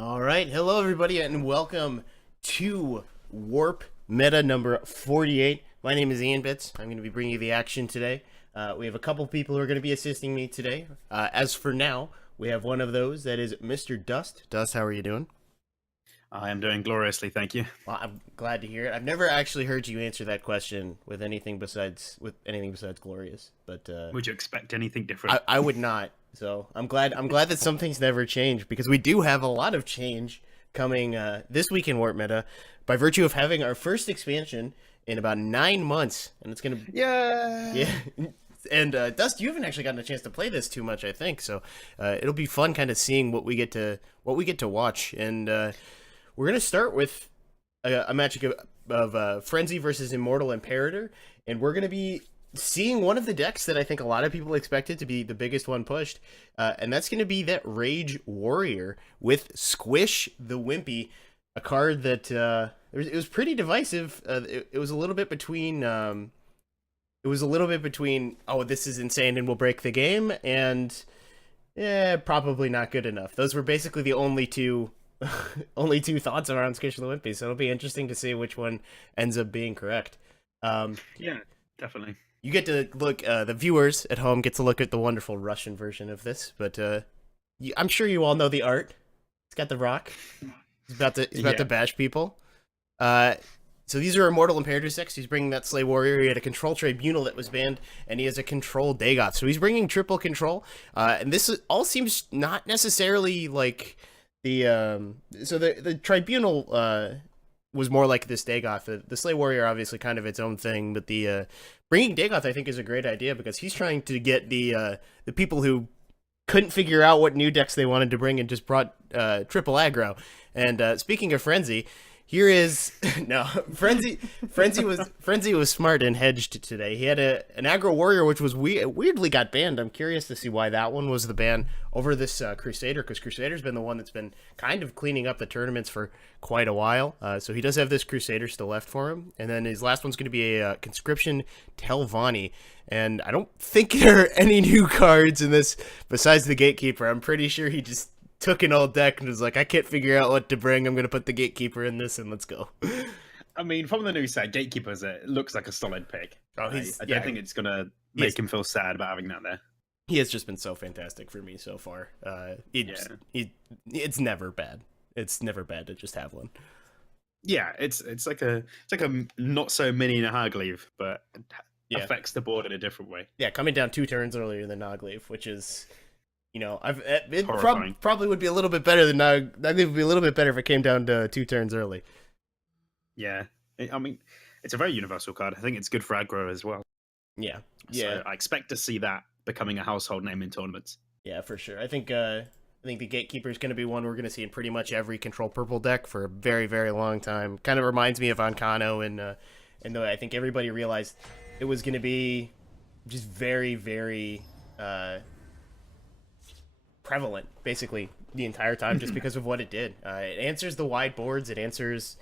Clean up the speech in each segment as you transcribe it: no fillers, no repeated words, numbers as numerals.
All right, hello everybody, and welcome to Warp Meta number 48. My name is Ianbits. I'm going to be bringing you the action today. We have a couple people who are going to be assisting me today. As for now, we have one of those, that is Mr. Dust. Dust, how are you doing? I am doing gloriously, thank you. Well, I'm glad to hear it. I've never actually heard you answer that question with anything besides glorious. But Would you expect anything different? I would not. So I'm glad that some things never change, because we do have a lot of change coming this week in Warp Meta by virtue of having our first expansion in about 9 months, and it's gonna yeah. And Dust, you haven't actually gotten a chance to play this too much, I think. So it'll be fun, kind of seeing what we get to watch. And we're gonna start with a match of Frenzy versus Immortal Imperator, and we're gonna be seeing one of the decks that I think a lot of people expected to be the biggest one pushed, and that's going to be that Rage Warrior with Squish the Wimpy, a card that it was pretty divisive. It was a little bit between oh, this is insane and will break the game, and probably not good enough. Those were basically the only two thoughts around Squish the Wimpy, so it'll be interesting to see which one ends up being correct. Yeah, definitely. You get to look, the viewers at home get to look at the wonderful Russian version of this, but I'm sure you all know the art. It's got the rock. He's about to bash people. So these are Immortal Imperator decks. He's bringing that Slay Warrior. He had a Control Tribunal that was banned, and he has a Control Dagoth. So he's bringing triple control, and this all seems not necessarily like the so the Tribunal was more like this Dagoth. The Slay Warrior obviously kind of its own thing, but the bringing Dagoth I think is a great idea, because he's trying to get the people who couldn't figure out what new decks they wanted to bring and just brought triple aggro. And speaking of Frenzy, here is no Frenzy was smart and hedged today. He had an aggro warrior which was weirdly got banned. I'm curious to see why that one was the ban over this Crusader, because Crusader's been the one that's been kind of cleaning up the tournaments for quite a while. So he does have this Crusader still left for him, and then his last one's going to be a Conscription Telvanni. And I don't think there are any new cards in this besides the Gatekeeper. I'm pretty sure he just took an old deck and was like, I can't figure out what to bring. I'm going to put the Gatekeeper in this, and let's go. I mean, from the news side, Gatekeeper's looks like a solid pick. I don't think it's going to make him feel sad about having that there. He has just been so fantastic for me so far. It's never bad. It's never bad to just have one. Yeah, it's like a not so mini Nahagleave, but affects the board in a different way. Yeah, coming down 2 turns earlier than Nahagleave, which is, you know, probably would be a little bit better than Nahagleave would be a little bit better if it came down to 2 turns early. Yeah, I mean, it's a very universal card. I think it's good for aggro as well. Yeah. So I expect to see that becoming a household name in tournaments. Yeah, for sure. I think the Gatekeeper is going to be one we're going to see in pretty much every control purple deck for a very, very long time. Kind of reminds me of Ancano, and though I think everybody realized it was going to be just very, very prevalent, basically, the entire time, just because of what it did. It answers the wide boards. It answers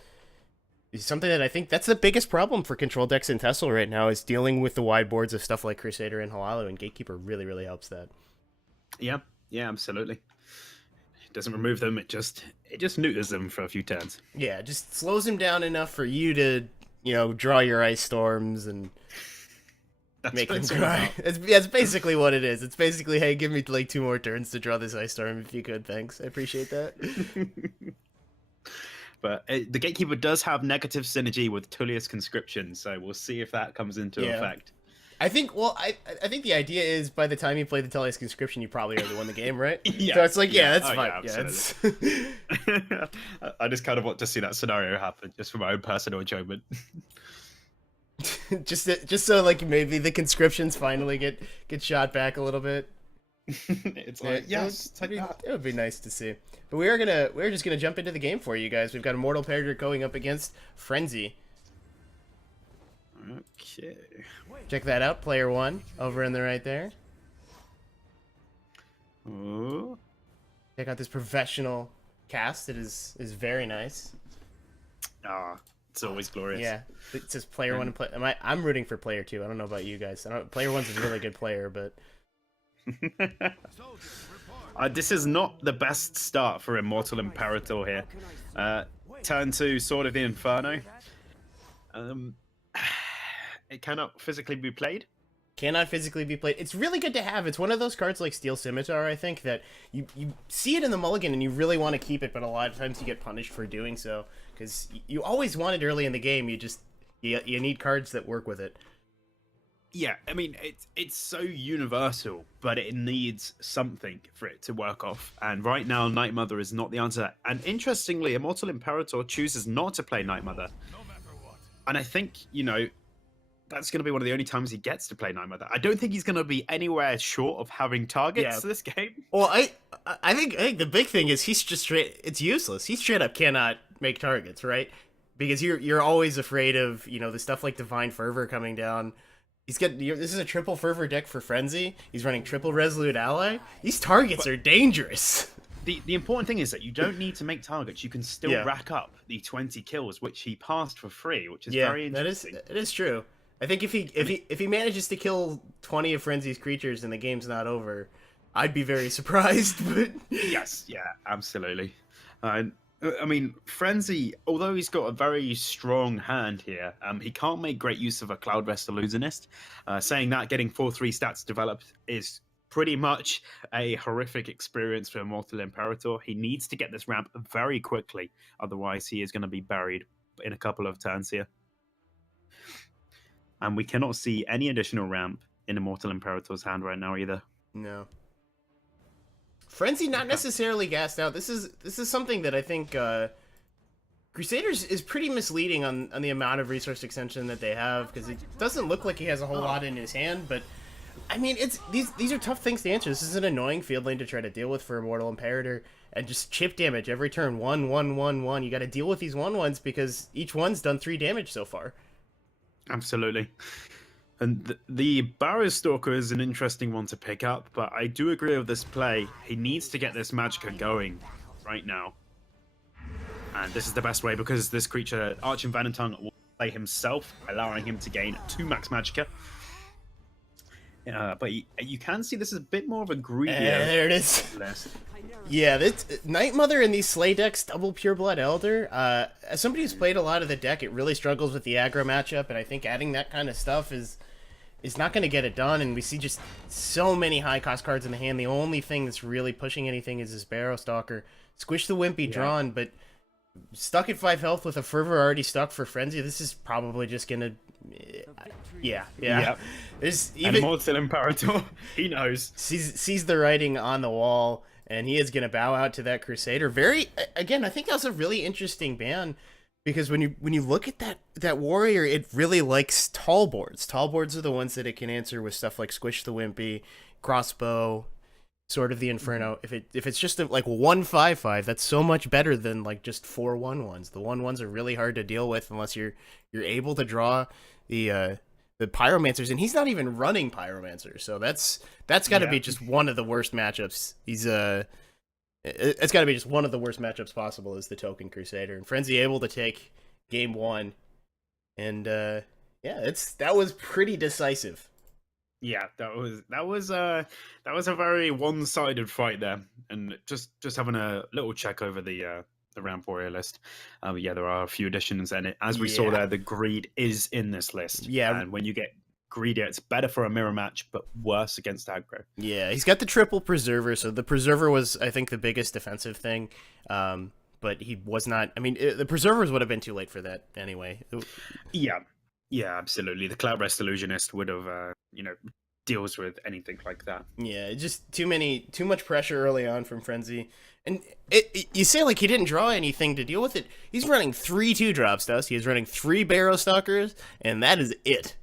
something that I think that's the biggest problem for control decks in Tesla right now, is dealing with the wide boards of stuff like Crusader and Halalo, and Gatekeeper really, really helps that. Yeah, absolutely. It doesn't remove them, it just neuters them for a few turns. Yeah, just slows them down enough for you to, draw your Ice Storms and make them cry. That's basically what it is. It's basically, hey, give me like 2 more turns to draw this Ice Storm if you could, thanks. I appreciate that. But the Gatekeeper does have negative synergy with Tullius Conscription, so we'll see if that comes into effect. I think the idea is by the time you play the Tullius Conscription, you probably already won the game, right? Yeah. So it's like, that's fine. Yeah, I just kind of want to see that scenario happen, just for my own personal enjoyment. just so like maybe the conscriptions finally get shot back a little bit. It's like, yes, it would be nice to see. But we're just gonna jump into the game for you guys. We've got Immortal Imperator going up against Frenzy. Okay. Check that out, player 1 over in the right there. Ooh. Check out this professional cast. It is very nice. It's always glorious. Yeah, it says player 1 and play. I'm rooting for player 2. I don't know about you guys. Player 1's a really good player, but This is not the best start for Immortal Imperator here. Turn to Sword of the Inferno. It cannot physically be played. Cannot physically be played. It's really good to have. It's one of those cards like Steel Scimitar, I think, that you see it in the mulligan and you really want to keep it, but a lot of times you get punished for doing so. Because you always want it early in the game, you need cards that work with it. Yeah, I mean, it's so universal, but it needs something for it to work off. And right now, Night Mother is not the answer. And interestingly, Immortal Imperator chooses not to play Night Mother. And I think, that's going to be one of the only times he gets to play Night Mother. I don't think he's going to be anywhere short of having targets this game. Well, I think the big thing is he's just straight. It's useless. He straight up cannot make targets, right? Because you're always afraid of the stuff like Divine Fervor coming down. This is a triple Fervor deck for Frenzy. He's running triple Resolute Ally. These targets are dangerous. The important thing is that you don't need to make targets. You can still rack up the 20 kills, which he passed for free, which is very interesting. It is true. I think if he manages to kill 20 of Frenzy's creatures and the game's not over, I'd be very surprised. But yes, yeah, absolutely. I mean, Frenzy, although he's got a very strong hand here, he can't make great use of a Cloudrest Illusionist. Saying that, getting 4/3 stats developed is pretty much a horrific experience for Immortal Imperator. He needs to get this ramp very quickly, otherwise he is going to be buried in a couple of turns here. And we cannot see any additional ramp in Immortal Imperator's hand right now either. No. Frenzy not necessarily gassed out. This is something that I think Crusaders is pretty misleading on the amount of resource extension that they have, because it doesn't look like he has a whole lot in his hand, but I mean, these are tough things to answer. This is an annoying field lane to try to deal with for Immortal Imperator, and just chip damage every turn. 1, 1, 1, 1. You got to deal with these 1/1s because each one's done 3 damage so far. Absolutely. And the Barrow Stalker is an interesting one to pick up, but I do agree with this play. He needs to get this Magicka going right now. And this is the best way, because this creature, Arch-Envenomed, will play himself, allowing him to gain 2 max Magicka. But you can see this is a bit more of a greedy there it is. list. Yeah, this Night Mother in these Slay decks, double Pureblood Elder. As somebody who's played a lot of the deck, it really struggles with the aggro matchup, and I think adding that kind of stuff is not going to get it done. And we see just so many high cost cards in the hand. The only thing that's really pushing anything is this Barrow Stalker. Squish the Wimpy drawn, but stuck at 5 health with a Fervor already stuck for Frenzy. This is probably just going to... Yeah. There's even Immortal Imperator, he knows. Sees the writing on the wall, and he is going to bow out to that Crusader. Again, I think that's a really interesting ban, because when you look at that warrior, it really likes tall boards. Tall boards are the ones that it can answer with stuff like Squish the Wimpy, Crossbow, Sword of the Inferno. If it's just like 1/5/5, that's so much better than like just 4/1/1s. The 1/1s are really hard to deal with unless you're able to draw the Pyromancers, and he's not even running Pyromancers, so that's got to be just one of the worst matchups. It's got to be just one of the worst matchups possible, is the Token Crusader, and Frenzy able to take game 1, and that was pretty decisive. Yeah, that was a very one-sided fight there, and just having a little check over the Ramp Warrior list. There are a few additions, and as we saw there, the greed is in this list. Yeah, and when you get greedy, it's better for a mirror match, but worse against aggro. Yeah, he's got the triple Preserver, so the Preserver was, I think, the biggest defensive thing. But he was not. I mean, the Preservers would have been too late for that anyway. Yeah, absolutely. The Cloudrest Illusionist would have, deals with anything like that. Yeah, just too much pressure early on from Frenzy. And you say like he didn't draw anything to deal with it. He's running 3 2-drops, Dust. He's running 3 Barrow Stalkers, and that is it.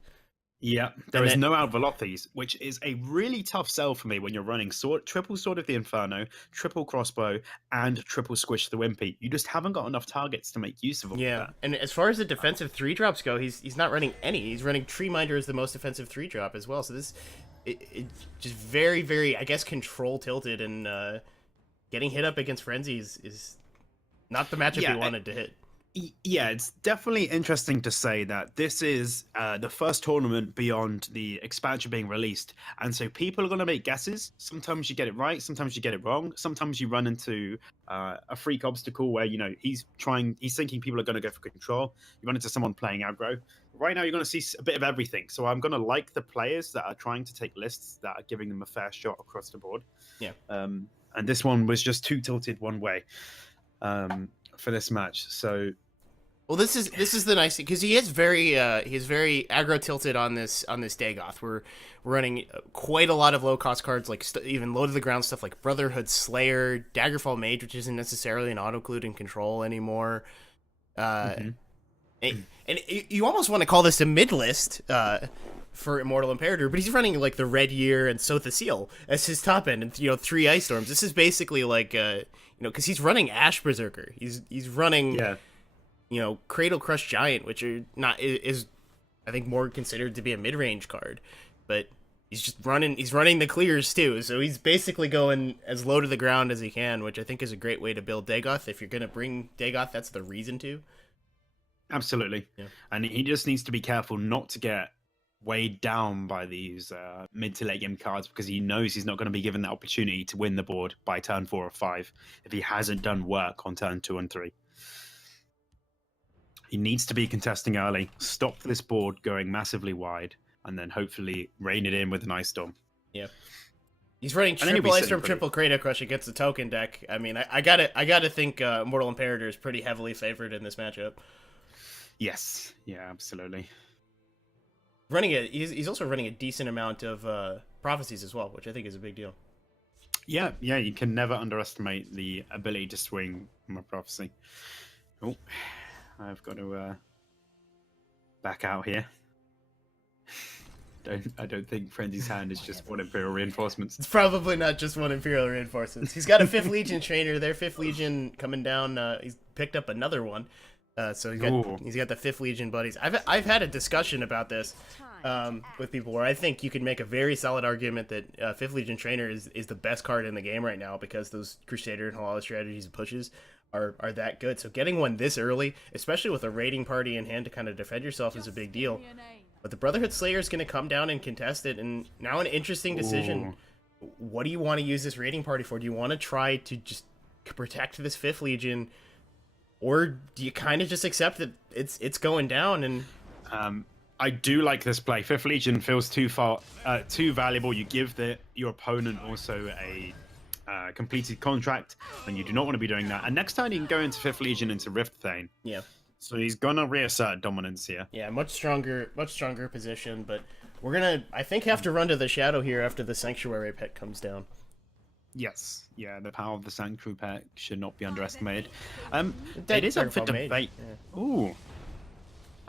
Yeah, there is no Alvelothes, which is a really tough sell for me when you're running triple Sword of the Inferno, triple Crossbow, and triple Squish the Wimpy. You just haven't got enough targets to make use of all of that. And as far as the defensive 3-drops go, he's not running any. He's running Tree Minder as the most defensive 3-drop as well. So this it just very, very, I guess, control tilted, and getting hit up against Frenzy is not the matchup he wanted to hit. Yeah, it's definitely interesting to say that this is the first tournament beyond the expansion being released. And so people are going to make guesses. Sometimes you get it right, sometimes you get it wrong. Sometimes you run into a freak obstacle where, he's thinking people are going to go for control. You run into someone playing aggro. Right now, you're going to see a bit of everything. So I'm going to like the players that are trying to take lists that are giving them a fair shot across the board. Yeah. And this one was just too tilted one way for this match. So. Well, this is the nice thing, because he is very aggro tilted on this Dagoth. We're running quite a lot of low cost cards, like even low to the ground stuff like Brotherhood Slayer, Daggerfall Mage, which isn't necessarily an auto clued in control anymore. And you almost want to call this a mid list for Immortal Imperator, but he's running like the Red Year and Sotha Seal as his top end, and 3 Ice Storms. This is basically like because he's running Ash Berserker. He's running. Yeah. Cradle Crush Giant, which is I think more considered to be a mid-range card, but he's running the clears too, so he's basically going as low to the ground as he can, which I think is a great way to build Dagoth. If you're going to bring Dagoth, that's the reason to. Absolutely. Yeah. And he just needs to be careful not to get weighed down by these mid to late game cards, because he knows he's not going to be given that opportunity to win the board by turn 4 or 5 if he hasn't done work on turn 2 and 3. He needs to be contesting early, stop this board going massively wide, and then hopefully rein it in with an Ice Storm. Yeah. He's running triple Ice Storm, triple Cradle Crush against the token deck. I mean, I gotta think Immortal Imperator is pretty heavily favored in this matchup. Yes. Yeah, absolutely. He's also running a decent amount of prophecies as well, which I think is a big deal. Yeah, you can never underestimate the ability to swing from a prophecy. Oh. I've got to back out here. I don't think Frenzy's hand is just one Imperial Reinforcements. It's probably not just one Imperial Reinforcements. He's got a 5th Legion trainer. Their 5th Legion coming down. He's picked up another one. So he's got the 5th Legion buddies. I've had a discussion about this with people where I think you can make a very solid argument that 5th Legion trainer is the best card in the game right now, because those Crusader and Halal strategies and pushes are that good. So getting one this early, especially with a raiding party in hand to kind of defend yourself, is a big deal. But the Brotherhood Slayer is going to come down and contest it, and now an interesting decision. Ooh. What do you want to use this raiding party for? Do you want to try to just protect this 5th Legion, or do you kind of just accept that it's going down? And I do like this play. 5th Legion feels too valuable. You give your opponent also a completed contract, and you do not want to be doing that. And next time you can go into 5th Legion into Rift Thane. Yeah. So he's gonna reassert dominance here. Yeah, much stronger position, but we're gonna, I think, have to run to the Shadow here after the Sanctuary Pet comes down. Yes, yeah, the power of the Sanctuary Pet should not be underestimated. It is up for debate. Yeah. Ooh.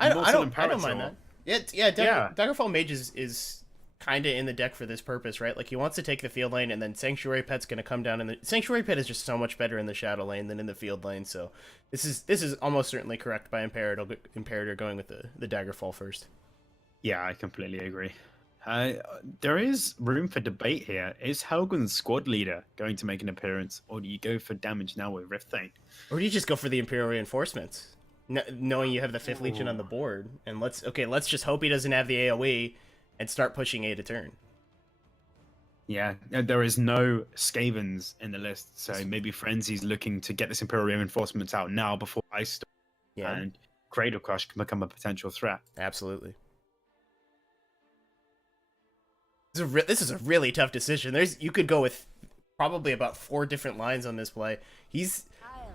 I don't mind that. Daggerfall Mage is kind of in the deck for this purpose, right? Like, he wants to take the field lane, and then Sanctuary Pet's going to come down, and the Sanctuary Pet is just so much better in the shadow lane than in the field lane. So this is almost certainly correct by Imperator going with the Daggerfall first. Yeah, I completely agree. There is room for debate here. Is Helgen's squad leader going to make an appearance, or do you go for damage now with Rift Thane? Or do you just go for the Imperial Reinforcements, knowing you have the 5th Legion on the board? And let's just hope he doesn't have the AoE and start pushing A to turn. Yeah, there is no Skavens in the list, so maybe Frenzy's looking to get this Imperial Reinforcements out now before Ice Storm and Cradle Crush can become a potential threat. Absolutely. This is a really tough decision. You could go with probably about 4 different lines on this play.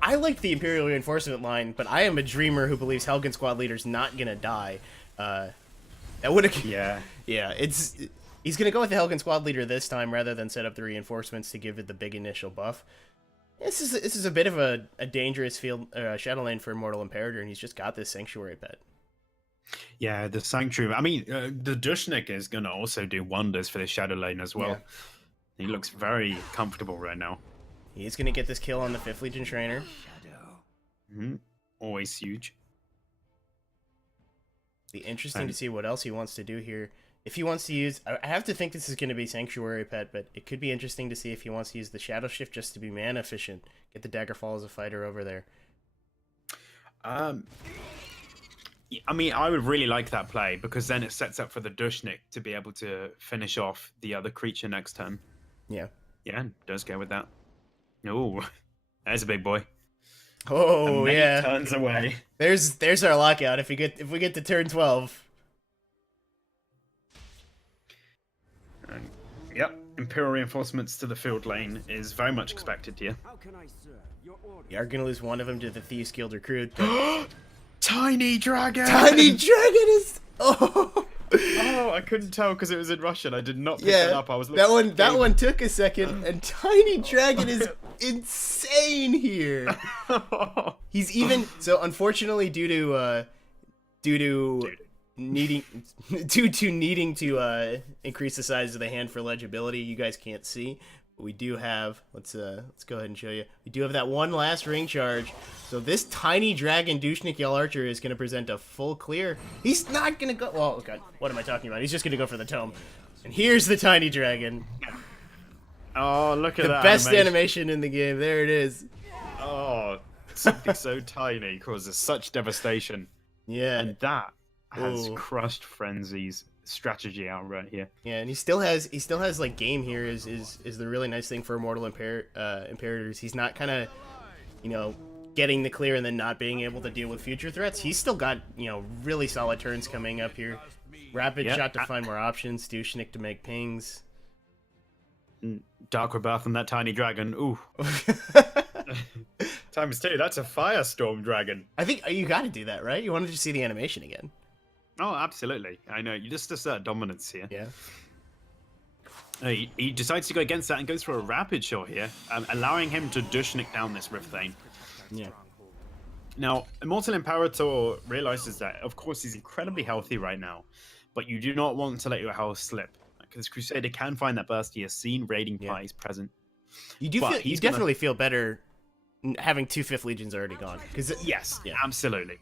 I like the Imperial Reinforcement line, but I am a dreamer who believes Helgen squad leader's not gonna die. That would have. Yeah. He's gonna go with the Helgen squad leader this time rather than set up the reinforcements to give it the big initial buff. This is a bit of a dangerous field shadow lane for Immortal Imperator, and he's just got this Sanctuary Pet. Yeah, the Sanctuary. I mean, the Dushnik is gonna also do wonders for the shadow lane as well. Yeah. He looks very comfortable right now. He's gonna get this kill on the 5th Legion trainer. Always huge. Be interesting to see what else he wants to do here. If he wants to use, I have to think this is going to be Sanctuary Pet, but it could be interesting to see if he wants to use the Shadow Shift just to be mana efficient. Get the Daggerfall as a fighter over there. Um, I mean, I would really like that play because then it sets up for the Dushnik to be able to finish off the other creature next turn. Yeah. Yeah, does go with that. Oh, there's a big boy. Oh, Many yeah. turns away. There's our lockout if we get to turn 12. Yep, Imperial reinforcements to the field lane is very much expected here. You are gonna lose one of them to the Thieves Guild recruit. Tiny dragon! Tiny dragon is. Oh. Oh, I couldn't tell because it was in Russian. I did not pick that up. I was looking that one took a second, and Tiny Dragon is insane here. He's even so unfortunately due to needing to increase the size of the hand for legibility. You guys can't see. But we do have let's go ahead and show you. We do have that one last ring charge. So this Tiny Dragon Dushnik Yell Archer is going to present a full clear. He's not going to go. Well, God, what am I talking about? He's just going to go for the tome. And here's the Tiny Dragon. Oh, look at that! The best animation in the game. There it is. Oh, something so tiny causes such devastation. Yeah, and that has crushed Frenzy's strategy out right here. Yeah, and he still has like game here is the really nice thing for Immortal Imperators. He's not kind of, you know, getting the clear and then not being able to deal with future threats. He's still got, you know, really solid turns coming up here. Rapid shot to find more options. Dushnik to make pings. Dark Rebirth on that Tiny Dragon. Ooh. ×2. That's a Firestorm Dragon. I think you got to do that, right? You wanted to see the animation again. Oh, absolutely. I know. You just assert dominance here. Yeah. He decides to go against that and goes for a rapid shot here, allowing him to Dushnik down this Rift Thane. Yeah. Now, Immortal Imperator realizes that, of course, he's incredibly healthy right now, but you do not want to let your health slip, because Crusader can find that burst. He has seen raiding parties present. You definitely feel better having 2 5th Legions already gone. Yes, absolutely.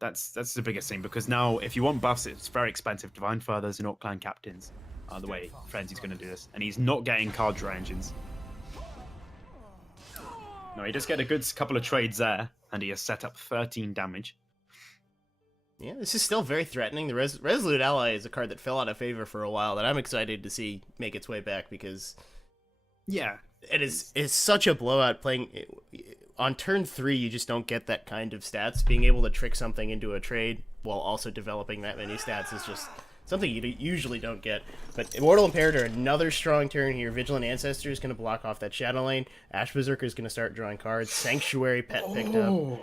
That's the biggest thing, because now if you want buffs, it's very expensive. Divine Fathers and Orc Clan Captains are the way Frenzy's going to do this, and he's not getting card draw engines. No, he does get a good couple of trades there, and he has set up 13 damage. Yeah, this is still very threatening. The Resolute Ally is a card that fell out of favor for a while that I'm excited to see make its way back, because it's such a blowout. Playing on turn 3, you just don't get that kind of stats. Being able to trick something into a trade while also developing that many stats is just something you usually don't get. But Immortal Imperator, another strong turn here. Vigilant Ancestor is going to block off that Shadow Lane. Ash Berserker is going to start drawing cards. Sanctuary Pet picked up.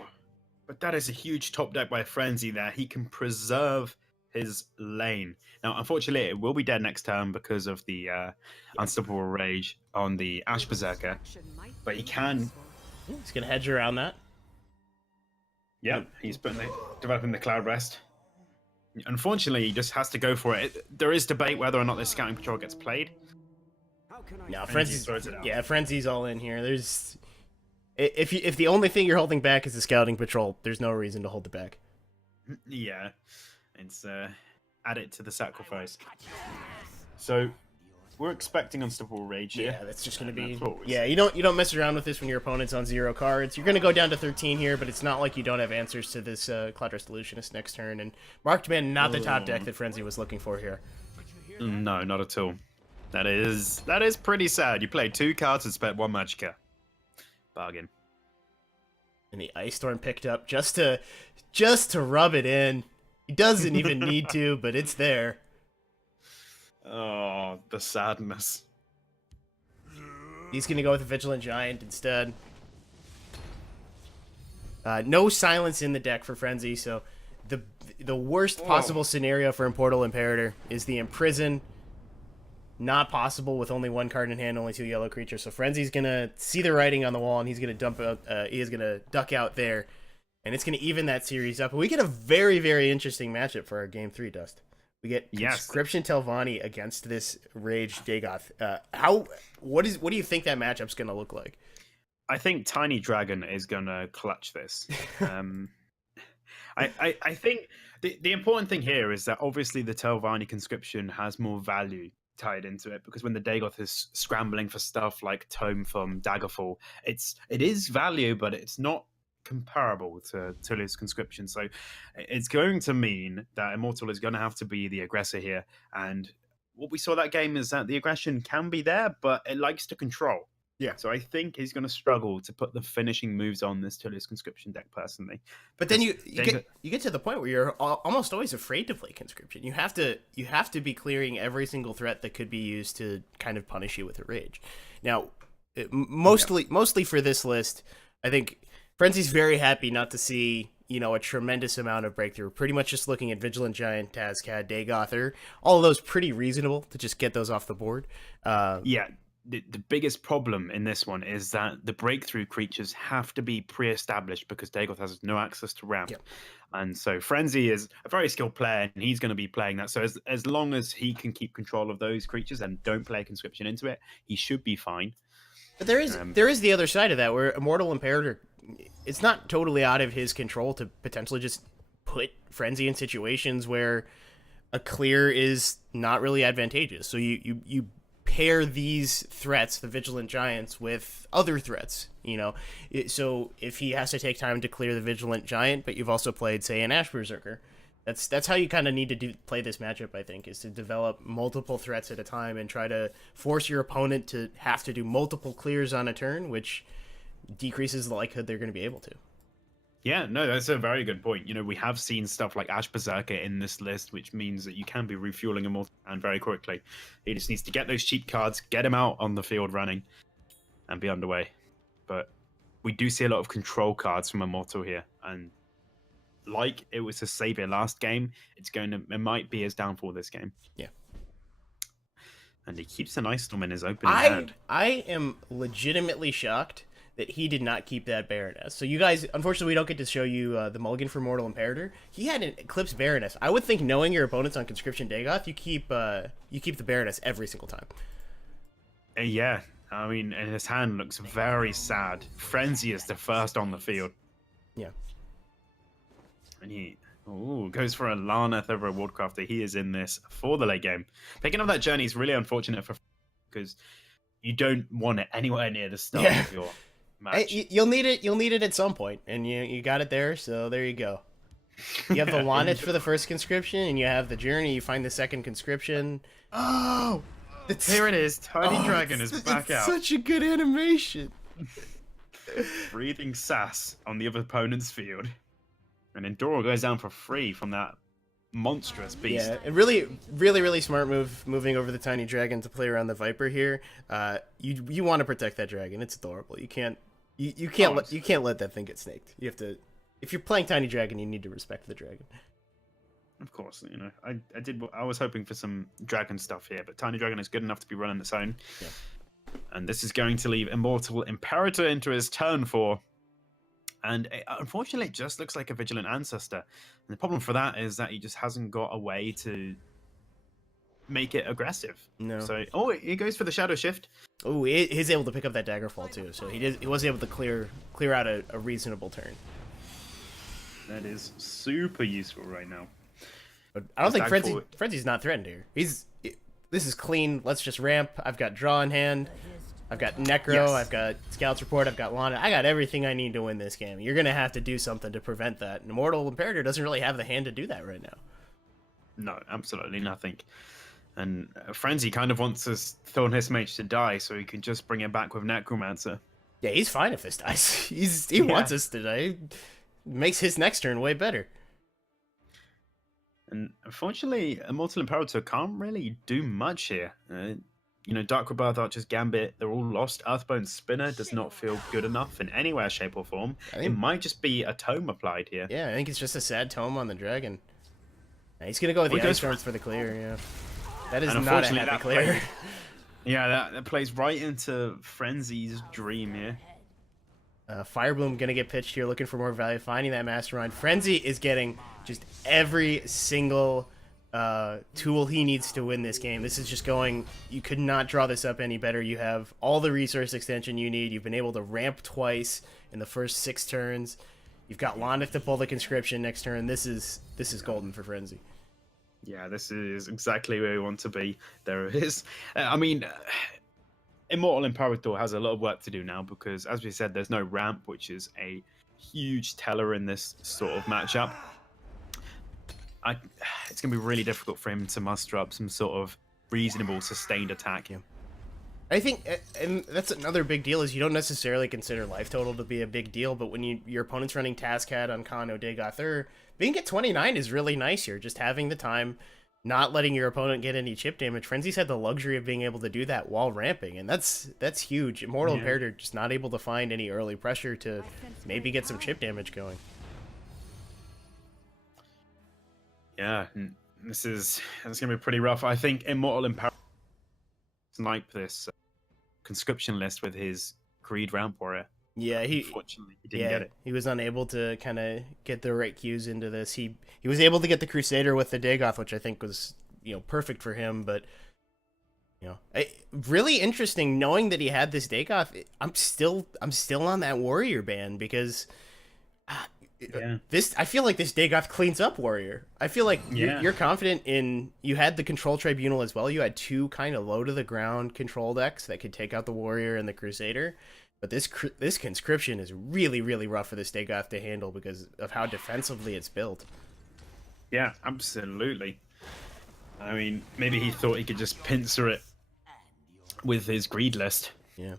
But that is a huge top deck by Frenzy there. He can preserve his lane. Now, unfortunately, it will be dead next turn because of the Unstoppable Rage on the Ash Berserker. But he can... He's going to hedge around that. Yep, he's developing the Cloud Rest. Unfortunately, he just has to go for it. There is debate whether or not this Scouting Patrol gets played. No, Frenzy's all in here. There's... If the only thing you're holding back is the Scouting Patrol, there's no reason to hold it back. Yeah, it's add it to the sacrifice. So we're expecting Unstoppable Rage here. Yeah, that's just gonna be. Yeah, you don't mess around with this when your opponent's on 0 cards. You're gonna go down to 13 here, but it's not like you don't have answers to this Cloud Restorationist next turn. And Marked Man, not the top deck that Frenzy was looking for here. No, not at all. That is pretty sad. You played 2 cards and spent 1 Magicka. Bargain. And the Ice Storm picked up just to rub it in. He doesn't even need to, but it's there. Oh, the sadness. He's gonna go with a Vigilant Giant instead. No silence in the deck for Frenzy, so the worst possible scenario for Immortal Imperator is the Imprison. Not possible with only 1 card in hand, only 2 yellow creatures. So Frenzy's gonna see the writing on the wall, and he's gonna dump out. He is gonna duck out there, and it's gonna even that series up. And we get a very, very interesting matchup for our game 3, Dust. We get Conscription Telvanni against this Rage Dagoth. What do you think that matchup's gonna look like? I think Tiny Dragon is gonna clutch this. I think the important thing here is that obviously the Telvanni Conscription has more value tied into it, because when the Dagoth is scrambling for stuff like Tome from Daggerfall, it is value, but it's not comparable to Tullius Conscription. So it's going to mean that Immortal is going to have to be the aggressor here. And what we saw that game is that the aggression can be there, but it likes to control. Yeah. So I think he's going to struggle to put the finishing moves on this Tullius Conscription deck personally. But then you get to the point where you're almost always afraid to play Conscription. You have to be clearing every single threat that could be used to kind of punish you with a rage. Now, mostly for this list, I think Frenzy's very happy not to see, you know, a tremendous amount of breakthrough. Pretty much just looking at Vigilant Giant, Tazcad, Daygother, all of those pretty reasonable to just get those off the board. Yeah. The biggest problem in this one is that the breakthrough creatures have to be pre-established because Dagoth has no access to ramp. Yep. And so Frenzy is a very skilled player and he's going to be playing that. So as long as he can keep control of those creatures and don't play Conscription into it, he should be fine. But there is the other side of that where Immortal Imperator, it's not totally out of his control to potentially just put Frenzy in situations where a clear is not really advantageous. So you pair these threats, the Vigilant Giants, with other threats, you know. So if he has to take time to clear the Vigilant Giant, but you've also played, say, an Ash Berserker, that's how you kind of need to play this matchup, I think, is to develop multiple threats at a time and try to force your opponent to have to do multiple clears on a turn, which decreases the likelihood they're going to be able to. Yeah, no, that's a very good point. You know, we have seen stuff like Ash Berserker in this list, which means that you can be refueling Immortal and very quickly. He just needs to get those cheap cards, get him out on the field running, and be underway. But we do see a lot of control cards from Immortal here, and like it was a savior last game, it might be his downfall this game. Yeah. And he keeps an Ice Storm in his opening hand. I am legitimately shocked that he did not keep that Baroness. So you guys, unfortunately, we don't get to show you the mulligan for Mortal Imperator. He had an Eclipse Baroness. I would think, knowing your opponents on Conscription Dagoth, you keep the Baroness every single time. Yeah, I mean, and his hand looks very sad. Frenzy is the first on the field. Yeah. And he goes for a Larneth over a Wardcrafter. He is in this for the late game. Picking up that journey is really unfortunate because you don't want it anywhere near the start of your match. You'll need it at some point, and you got it there, so there you go. You have the Larneth for the first Conscription, and you have the journey. You find the second Conscription. Oh, here it is. Tiny Dragon is back out. Such a good animation. Breathing sass on the other opponent's field. And Enduro goes down for free from that monstrous beast. Yeah, and really smart move moving over the Tiny Dragon to play around the Viper here. You want to protect that dragon. It's adorable. You can't let that thing get snaked. You have to, if you're playing Tiny Dragon, you need to respect the dragon. Of course, you know, I was hoping for some dragon stuff here, but Tiny Dragon is good enough to be running its own. Yeah. And this is going to leave Immortal Imperator into his turn 4. And unfortunately, it just looks like a Vigilant Ancestor. And the problem for that is that he just hasn't got a way to make it aggressive. No. So, he goes for the Shadow Shift. Oh, he's able to pick up that Daggerfall too. So he was able to clear out a reasonable turn. That is super useful right now. But I don't think Frenzy's not threatened here. This is clean. Let's just ramp. I've got draw in hand. I've got Necro, yes. I've got Scouts Report, I've got Lana. I got everything I need to win this game. You're going to have to do something to prevent that. And Immortal Imperator doesn't really have the hand to do that right now. No, absolutely nothing. And Frenzy kind of wants his Thornhiss Mage to die so he can just bring it back with Necromancer. Yeah, he's fine if this dies. He wants us to die. Makes his next turn way better. And unfortunately, Immortal Imperator can't really do much here. You know, Dark Rebirth, Archer's Gambit, they're all lost. Earthbone Spinner does not feel good enough in any way, shape, or form. It might just be a tome applied here. Yeah, I think it's just a sad tome on the dragon. Yeah, he's going to go with the Ice Storm for the clear, yeah. That is not a happy clear. That plays right into Frenzy's dream here. Firebloom going to get pitched here, looking for more value, finding that Mastermind. Frenzy is getting just every single tool he needs to win this game. This is just going, you could not draw this up any better. You have all the resource extension you need. You've been able to ramp twice in the first 6 turns. You've got Lonith to pull the Conscription next turn. This is golden for Frenzy. Yeah, this is exactly where we want to be. There it is. I mean, Immortal Imperator has a lot of work to do now because, as we said, there's no ramp, which is a huge teller in this sort of matchup. It's going to be really difficult for him to muster up some sort of reasonable, sustained attack. Yeah. I think, and that's another big deal, is you don't necessarily consider life total to be a big deal, but when your opponent's running Taskad on Kano Dagoth, being at 29 is really nice here. Just having the time, not letting your opponent get any chip damage. Frenzy's had the luxury of being able to do that while ramping, and that's huge. Immortal Imperator just not able to find any early pressure to maybe get some chip damage going. Yeah, this is going to be pretty rough. I think Immortal Imperator snipe this conscription list with his Greed Ramp Warrior. Yeah, unfortunately he didn't get it. He was unable to kind of get the right cues into this. He was able to get the Crusader with the Dagoth, which I think was perfect for him. But really interesting knowing that he had this Dagoth. I'm still on that Warrior ban because I feel like this Dagoth cleans up Warrior. I feel like you're confident in, you had the Control Tribunal as well. You had two kind of low to the ground control decks that could take out the Warrior and the Crusader. But this conscription is really, really rough for this Dagoth to handle because of how defensively it's built. Yeah, absolutely. I mean, maybe he thought he could just pincer it with his greed list. Yeah.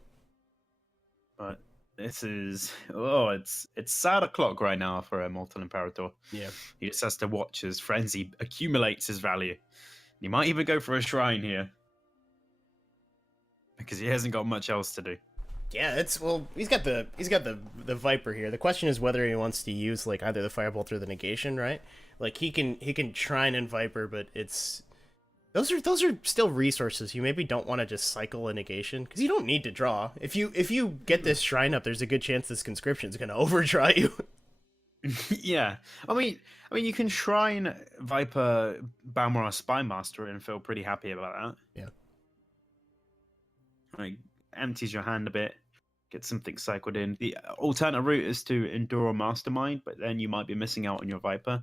But this is it's sad o'clock right now for Immortal Imperator. Yeah. He just has to watch as Frenzy accumulates his value. He might even go for a shrine here because he hasn't got much else to do. Yeah, he's got the Viper here. The question is whether he wants to use like either the Firebolt or the negation, right? Like he can Shrine and Viper, but those are still resources. You maybe don't want to just cycle a negation because you don't need to draw. If you get this Shrine up, there's a good chance this conscription's gonna overdraw you. Yeah, I mean you can Shrine Viper Balmora Spymaster and feel pretty happy about that. Yeah. Like, empties your hand a bit, get something cycled in. The alternate route is to Endure Mastermind, but then you might be missing out on your Viper.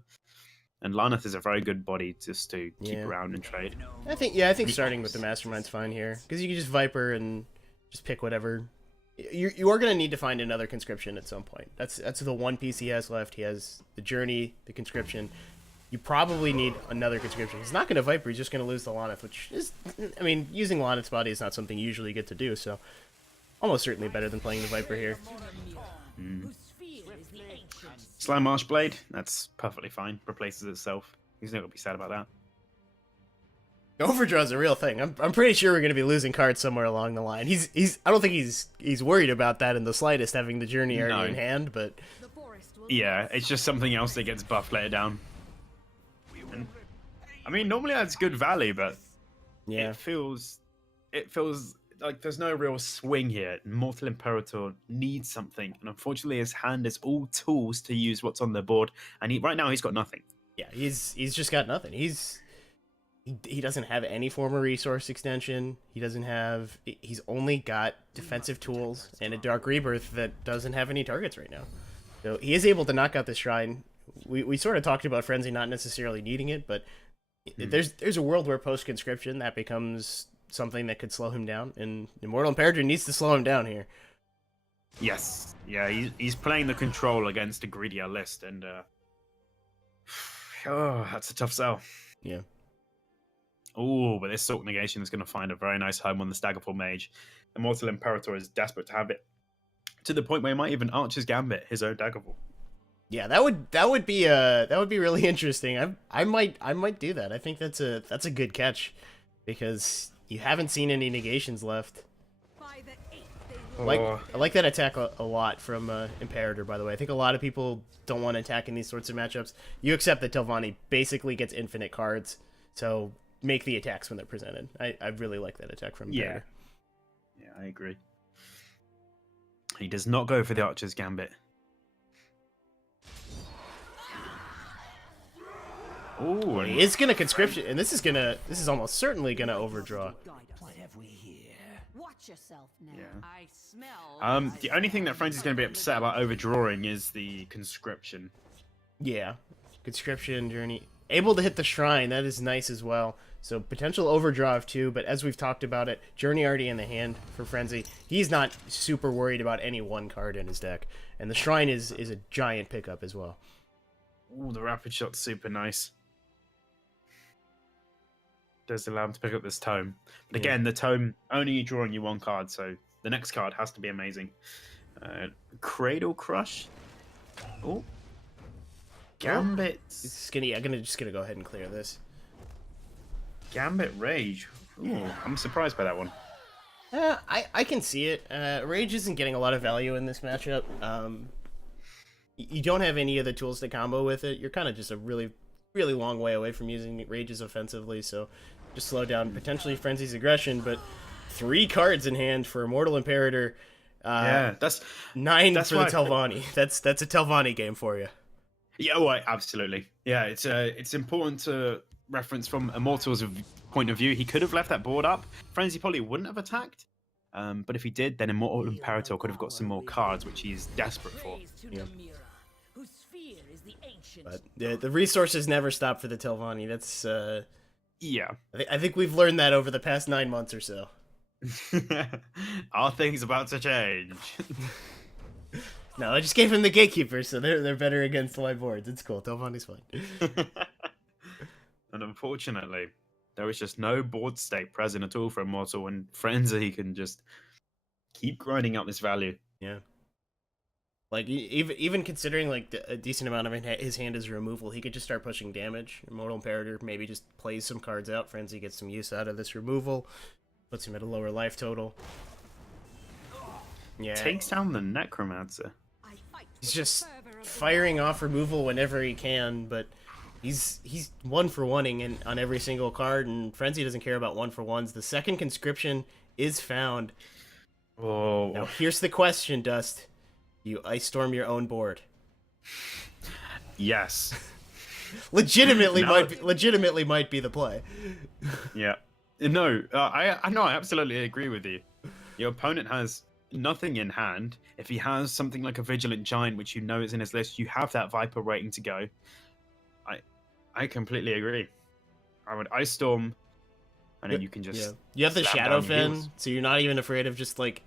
And Laneth is a very good body just to keep around and trade. I think starting with the Mastermind's fine here because you can just Viper and just pick whatever. You are gonna need to find another conscription at some point. That's the one piece he has left. He has the Journey, the conscription. You probably need another conscription. He's not going to Viper. He's just going to lose the Laneth, which is, I mean, using Laneth's body is not something you usually get to do, so almost certainly better than playing the Viper here. Slime Marsh Blade, that's perfectly fine. Replaces itself. He's not going to be sad about that. Overdraw's a real thing. I'm pretty sure we're going to be losing cards somewhere along the line. I don't think he's worried about that in the slightest, having the Journey already in hand, but yeah, it's just something else that gets buffed later down. I mean, normally that's good value, but it feels like there's no real swing here. Immortal Imperator needs something, and unfortunately his hand is all tools to use what's on the board, and right now he's got nothing. Yeah, he's just got nothing. He doesn't have any form of resource extension. He's only got defensive tools and a Dark Rebirth that doesn't have any targets right now. So he is able to knock out the Shrine. We sort of talked about Frenzy not necessarily needing it, but there's a world where post-conscription that becomes something that could slow him down, and Immortal Imperator needs to slow him down here. Yes. Yeah, he's playing the control against a greedier list, and that's a tough sell. Yeah. Oh, but this Silk Negation is going to find a very nice home on the Staggerful Mage. Immortal Imperator is desperate to have it, to the point where he might even Archer's Gambit his own Daggerful. Yeah, that would be really interesting. I might do that. I think that's a good catch because you haven't seen any negations left. I like that attack a lot from Imperator, by the way. I think a lot of people don't want to attack in these sorts of matchups. You accept that Telvanni basically gets infinite cards, so make the attacks when they're presented. I really like that attack from Imperator. Yeah, I agree. He does not go for the Archer's Gambit. Oh, he is gonna conscription, and this is almost certainly gonna overdraw. What have we here? Watch yourself now. Yeah. I smell. The only thing that Frenzy's going to be upset about overdrawing is the conscription. Yeah, conscription Journey able to hit the Shrine. That is nice as well. So potential overdraw of 2, but as we've talked about it, Journey already in the hand for Frenzy. He's not super worried about any one card in his deck. And the Shrine is a giant pickup as well. Ooh, the Rapid Shot's super nice. Does allow him to pick up this Tome. But again, the Tome, only drawing you 1 card, so the next card has to be amazing. Cradle Crush. Oh. Gambits. I'm just gonna go ahead and clear this. Gambit Rage. Ooh, I'm surprised by that one. I can see it. Rage isn't getting a lot of value in this matchup. You don't have any of the tools to combo with it. You're kind of just a really, really long way away from using Rages offensively, so just slow down potentially Frenzy's aggression, but 3 cards in hand for Immortal Imperator. Yeah, that's 9 that's for the why Telvanni. That's a Telvanni game for you. Yeah, well, absolutely. Yeah, it's important to reference from Immortal's point of view. He could have left that board up. Frenzy probably wouldn't have attacked. But if he did, then Immortal Imperator could have got some more cards, which he's desperate for. Yeah. But the resources never stop for the Telvanni. That's Yeah. I think we've learned that over the past 9 months or so. Are things about to change? No, I just gave him the Gatekeeper, so they're better against live boards. It's cool. Telvanni's fine. And unfortunately, there is just no board state present at all for Immortal, and Frenzy can just keep grinding out this value. Yeah. Like, even considering, like, a decent amount of his hand is removal, he could just start pushing damage. Immortal Imperator maybe just plays some cards out. Frenzy gets some use out of this removal. Puts him at a lower life total. Yeah. Takes down the Necromancer. He's just firing off removal whenever he can, but he's 1-for-1ing on every single card, and Frenzy doesn't care about 1-for-1s. The second conscription is found. Oh. Now here's the question, Dust. You Ice Storm your own board. Yes. legitimately might be the play. Yeah. No, I absolutely agree with you. Your opponent has nothing in hand. If he has something like a Vigilant Giant, which you know is in his list, you have that Viper waiting to go. I completely agree. I would Ice Storm, and then you can just... Yeah. You have the slam Shadow down your Fen, heels. so you're not even afraid of just, like,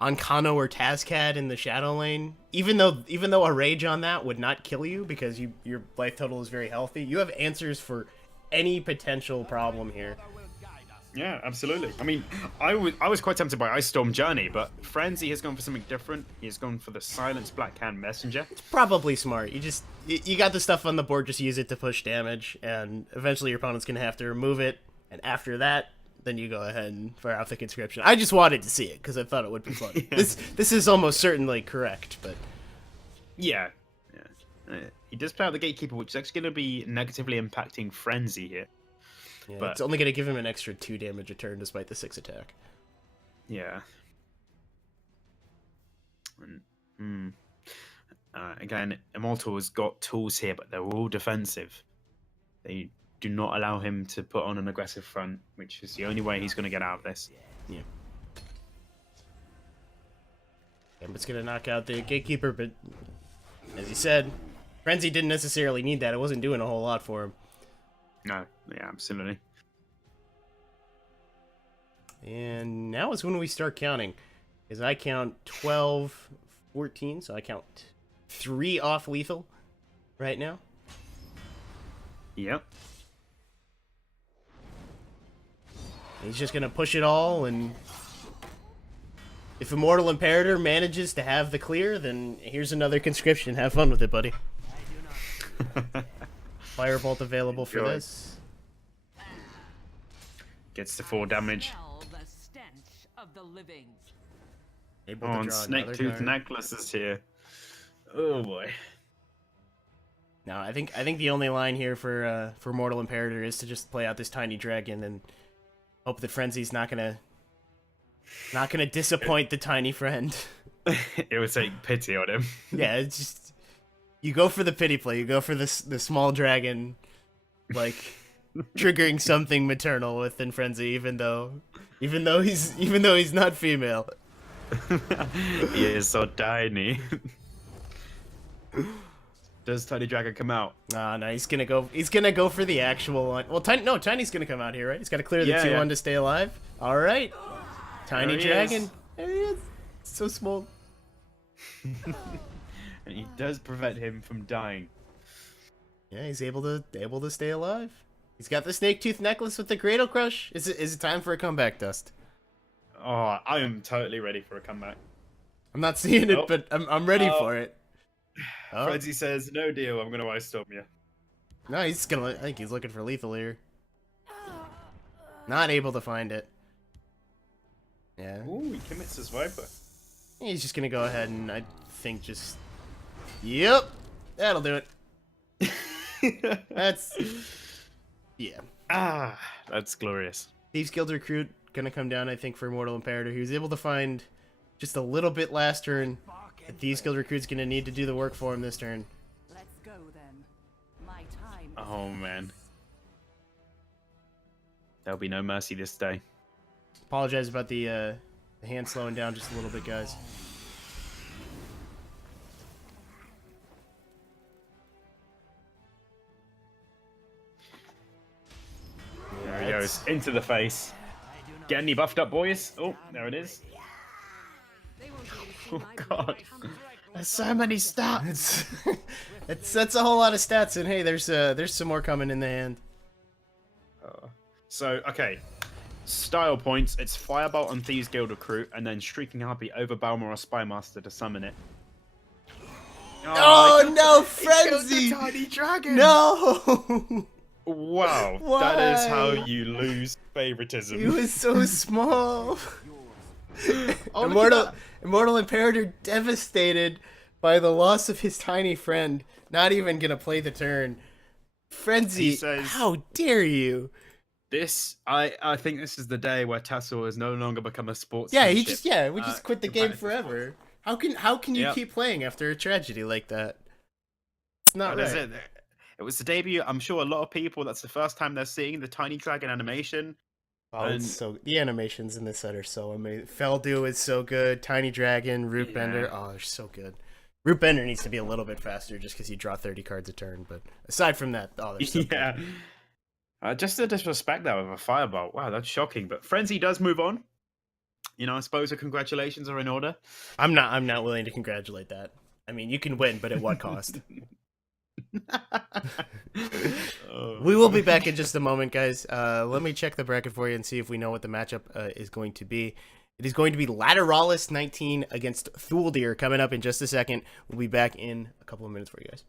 Ankano or Tazcad in the Shadow Lane. Even though a Rage on that would not kill you, because your life total is very healthy, you have answers for any potential problem here. Yeah, absolutely. I mean, I was quite tempted by Ice Storm Journey, but Frenzy has gone for something different. He's gone for the Silence Blackhand Messenger. It's probably smart. You got the stuff on the board, just use it to push damage, and eventually your opponent's gonna have to remove it, and after that, then you go ahead and fire out the conscription. I just wanted to see it because I thought it would be fun. Yeah. This is almost certainly correct, but Yeah. He does play out the Gatekeeper, which is actually going to be negatively impacting Frenzy here. yeah, But- it's only gonna give him an extra 2 damage a turn despite the 6 attack. Yeah. Again, Immortal has got tools here, but they're all defensive. They do not allow him to put on an aggressive front, which is the only way he's going to get out of this. Yeah. It's gonna knock out the Gatekeeper, but as you said, Frenzy didn't necessarily need that. It wasn't doing a whole lot for him. No, yeah, absolutely. And now is when we start counting. Because I count 12, 14, so I count 3 off lethal right now. Yep. He's just gonna push it all, and if Immortal Imperator manages to have the clear, then here's another conscription. Have fun with it, buddy. Firebolt available for Enjoy. this. Gets the 4 damage. Smell the stench of the living. Able Oh, to and draw Snake another Tooth card. Necklace is here. Oh boy. No, I think the only line here for Mortal Imperator is to just play out this tiny dragon and hope that Frenzy's not gonna disappoint the tiny friend. It would take pity on him. Yeah, it's just you go for the pity play. You go for the small dragon, like triggering something maternal within Frenzy, even though he's not female. He is so tiny. Does Tiny Dragon come out? No, he's gonna go. He's gonna go for the actual one. Well, Tiny's gonna come out here, right? He's got to clear the 2-1 to stay alive. All right, Tiny Dragon. There he is. So small. And he does prevent him from dying. Yeah, he's able to stay alive. He's got the snake tooth necklace with the cradle crush. Is it time for a comeback, Dust? Oh, I am totally ready for a comeback. I'm not seeing it, but I'm ready for it. Oh. Frenzy says, no deal, I'm gonna ice storm you. No, I think he's looking for lethal here. Not able to find it. Yeah. Ooh, he commits his Viper. He's just gonna go ahead and I think just... Yep! That'll do it. That's... Yeah. Ah, that's glorious. Thieves Guild Recruit gonna come down, I think, for Immortal Imperator. He was able to find just a little bit last turn. Thieves Guild Recruit's gonna need to do the work for him this turn. Let's go then. My time. Oh, man. There'll be no mercy this day. Apologize about the hand slowing down just a little bit, guys. There he goes, into the face. Get any buffed up, boys? Oh, there it is. Oh, God. There's so many stats. That's a whole lot of stats, and hey, there's some more coming in the hand. So, okay. Style points, it's Firebolt on Thieves Guild Recruit, and then Shrieking Harpy over Balmor or Spymaster to summon it. Oh no, Frenzy! Tiny Dragon! No! Wow, Why? that is how you lose favoritism. He was so small. Oh, look at that. Immortal Imperator devastated by the loss of his tiny friend. Not even gonna play the turn. Frenzy, He says- how dare you? I think this is the day where Tassel has no longer become a sports. Yeah, we just quit the game competitive forever. How can you Yep. keep playing after a tragedy like that? It's not That is right. it was the debut. I'm sure a lot of people, that's the first time they're seeing the Tiny Dragon animation. Oh, it's so the animations in this set are so amazing. Feldu is so good. Tiny Dragon, Root Bender. Oh, they're so good. Root Bender needs to be a little bit faster just because you draw 30 cards a turn. But aside from that, oh, they're so Yeah. good. Just the disrespect there with a Firebolt. Wow, that's shocking. But Frenzy does move on. You know, I suppose the congratulations are in order. I'm not willing to congratulate that. I mean, you can win, but at what cost? We will be back in just a moment, guys. Let me check the bracket for you and see if we know what the matchup is going to be. It is going to be Lateralis 19 against Thuldir coming up in just a second. We'll be back in a couple of minutes for you guys.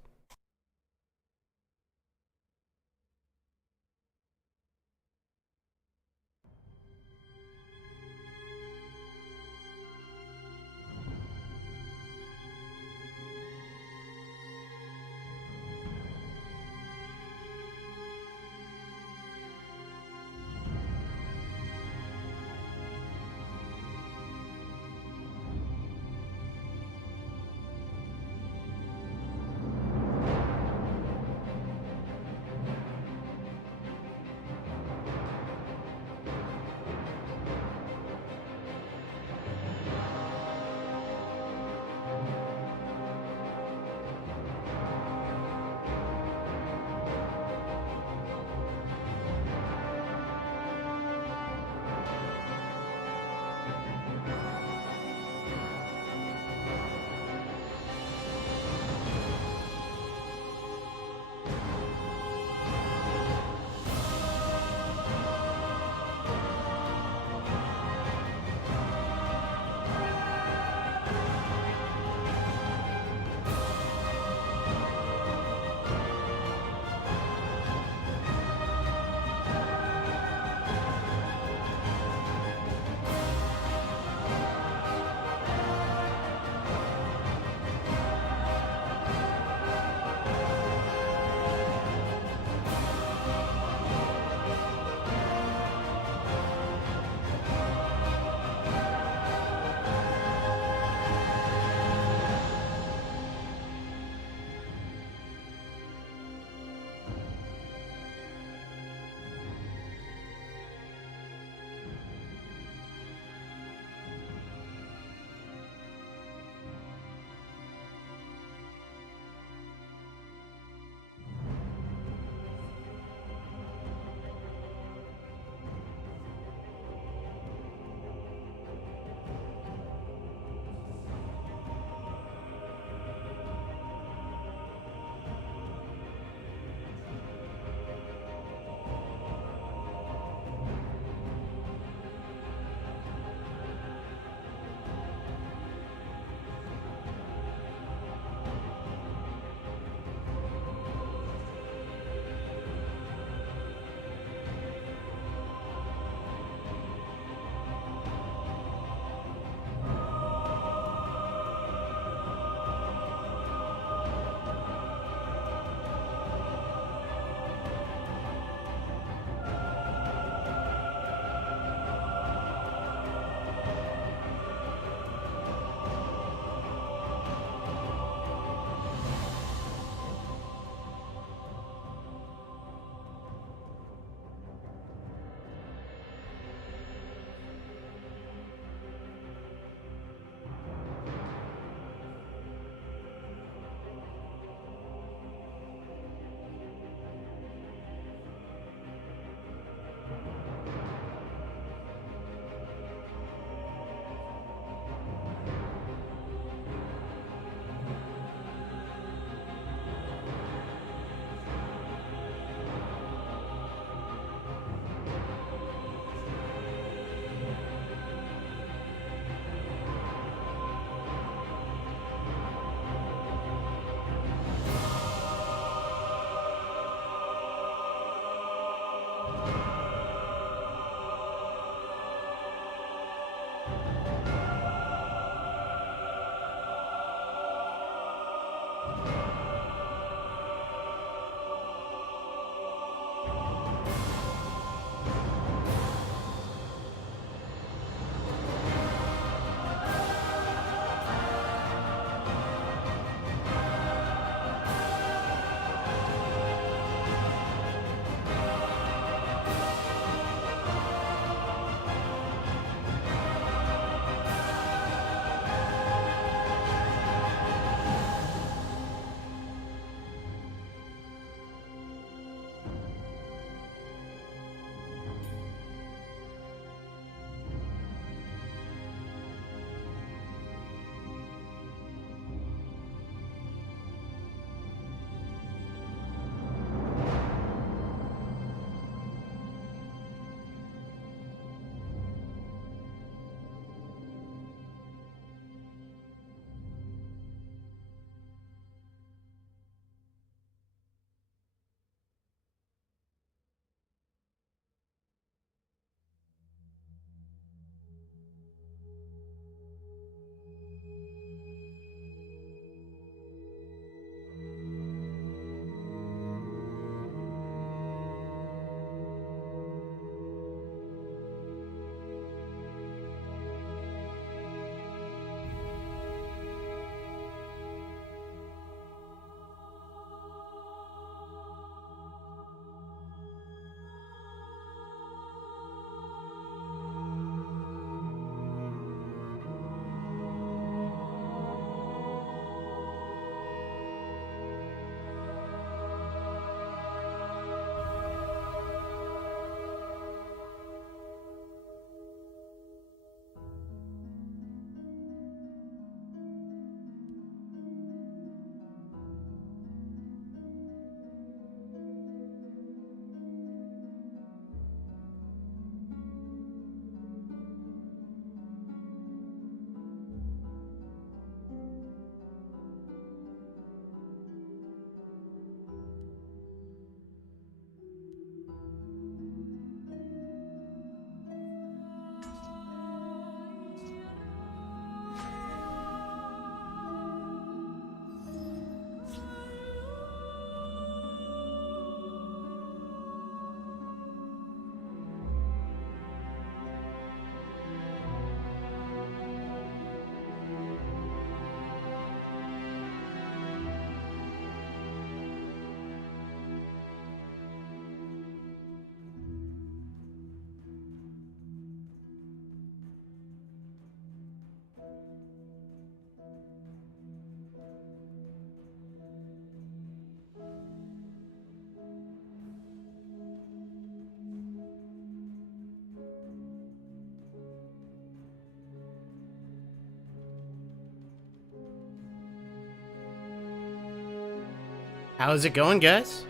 How's it going, guys?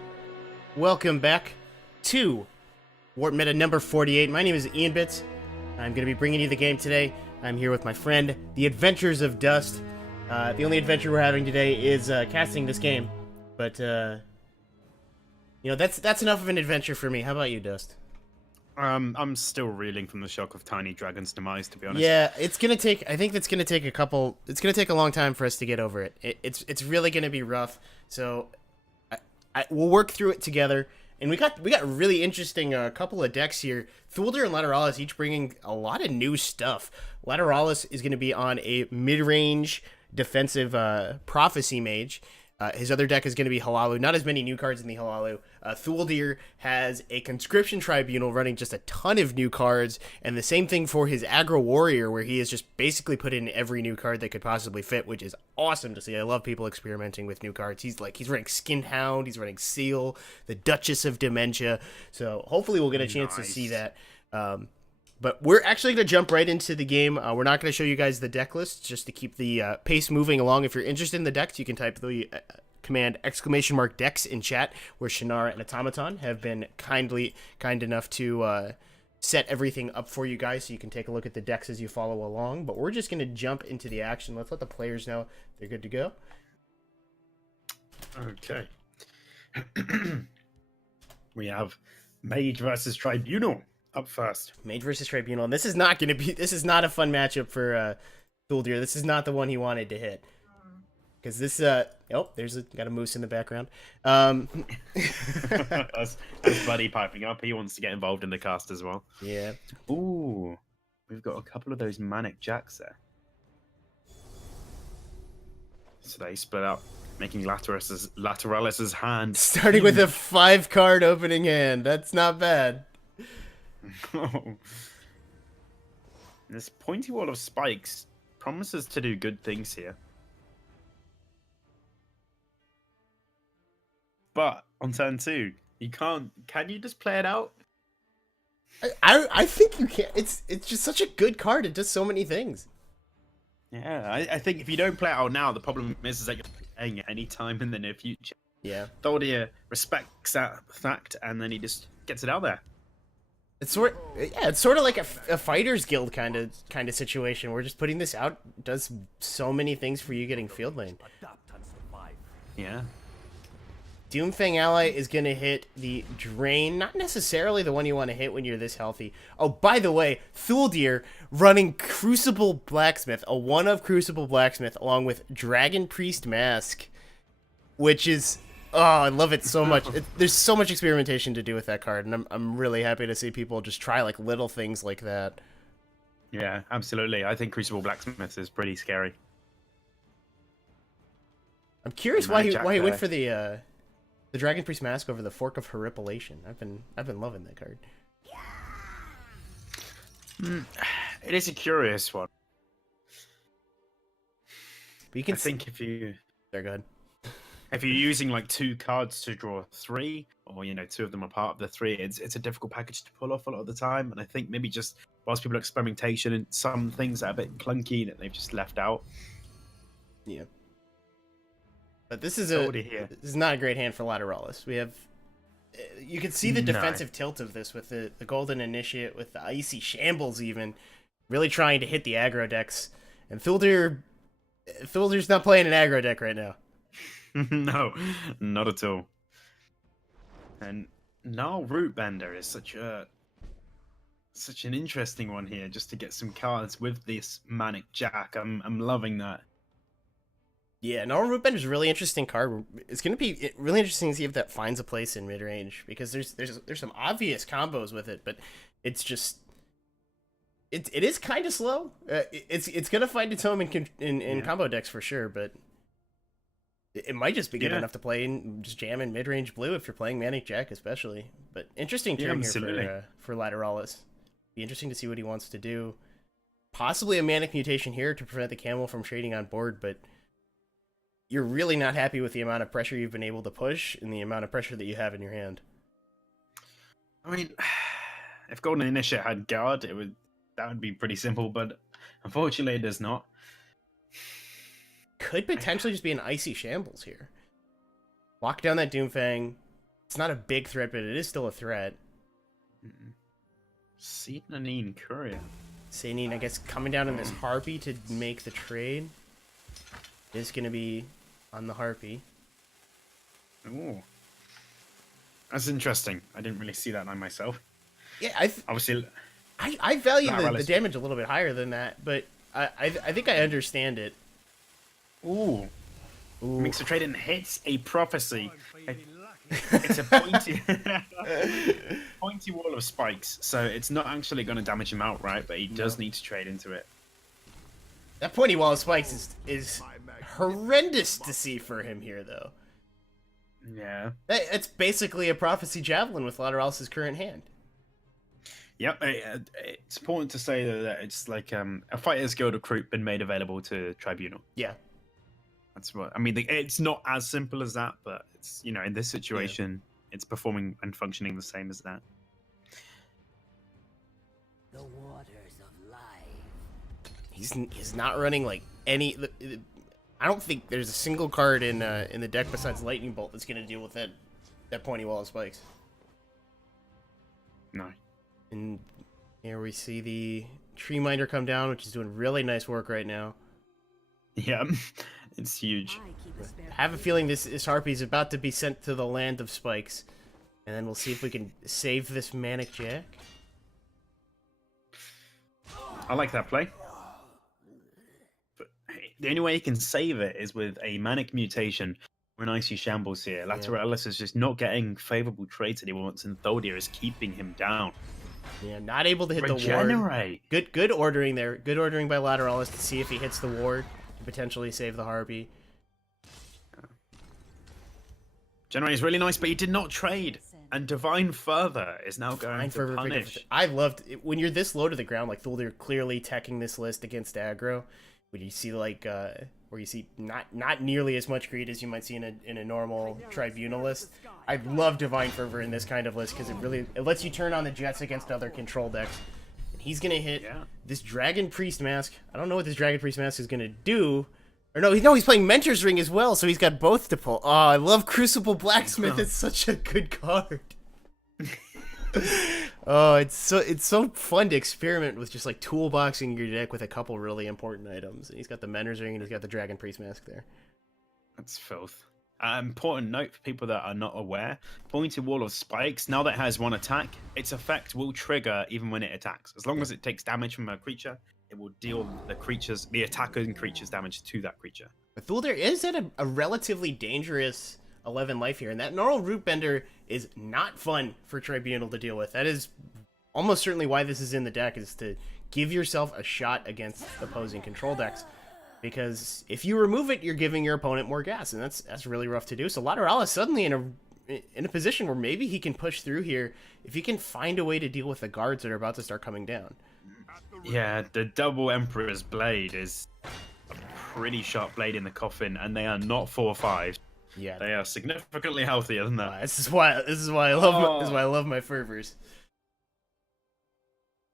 Welcome back to WarpMeta number 48. My name is Ianbits. I'm going to be bringing you the game today. I'm here with my friend, The Adventures of Dust. The only adventure we're having today is casting this game. But, you know, that's enough of an adventure for me. How about you, Dust? I'm still reeling from the shock of Tiny Dragon's demise, to be honest. Yeah, it's gonna take. I think it's gonna take It's gonna take a long time for us to get over it. It's really gonna be rough. So, we'll work through it together. And we got really interesting couple of decks here. Thuldir and Lateralis each bringing a lot of new stuff. Lateralis is gonna be on a mid-range defensive prophecy mage. His other deck is going to be Halalu. Not as many new cards in the Halalu. Thuldir has a Conscription Tribunal running just a ton of new cards, and the same thing for his Aggro Warrior, where he has just basically put in every new card that could possibly fit, which is awesome to see. I love people experimenting with new cards. He's running Skin Hound, he's running Seal, the Duchess of Dementia. So hopefully we'll get a chance to see that. But we're actually going to jump right into the game. We're not going to show you guys the deck list, just to keep the pace moving along. If you're interested in the decks, you can type the command !decks in chat, where Shannara and Automaton have been kind enough to set everything up for you guys, so you can take a look at the decks as you follow along. But we're just going to jump into the action. Let's let the players know they're good to go. Okay. We have Mage versus Tribunal up first. Mage versus Tribunal. And this is not a fun matchup for Thuldir. This is not the one he wanted to hit. Because this, got a moose in the background. That's Buddy piping up. He wants to get involved in the cast as well. Yeah. Ooh, we've got a couple of those Manic Jacks there. So they split up, making Lateralis' hand. Starting with a 5-card opening hand. That's not bad. This pointy wall of spikes promises to do good things here. But on turn 2, you can't. Can you just play it out? I think you can. It's just such a good card. It does so many things. Yeah, I think if you don't play it out now, the problem is that you're playing it any time in the near future. Yeah. Thuldir respects that fact, and then he just gets it out there. It's sort of like a Fighters Guild kind of situation. We're just putting this out does so many things for you getting field lane. Yeah. Doomfang Ally is going to hit the Drain, not necessarily the one you want to hit when you're this healthy. Oh, by the way, Thuldir running Crucible Blacksmith, a 1-of Crucible Blacksmith, along with Dragon Priest Mask, which is... Oh, I love it so much. There's so much experimentation to do with that card, and I'm really happy to see people just try like little things like that. Yeah, absolutely. I think Crucible Blacksmith is pretty scary. I'm curious why he went for the Dragon Priest Mask over the Fork of Horripilation. I've been loving that card. It is a curious one. But you can I think if you... They're good. If you're using like 2 cards to draw 3, or 2 of them are part of the 3, it's a difficult package to pull off a lot of the time. And I think maybe just whilst people are experimentation and some things are a bit clunky that they've just left out. Yeah. But this is not a great hand for Lateralis. We have, you can see the defensive tilt of this with the Golden Initiate, with the Icy Shambles even, really trying to hit the aggro decks. And Thuldir's not playing an aggro deck right now. No, not at all. And now Rootbender is such an interesting one here, just to get some cards with this Manic Jack. I'm loving that. Yeah, Gnarl Rootbender is a really interesting card. It's going to be really interesting to see if that finds a place in mid range, because there's some obvious combos with it, but it's just it is kind of slow. It's going to find its home in combo decks for sure, but it might just be good enough to play in just jam in mid range blue if you're playing Manic Jack especially. But interesting turn here for Lateralis. Be interesting to see what he wants to do. Possibly a Manic Mutation here to prevent the Camel from trading on board, but you're really not happy with the amount of pressure you've been able to push and the amount of pressure that you have in your hand. I mean, if Golden Initiate had guard, that would be pretty simple, but unfortunately it does not. Could potentially just be an Icy Shambles here. lock down that Doomfang. It's not a big threat, but it is still a threat. Seednanine Courier. Sanine, I guess, coming down on this Harpy to make the trade is going to be on the Harpy. Ooh. That's interesting. I didn't really see that line myself. Yeah, Obviously, I value the Relative. damage a little bit higher than that, but I think I understand it. ooh. Ooh. Makes a trade and hits a prophecy. It's a pointy, pointy wall of spikes, so it's not actually going to damage him outright, but he does need to trade into it. That pointy wall of spikes is horrendous to see for him here, though. Yeah. It's basically a prophecy javelin with Lateralis' current hand. Yep. It's important to say that it's like a Fighter's Guild recruit been made available to Tribunal. Yeah. That's what I mean. It's not as simple as that, but it's in this situation, it's performing and functioning the same as that. The waters of life. He's not running like any. I don't think there's a single card in the deck besides Lightning Bolt that's gonna deal with that pointy wall of spikes. No. And here we see the Tree Minder come down, which is doing really nice work right now. Yeah, it's huge. I keep a spare I have a feeling this Harpy is about to be sent to the land of spikes, and then we'll see if we can save this Manic Jack. I like that play. But the only way you can save it is with a Manic Mutation or an Icy Shambles here. Lateralis is just not getting favorable trades that he wants, and Tholdir is keeping him down. Yeah, not able to hit the ward. Regenerate! Good ordering there. Good ordering by Lateralis to see if he hits the ward to potentially save the Harpy. Generate is really nice, but he did not trade. And Divine Further is now going Fine to for punish. I loved it. When you're this low to the ground, like Thuldir clearly teching this list against aggro, when you see like where you see not nearly as much greed as you might see in a normal Tribunal list. I love Divine Fervor in this kind of list because it lets you turn on the Jets against other control decks. And he's gonna hit this Dragon Priest Mask. I don't know what this Dragon Priest Mask is gonna do. Or no, he's playing Mentor's Ring as well, so he's got both to pull. Oh, I love Crucible Blacksmith. It's such a good card. Oh, it's so fun to experiment with just like toolboxing your deck with a couple really important items. And he's got the Mentor's Ring and he's got the Dragon Priest Mask there. That's filth. Important note for people that are not aware: Pointed Wall of Spikes, now that it has one attack, its effect will trigger even when it attacks. As long as it takes damage from a creature, it will deal the attacking creature's damage to that creature. But Thuldir is at a relatively dangerous 11 life here, and that Gnarl Rootbender is not fun for Tribunal to deal with. That is almost certainly why this is in the deck, is to give yourself a shot against opposing control decks. Because if you remove it, you're giving your opponent more gas, and that's really rough to do. So Lateralis suddenly in a position where maybe he can push through here if he can find a way to deal with the guards that are about to start coming down. Yeah, the double Emperor's Blade is a pretty sharp blade in the coffin, and they are not 4/5. Yeah, They are significantly healthier than that. this is why I love my fervors.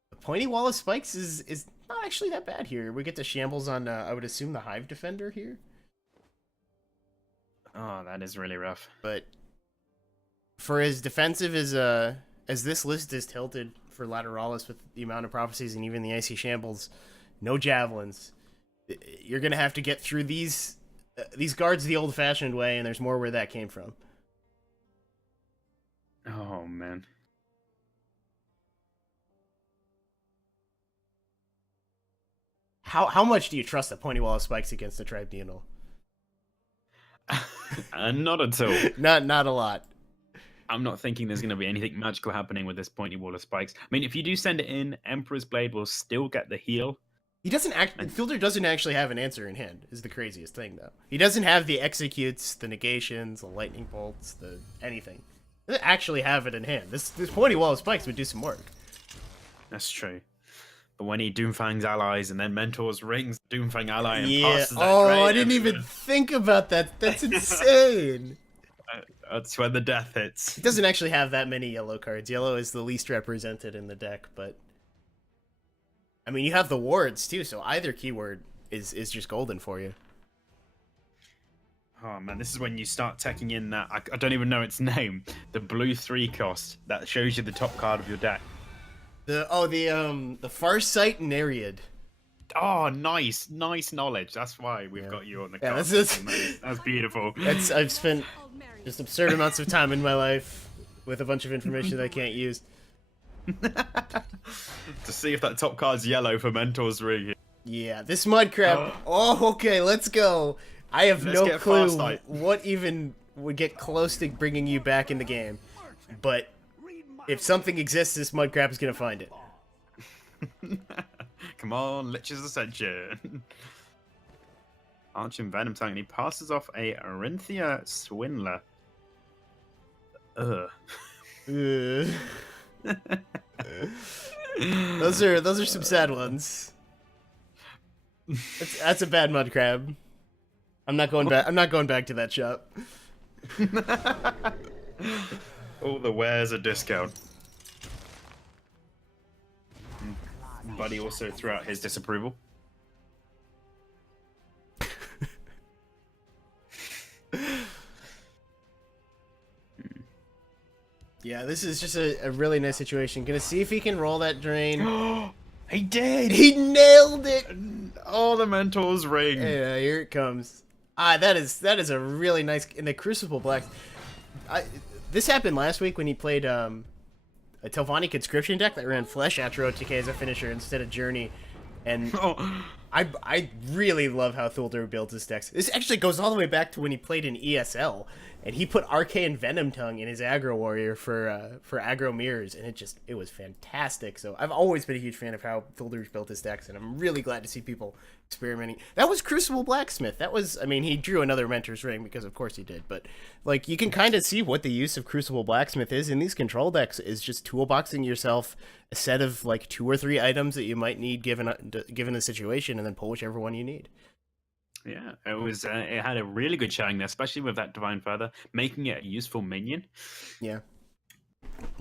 The pointy wall of spikes is not actually that bad here. We get to shambles on I would assume the Hive Defender here, Oh, that is really rough. but for as defensive as this list is tilted for Lateralis with the amount of prophecies and even the Icy Shambles, no javelins. You're gonna have to get through these guards the old-fashioned way, and there's more where that came from. Oh man. How much do you trust the pointy wall of spikes against the Tribunal? Not at all. Not a lot. I'm not thinking there's going to be anything magical happening with this pointy wall of spikes. I mean, if you do send it in, Emperor's Blade will still get the heal. He doesn't Thuldir doesn't actually have an answer in hand, is the craziest thing, though. He doesn't have the executes, the negations, the lightning bolts, the anything. He doesn't actually have it in hand. This pointy wall of spikes would do some work. That's true. But when he Doomfang's allies and then Mentor's rings Doomfang ally and Yeah. passes that Oh, trade, I didn't even think about that. That's insane. That's when the death hits. He doesn't actually have that many yellow cards. Yellow is the least represented in the deck, but I mean, you have the wards too, so either keyword is just golden for you. Oh man, this is when you start taking in that I don't even know its name. The blue 3 cost that shows you the top card of your deck. The Farsight Nereid. Oh, nice knowledge. That's why we've got you on the Yeah, card. That's beautiful. I've spent just absurd amounts of time in my life with a bunch of information that I can't use. To see if that top card's yellow for Mentor's Ring. Yeah, this mud crab. Oh, okay, let's go. I have Let's no get clue Farsight. what even would get close to bringing you back in the game, but if something exists, this mud crab is gonna find it. Come on, Lich's Ascension. Arch and Venom Tank, and he passes off a Arinthia Swindler. Ugh. Ugh. Those are some sad ones. That's a bad mud crab. I'm not going back. I'm not going back to that shop. All the wares a discount. Buddy also threw out his disapproval. Yeah, this is just a really nice situation. Gonna see if he can roll that drain. He did! He nailed it! Oh, the Mentor's Ring. Yeah, here it comes. That is a really nice in the Crucible Blacks. This happened last week when he played a Telvanni conscription deck that ran Flesh Atro TK as a finisher instead of Journey, and I really love how Thuldur builds his decks. This actually goes all the way back to when he played in ESL, and he put Arcane Venom Tongue in his aggro warrior for aggro mirrors, and it was fantastic. So I've always been a huge fan of how Thuldur's built his decks, and I'm really glad to see people experimenting. That was Crucible Blacksmith. That was, I mean, he drew another Mentor's Ring because of course he did, but like you can kind of see what the use of Crucible Blacksmith is in these control decks is just toolboxing yourself a set of like 2 or 3 items that you might need given the situation, and then pull whichever one you need. Yeah, it was. It had a really good showing there, especially with that Divine Feather, making it a useful minion. Yeah.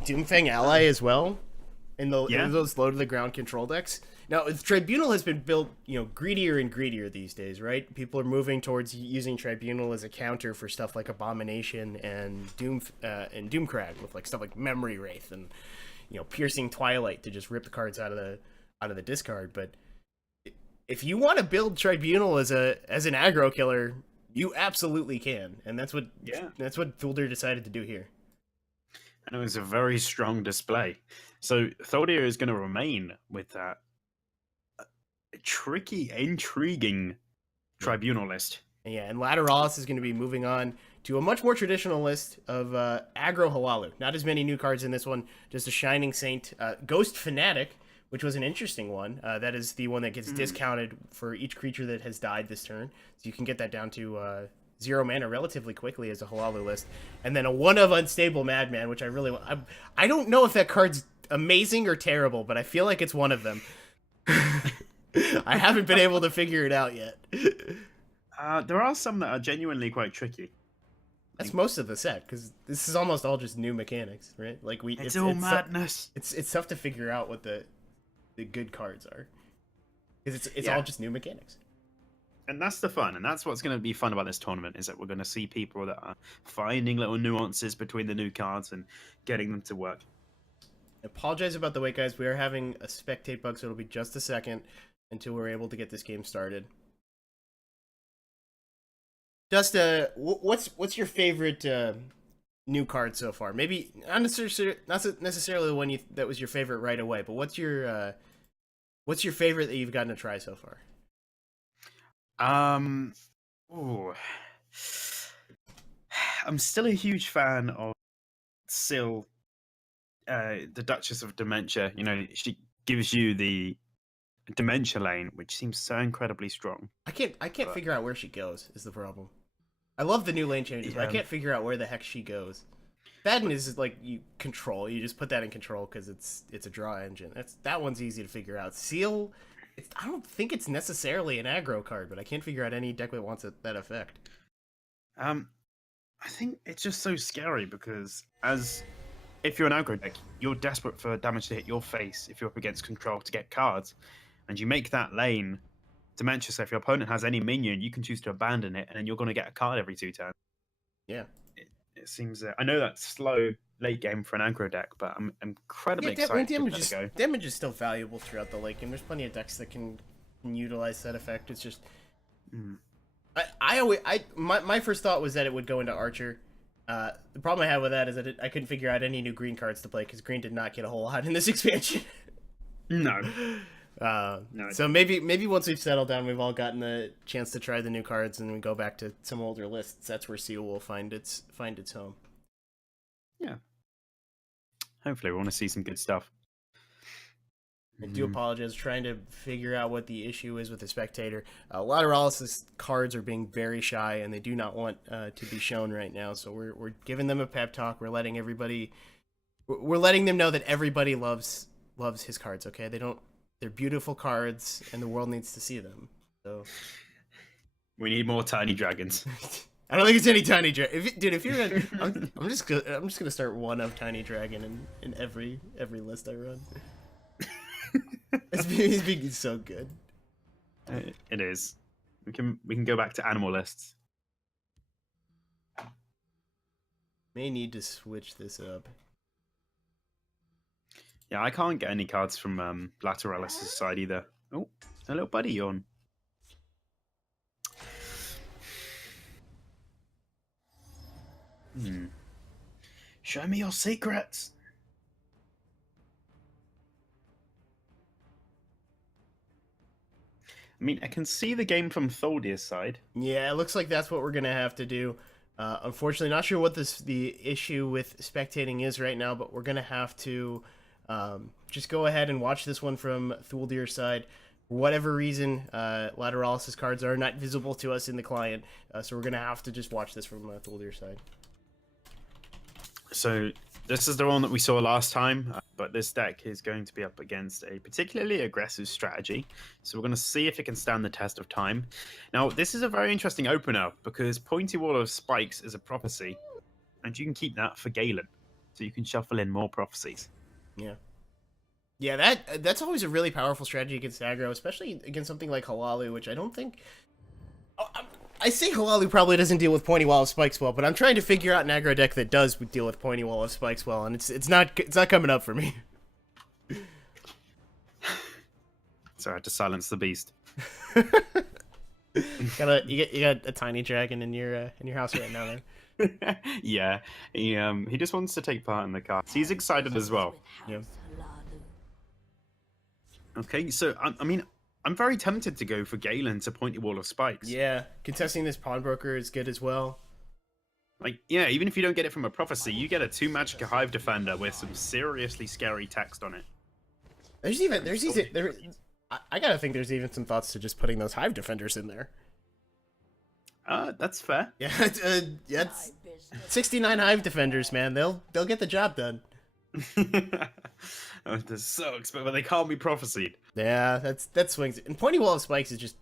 Doomfang Ally as well, in those low to the ground control decks. Now, Tribunal has been built, greedier and greedier these days, right? People are moving towards using Tribunal as a counter for stuff like Abomination and Doomcrag, with like stuff like Memory Wraith and Piercing Twilight to just rip the cards out of the discard. But if you want to build Tribunal as an aggro killer, you absolutely can, and that's what Thuldur decided to do here. And it was a very strong display. So Thuldur is going to remain with that tricky, intriguing Tribunal list. Yeah, and Lateralis is going to be moving on to a much more traditional list of aggro Halalu. Not as many new cards in this one, just a Shining Saint, Ghost Fanatic, which was an interesting one. That is the one that gets discounted for each creature that has died this turn. So you can get that down to 0 mana relatively quickly as a Halalu list. And then a 1 of Unstable Madman, which I really want. I don't know if that card's amazing or terrible, but I feel like it's one of them. I haven't been able to figure it out yet. There are some that are genuinely quite tricky. That's most of the set, because this is almost all just new mechanics, right? Like it's all madness. It's tough to figure out what the good cards are, because it's all just new mechanics. And that's the fun, and that's what's going to be fun about this tournament, is that we're going to see people that are finding little nuances between the new cards and getting them to work. I apologize about the wait, guys. We are having a spectate bug, so it'll be just a second until we're able to get this game started. Just what's your favorite new card so far? Maybe not necessarily the one that was your favorite right away, but what's your favorite that you've gotten to try so far? I'm still a huge fan of Syl, the Duchess of Dementia. She gives you the Dementia lane, which seems so incredibly strong. I can't figure out where she goes, is the problem. I love the new lane changes, but I can't figure out where the heck she goes. Fadden is like you just put that in control because it's a draw engine. That one's easy to figure out. Seal, I don't think it's necessarily an aggro card, but I can't figure out any deck that wants that effect. I think it's just so scary because if you're an aggro deck, you're desperate for damage to hit your face if you're up against control to get cards, and you make that lane Dementia, so if your opponent has any minion, you can choose to abandon it, and then you're going to get a card every 2 turns. Yeah. It seems. I know that's slow late game for an aggro deck, but I'm incredibly excited to let it go. Damage is still valuable throughout the late game. There's plenty of decks that can utilize that effect. It's just, my first thought was that it would go into Archer. The problem I had with that is that I couldn't figure out any new green cards to play because green did not get a whole lot in this expansion. No. So maybe once we've settled down, we've all gotten a chance to try the new cards, and we go back to some older lists. That's where Seal will find its home. Yeah. Hopefully, we want to see some good stuff. I do apologize, trying to figure out what the issue is with the Spectator. Lateralis' cards are being very shy, and they do not want to be shown right now. So we're giving them a pep talk. We're letting them know that everybody loves his cards. Okay, they're beautiful cards, and the world needs to see them. So we need more tiny dragons. I don't think it's any tiny dragon. If you're gonna, I'm just gonna start one of tiny dragon in every list I run. He's being so good. It is. We can go back to animal lists. May need to switch this up. Yeah, I can't get any cards from Lateralis' side either. Oh, a little buddy yawn. Show me your secrets. I mean, I can see the game from Tholdir's side. Yeah, it looks like that's what we're gonna have to do. Unfortunately, not sure what the issue with spectating is right now, but we're gonna have to just go ahead and watch this one from Tholdir's side. For whatever reason, Lateralis' cards are not visible to us in the client, so we're gonna have to just watch this from Tholdir's side. So this is the one that we saw last time, but this deck is going to be up against a particularly aggressive strategy. So we're going to see if it can stand the test of time. Now, this is a very interesting opener because Pointy Wall of Spikes is a prophecy, and you can keep that for Galen. So you can shuffle in more prophecies. Yeah. Yeah, that's always a really powerful strategy against aggro, especially against something like Halalu, which I don't think... I say Halalu probably doesn't deal with Pointy Wall of Spikes well, but I'm trying to figure out an aggro deck that does deal with Pointy Wall of Spikes well, and it's not coming up for me. So I had to silence the beast. You got a tiny dragon in your house right now, man. Yeah, he just wants to take part in the cards. He's excited as well. Yeah. Okay, so I mean, I'm very tempted to go for Galen to Pointy Wall of Spikes. Yeah, contesting this pawnbroker is good as well. Like, yeah, even if you don't get it from a prophecy, you get a 2 Magicka Hive Defender with some seriously scary text on it. I gotta think there's even some thoughts to just putting those Hive Defenders in there. That's fair. Yeah, it's 69 Hive Defenders, man. They'll get the job done. They're so expensive, but they can't be prophesied. Yeah, that swings. And Pointy Wall of Spikes is just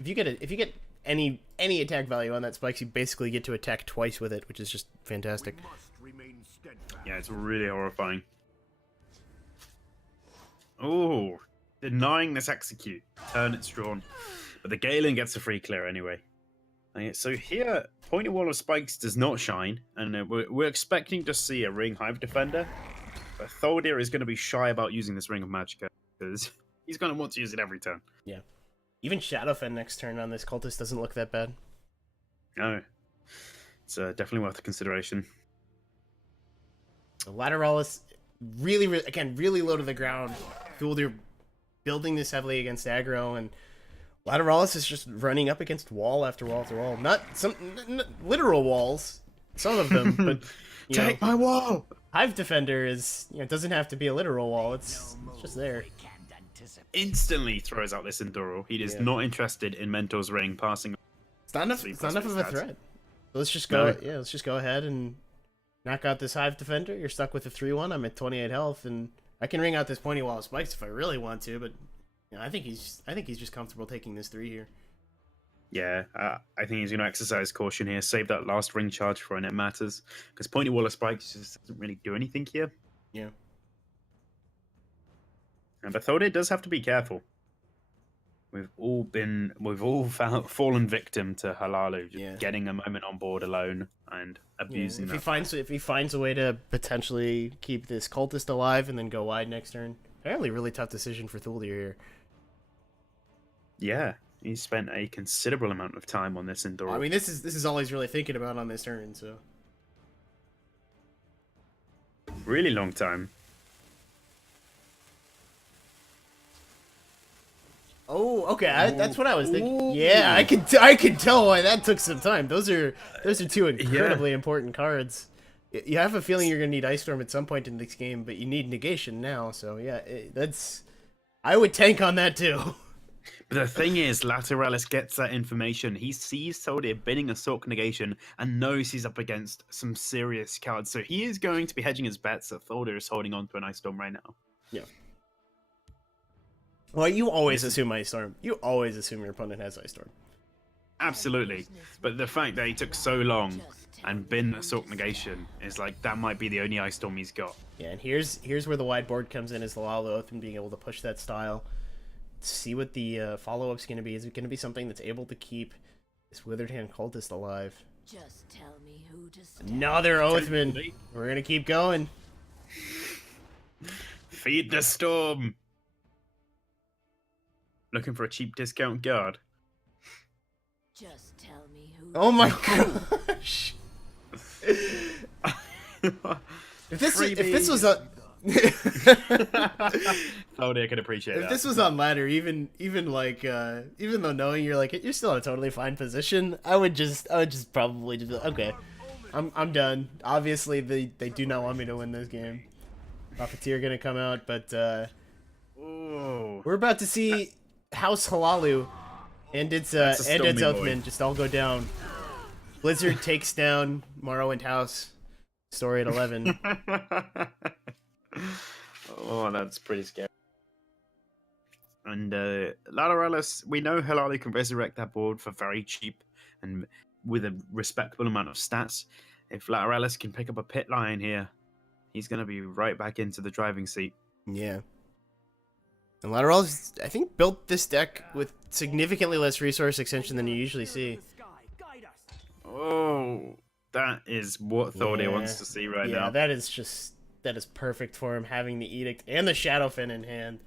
if you get any attack value on that spikes, you basically get to attack twice with it, which is just fantastic. Yeah, it's really horrifying. Oh, denying this execute. Turn it's drawn. But the Galen gets a free clear anyway. Okay, so here, Pointy Wall of Spikes does not shine, and we're expecting to see a Ring Hive Defender. But Tholdir is going to be shy about using this Ring of Magicka, because he's going to want to use it every turn. Yeah. Even Shadowfen next turn on this Cultist doesn't look that bad. No. It's definitely worth a consideration. Lateralis, really low to the ground. Thuldir building this heavily against aggro, and Lateralis is just running up against wall after wall after wall. Not some literal walls, some of them, but Take my wall! Hive Defender is, it doesn't have to be a literal wall. It's just there. Instantly throws out this Enduro. He is not interested in Mentor's Ring passing. It's not enough of a threat. So let's just go. No. Yeah, let's just go ahead and knock out this Hive Defender. You're stuck with a 3/1. I'm at 28 health, and I can ring out this Pointy Wall of Spikes if I really want to. But I think he's just comfortable taking this 3 here. Yeah, I think he's going to exercise caution here. Save that last ring charge for when it matters, because Pointy Wall of Spikes just doesn't really do anything here. Yeah. And Batholdir does have to be careful. we've all fallen victim to Halalu just Yeah. getting a moment on board alone and abusing If that. he finds a way to potentially keep this cultist alive and then go wide next turn, apparently really tough decision for Thuldir here. Yeah, he spent a considerable amount of time on this Enduro. I mean, this is all he's really thinking about on this turn. So Really long time. oh, okay, that's what I was thinking. Ooh. Yeah, I can tell why that took some time. Those are two incredibly important cards. You have a feeling you're gonna need Ice Storm at some point in this game, but you need negation now. So yeah, I would tank on that too. But the thing is, Lateralis gets that information. He sees Soldier binning a Sork negation and knows he's up against some serious cards. So he is going to be hedging his bets that Thuldir is holding on to an Ice Storm right now. Yeah. Well, you always assume Ice Storm. You always assume your opponent has Ice Storm. Absolutely. But the fact that he took so long and bin a Sork negation is like, that might be the only Ice Storm he's got. Yeah, and here's where the wide board comes in, is the Lalo Oath and being able to push that style. See what the follow-up's going to be. Is it going to be something that's able to keep this Withered Hand Cultist alive? Just tell me who to stop. Another Oathman. We're going to keep going. Feed the storm. Looking for a cheap discount guard. Just tell me who. Oh my gosh. If this was a Soldier can appreciate if that. this was on ladder, even though knowing you're still in a totally fine position, I would just probably just be like, okay, I'm done. Obviously they do not want me to win this game. Profiteer gonna come out, but Ooh. we're about to see House Halalu and its stormy boy. Oathman just all go down. Blizzard takes down Morrowind House. Story at 11. Oh, that's pretty scary. And Lateralis, we know Halalu can resurrect that board for very cheap and with a respectable amount of stats. If Lateralis can pick up a pit line here, he's going to be right back into the driving seat. Yeah. And Lateralis, I think, built this deck with significantly less resource extension than you usually see. Oh, that is what Thordy Yeah. wants to see right Yeah, now. that is perfect for him, having the Edict and the Shadowfin in hand.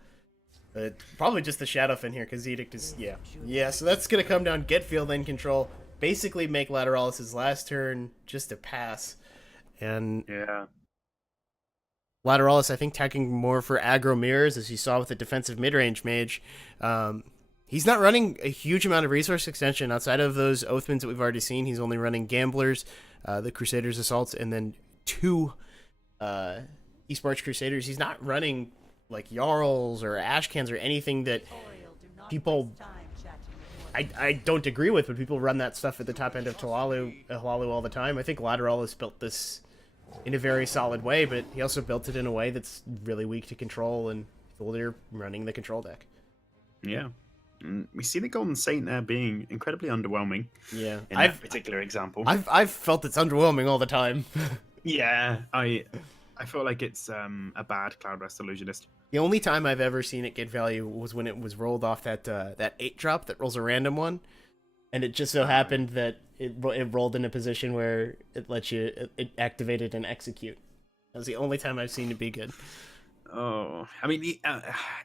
Probably just the Shadowfin here, because Edict is, yeah. So that's going to come down, get field end control, basically make Lateralis' last turn just a pass. And Yeah. Lateralis, I think, tagging more for aggro mirrors, as you saw with the defensive mid-range mage. He's not running a huge amount of resource extension outside of those Oathmans that we've already seen. He's only running Gamblers, the Crusaders Assaults, and then 2 Eastmarch Crusaders. He's not running like Jarls or Ashcans or anything that people... I don't agree with, but people run that stuff at the top end of Halalu all the time. I think Lateralis built this in a very solid way, but he also built it in a way that's really weak to control, and Thuldir running the control deck. Yeah. And we see the Golden Saint there being incredibly underwhelming Yeah, in that particular example. I've felt it's underwhelming all the time. Yeah, I feel like it's a bad Cloud Rest Illusionist. The only time I've ever seen it get value was when it was rolled off that 8-drop that rolls a random one, and it just so happened that it rolled in a position where it activated and execute. That was the only time I've seen it be good. Oh, I mean,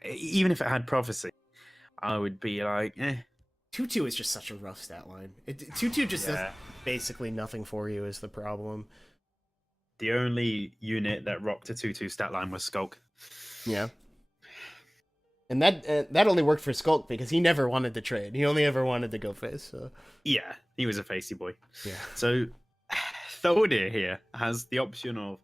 even if it had Prophecy, I would be like, eh. 2/2 is just such a rough stat line. 2/2 just does Yeah. basically nothing for you is the problem. The only unit that rocked a 2/2 stat line was Skulk. Yeah. And that only worked for Skulk because he never wanted to trade. He only ever wanted to go face. So. Yeah, he was a facey boy. Yeah. So, Thordir here has the option of...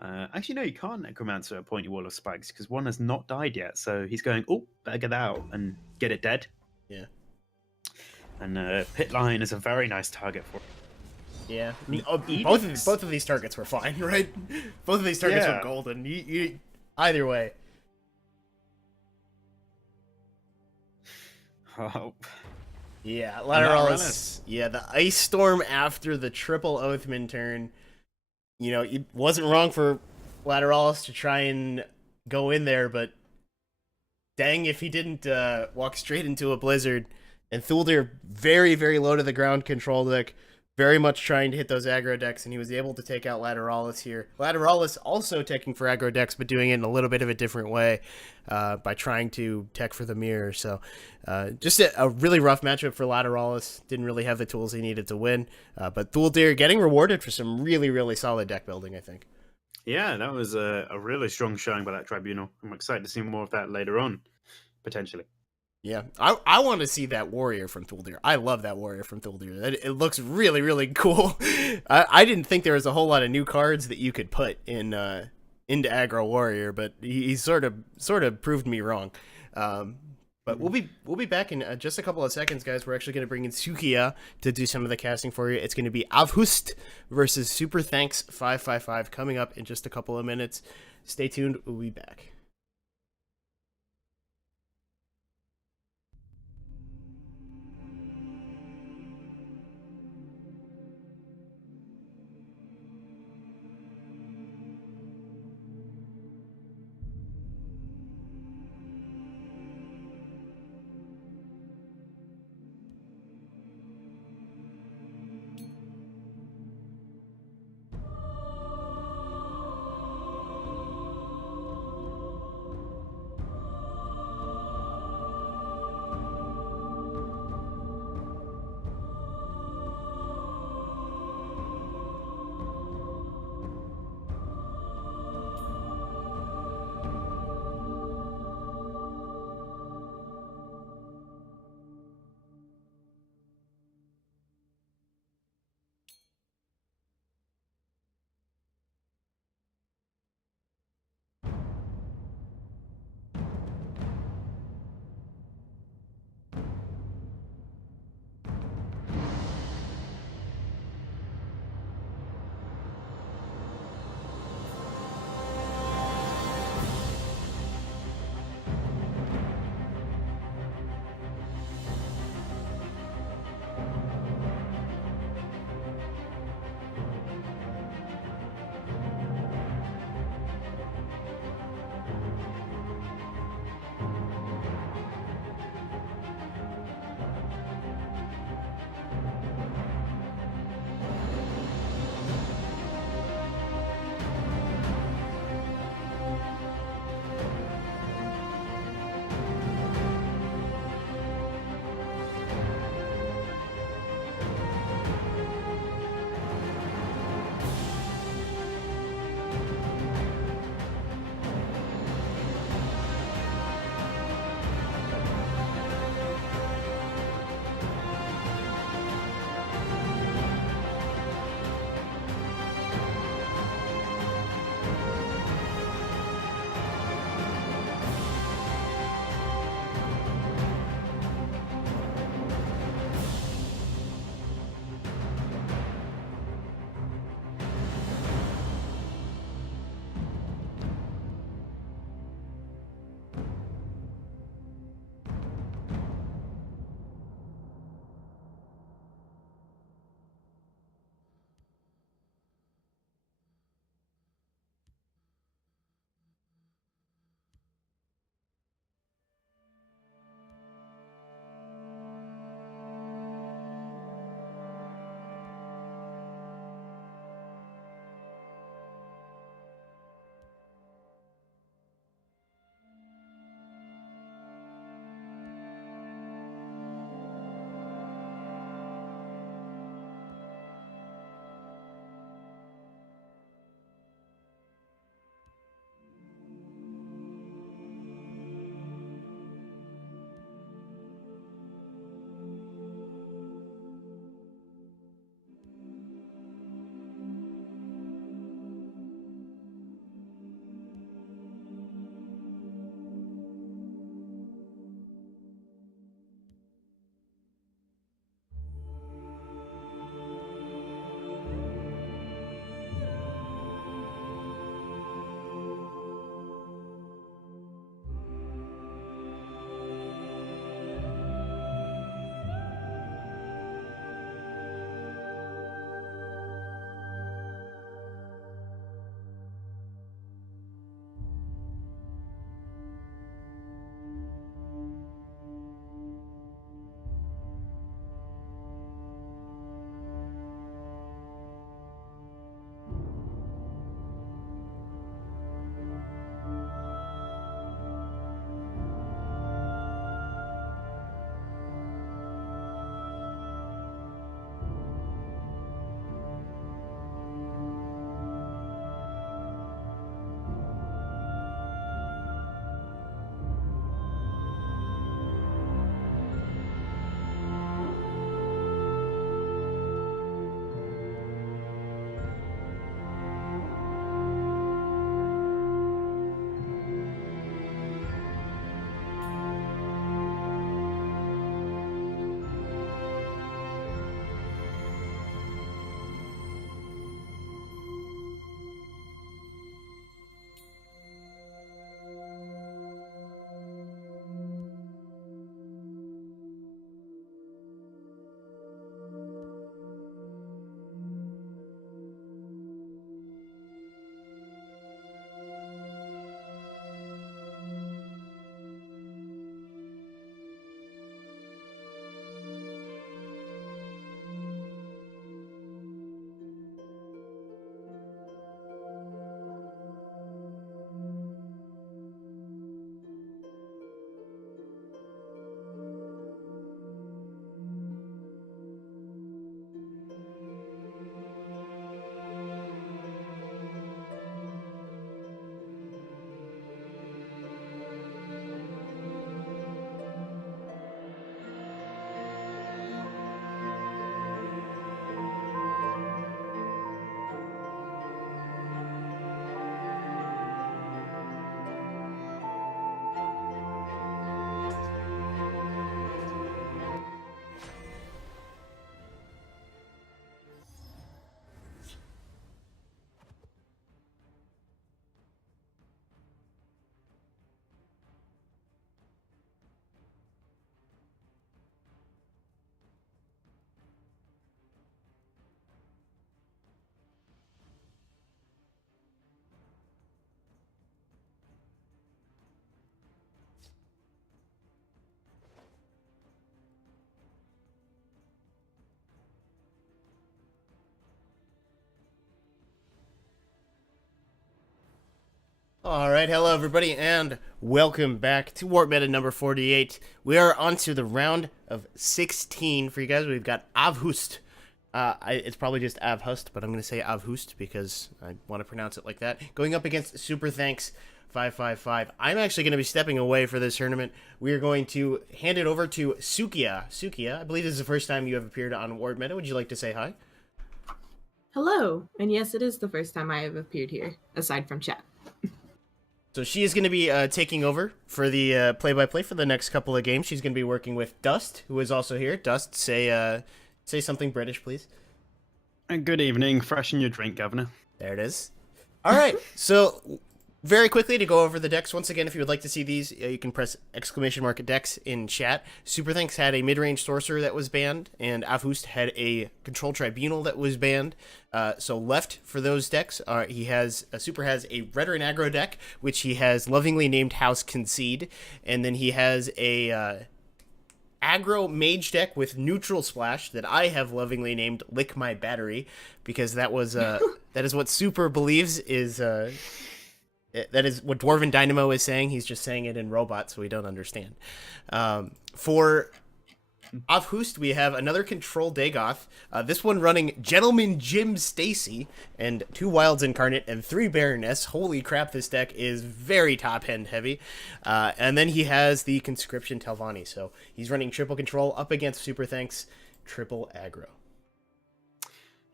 actually, no, you can't Necromancer a Pointy Wall of Spikes because one has not died yet. So he's going, oh, better get that out and get it dead. Yeah. And Pit Line is a very nice target for him. Yeah. The Both of these targets were fine, right? Both of these targets were Yeah. golden. You either way. Oh, Yeah, Lateralis. Lateralis. Yeah, the Ice Storm after the triple Oathman turn. You know, it wasn't wrong for Lateralis to try and go in there, but Dang if he didn't walk straight into a blizzard. And Thuldir very, very low to the ground control deck, very much trying to hit those aggro decks, and he was able to take out Lateralis here. Lateralis also teching for aggro decks, but doing it in a little bit of a different way by trying to tech for the mirror. So just a really rough matchup for Lateralis. Didn't really have the tools he needed to win. But Thuldir getting rewarded for some really, really solid deck building, I think. Yeah, that was a really strong showing by that Tribunal. I'm excited to see more of that later on, potentially. Yeah, I want to see that warrior from Thuldir. I love that warrior from Thuldir. It looks really, really cool. I didn't think there was a whole lot of new cards that you could put in into aggro warrior, but he sort of proved me wrong. But we'll be back in just a couple of seconds, guys. We're actually going to bring in Sukeyaa to do some of the casting for you. It's going to be Avhust versus Super Thanks 555 coming up in just a couple of minutes. Stay tuned. We'll be back. All right, hello everybody, and welcome back to WarpMeta number 48. We are on to the round of 16 for you guys. We've got Avhust. It's probably just Avhust, but I'm going to say Avhust because I want to pronounce it like that. Going up against Super Thanks 555. I'm actually going to be stepping away for this tournament. We are going to hand it over to Sukeyaa. Sukeyaa, I believe this is the first time you have appeared on WarpMeta. Would you like to say hi? Hello, and yes, it is the first time I have appeared here, aside from chat. So she is going to be taking over for the play-by-play for the next couple of games. She's going to be working with Dust, who is also here. Dust, say something British, please. Good evening. Freshen your drink, Governor. There it is. All right, so very quickly to go over the decks. Once again, if you would like to see these, you can press !decks in chat. Super Thanks had a mid-range sorcerer that was banned, and Avhust had a control tribunal that was banned. So left for those decks, Super has a Rhetor and Aggro deck, which he has lovingly named House Concede, and then he has a aggro mage deck with neutral splash that I have lovingly named Lick My Battery, because that was that is what Super believes is that is what Dwarven Dynamo is saying. He's just saying it in robot, so we don't understand. For Avhust, we have another Control Dagoth. This one running Gentleman Jim Stacy and 2 Wilds Incarnate and 3 Baroness. Holy crap, this deck is very top-end heavy. And then he has the Conscription Telvanni. So he's running triple control up against Super Thanks, triple aggro.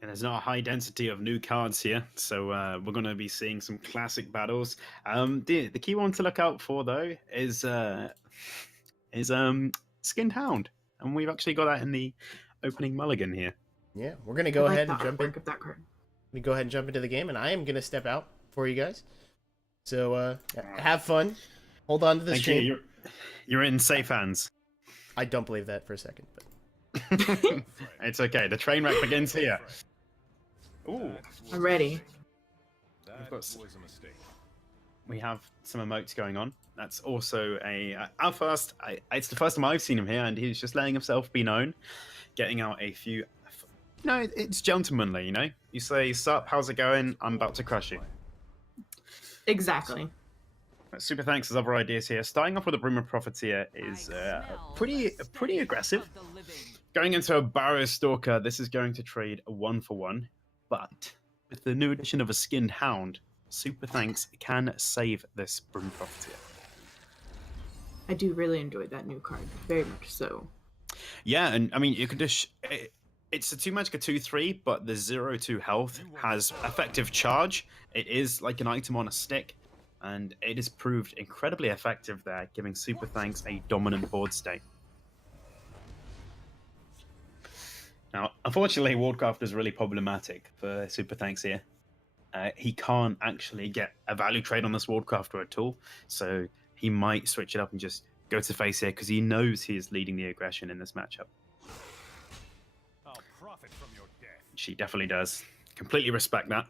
And there's not a high density of new cards here, so we're going to be seeing some classic battles. The key one to look out for, though, is Skinned Hound. And we've actually got that in the opening mulligan here. Yeah, we're going to go ahead and jump in. That card. We go ahead and jump into the game, and I am going to step out for you guys. So have fun. Hold on to the stream. You're in safe hands. I don't believe that for a second. But It's okay. The train wreck begins here. Ooh. I'm ready. We have some emotes going on. That's also it's the first time I've seen him here, and he's just letting himself be known, getting out a few. No, it's gentlemanly, you know. You say, "Sup, how's it going? I'm about to crush you." Exactly. Super Thanks has other ideas here. Starting off with a Brimmer Profiteer is pretty aggressive. Going into a Barrow Stalker, this is going to trade a 1-for-1, but with the new addition of a Skinned Hound, Super Thanks can save this Brimmer Profiteer. I do really enjoy that new card, very much so. Yeah, and I mean, you can just... It's a 2-magic, a 2/3, but the 0-2 health has effective charge. It is like an item on a stick, and it has proved incredibly effective there, giving Super Thanks a dominant board state. Now, unfortunately, Wardcraft is really problematic for Super Thanks here. He can't actually get a value trade on this Wardcrafter at all, so he might switch it up and just go to face here because he knows he is leading the aggression in this matchup. I'll profit from your death. She definitely does. Completely respect that.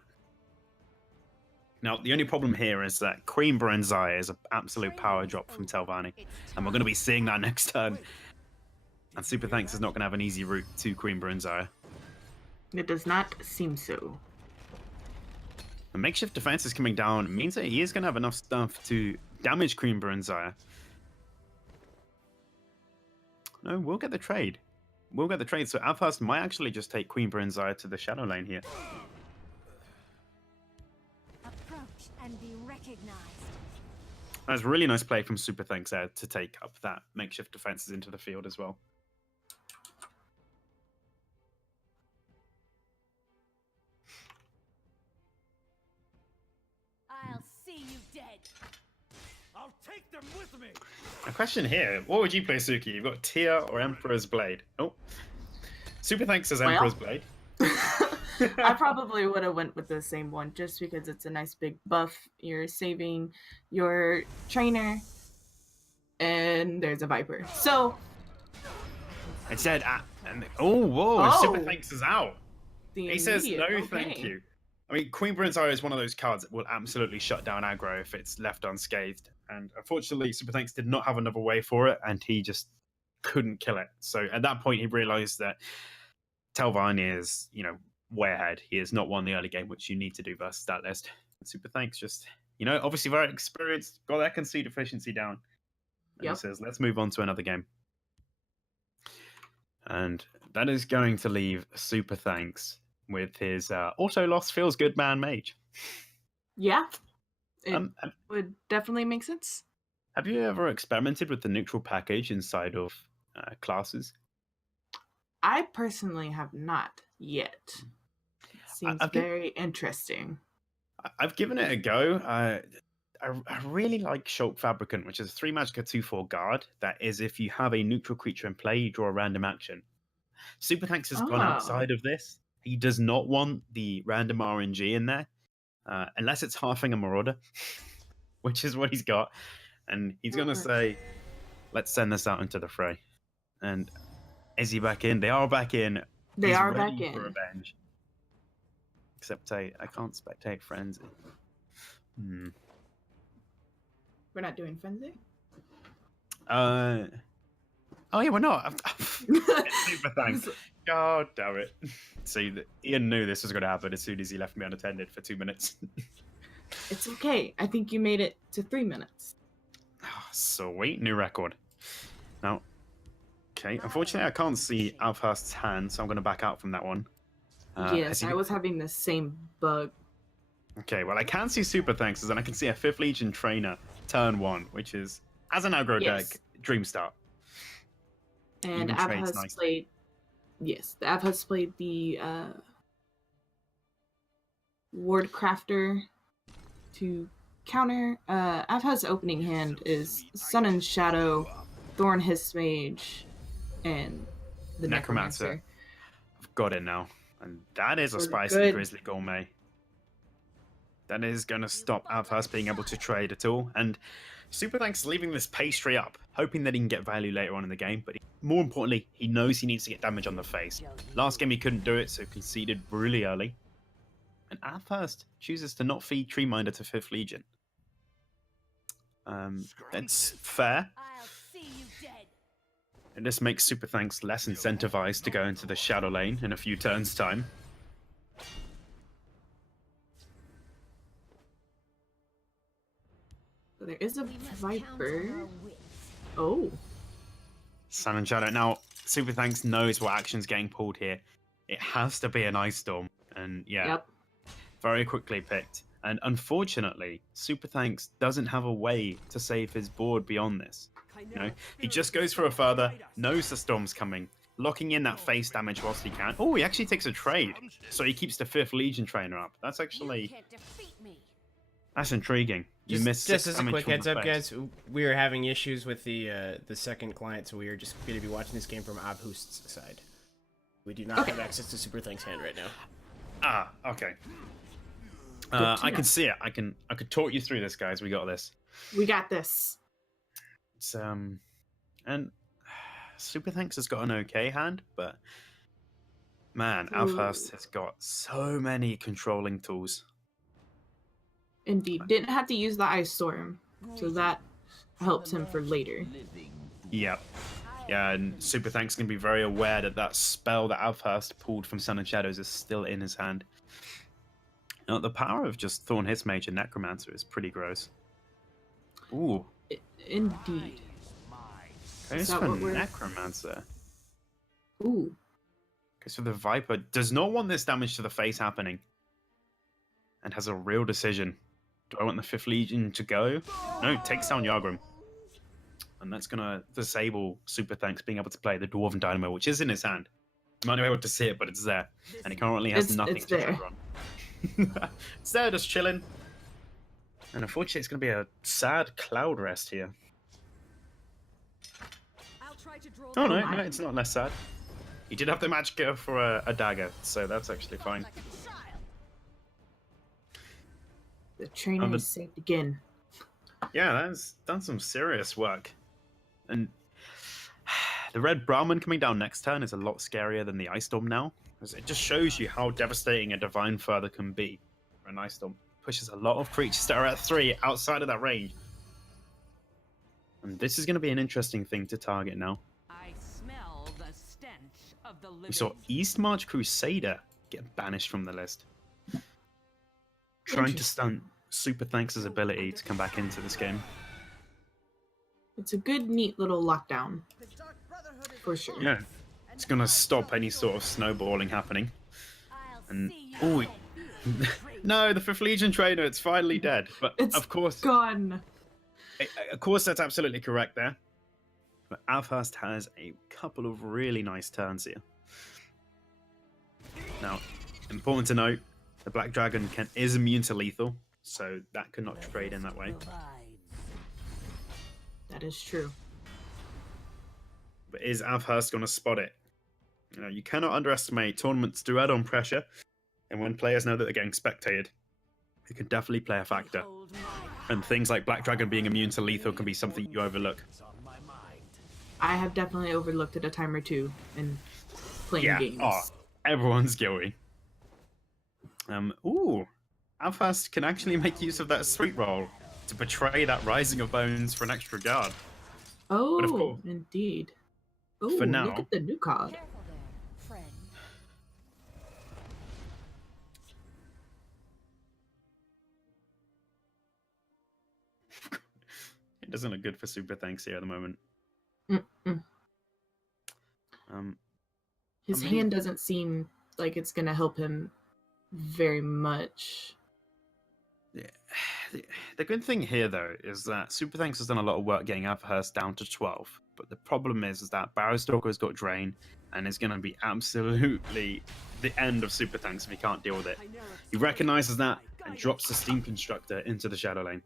Now, the only problem here is that Queen Brenzai is an absolute power drop from Telvanni, and we're going to be seeing that next turn. And Super Thanks is not going to have an easy route to Queen Brenzai. It does not seem so. The makeshift defense is coming down. It means that he is going to have enough stuff to damage Queen Brenzai. No, we'll get the trade. We'll get the trade. So Avhust might actually just take Queen Brenzai to the shadow lane here. Approach and be recognized. That's a really nice play from Super Thanks there to take up that makeshift defenses into the field as well. I'll see you dead. I'll take them with me. A question here. What would you play, Suki? You've got Tia or Emperor's Blade. Oh. Super Thanks says Emperor's Blade. I probably would have went with the same one just because it's a nice big buff. You're saving your trainer, and there's a Viper. So It said, whoa, Oh. Super Thanks is out. the He says, no, immediate- thank okay. you. I mean, Queen Brenzai is one of those cards that will absolutely shut down aggro if it's left unscathed. And unfortunately, Super Thanks did not have another way for it, and he just couldn't kill it. So at that point, he realized that Telvanni is, way ahead. He has not won the early game, which you need to do versus that list. And Super Thanks just you know, obviously very experienced, got that concede efficiency down. And Yep. he says, let's move on to another game. And that is going to leave Super Thanks with his auto loss feels good man mage. Yeah, it Um, would definitely make sense. have you ever experimented with the neutral package inside of classes? I personally have not yet. Seems I've giv- very interesting. I've given it a go. I really like Shulk Fabricant, which is a 3 magic 2/4 guard. That is, if you have a neutral creature in play, you draw a random action. Super Thanks has gone Oh. outside of this. He does not want the random RNG in there, unless it's halving a Marauder, which is what he's got. And he's going to say, let's send this out into the fray. And is he back in? They are back in. They He's are ready back in. for revenge. Except I can't spectate Frenzy. We're not doing Frenzy? Oh yeah, we're not. Super Thanks. God damn it. See, Ian knew this was going to happen as soon as he left me unattended for 2 minutes. It's okay. I think you made it to 3 minutes. Sweet, new record. Now, okay, unfortunately I can't see Alfhurst's hand, so I'm going to back out from that one. Yes, I was having the same bug. Okay, well I can see Super Thanks, and I can see a 5th Legion trainer turn 1, which is, as an aggro Yes. deck, dream start. And Even Av trades has nicely. played. Yes, the Av has played the Ward Crafter to counter. Avha's opening hand is Sun and Shadow, Thorn Hiss Mage, and the Necromancer. I've got it now. And that is a We're spicy good. Grizzly Gourmet. That is going to stop Avhurst being able to trade at all. And Super Thanks leaving this pastry up, hoping that he can get value later on in the game. But more importantly, he knows he needs to get damage on the face. Last game he couldn't do it, so conceded really early. And Avhurst chooses to not feed Treeminder to 5th Legion. That's fair. I'll see you dead. And this makes Super Thanks less incentivized to go into the Shadow Lane in a few turns' time. So there is a We must count Viper. on our wits. Oh, Sun and Shadow. Now, Super Thanks knows what action's getting pulled here. It has to be an Ice Storm. And yeah, yep. very quickly picked. And unfortunately, Super Thanks doesn't have a way to save his board beyond this. You know, he just goes for a further, knows the storm's coming, locking in that face damage whilst he can. Oh, he actually takes a trade, so he keeps the 5th Legion trainer up. That's You actually, can't defeat me. that's intriguing. You missed Just 6 as a damage quick from heads the up, face. guys, we are having issues with the second client, so we are just going to be watching this game from Abhust's side. We do not have access to Super Thanks hand right now. Ah, okay. to I know. can see it. I could talk you through this, guys. We got this. We got this. It's and Super Thanks has got an okay hand, but man, Avhurst has got so many controlling tools. Indeed. Didn't have to use the Ice Storm, so that helps him for later. Yep. Yeah, and Super Thanks can be very aware that that spell that Avhurst pulled from Sun and Shadows is still in his hand. Now, the power of just Thorn Hiss Mage and Necromancer is pretty gross. Ooh, Indeed. goes that for what we're- Necromancer. Ooh. Goes for the Viper. Does not want this damage to the face happening. And has a real decision. Do I want the 5th Legion to go? No, takes down Yargrim. And that's going to disable Super Thanks being able to play the Dwarven Dynamo, which is in his hand. You might not be able to see it, but it's there. And he currently has It's- nothing it's to there. trigger on. It's there, just chilling. And unfortunately, it's going to be a sad Cloud Rest here. I'll try to draw Oh, the no, my. no, it's not less sad. He did have the Magicka for a dagger, so that's actually fine. like a child. The trainer the- is saved again. Yeah, that's done some serious work. And the Red Brahmin coming down next turn is a lot scarier than the Ice Storm now. Because it just shows you how devastating a Divine Further can be. An Ice Storm pushes a lot of creatures that are at 3 outside of that range. And this is going to be an interesting thing to target now. I smell the stench of the living. We saw Eastmarch Crusader get banished from the list. Trying to stunt Super Thanks' ability to come back into this game. It's a good, neat little lockdown. For sure. Yeah, it's gonna stop any sort of snowballing happening. And oh, no, the Fifth Legion trainer, it's finally dead. But It's of course, gone. that's absolutely correct there. But Avhurst has a couple of really nice turns here. Now, important to note, the Black Dragon is immune to lethal, so that could not trade in that way. That is true. But is Avhurst going to spot it? You know, you cannot underestimate tournaments do add on pressure, and when players know that they're getting spectated, it can definitely play a factor. And things like Black Dragon being immune to lethal can be something you overlook. I have definitely overlooked it a time or two in playing Yeah, games. oh, everyone's guilty. Ooh, Avhurst can actually make use of that sweet roll to betray that Rising of Bones for an extra guard. Oh, But of course, indeed. Oh, for now, look at the new card. Careful there, friend. it doesn't look good for Super Thanks here at the moment. Mm-mm. Um, His I mean- hand doesn't seem like it's gonna help him very much. Yeah. The good thing here, though, is that Super Thanks has done a lot of work getting Avhurst down to 12. But the problem is that Barrowstalker's got Drain, and is going to be absolutely the end of Super Thanks if he can't deal with it. He recognizes that and drops the Steam Constructor into the Shadow Lane.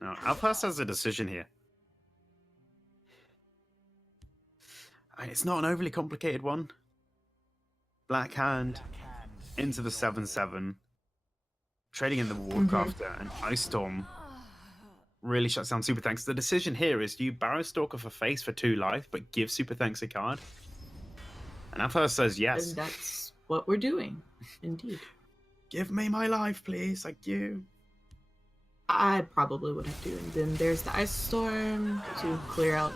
Now, Avhurst has a decision here. And it's not an overly complicated one. Black Hand into the 7/7, trading in the Wardcrafter and Ice Storm really shuts down Super Thanks. The decision here is do you Barrowstalker for face for 2 life, but give Super Thanks a card? And Avhurst says yes. And that's what we're doing, indeed. Give me my life, please. Thank you. I probably would have to. And then there's the Ice Storm to clear out.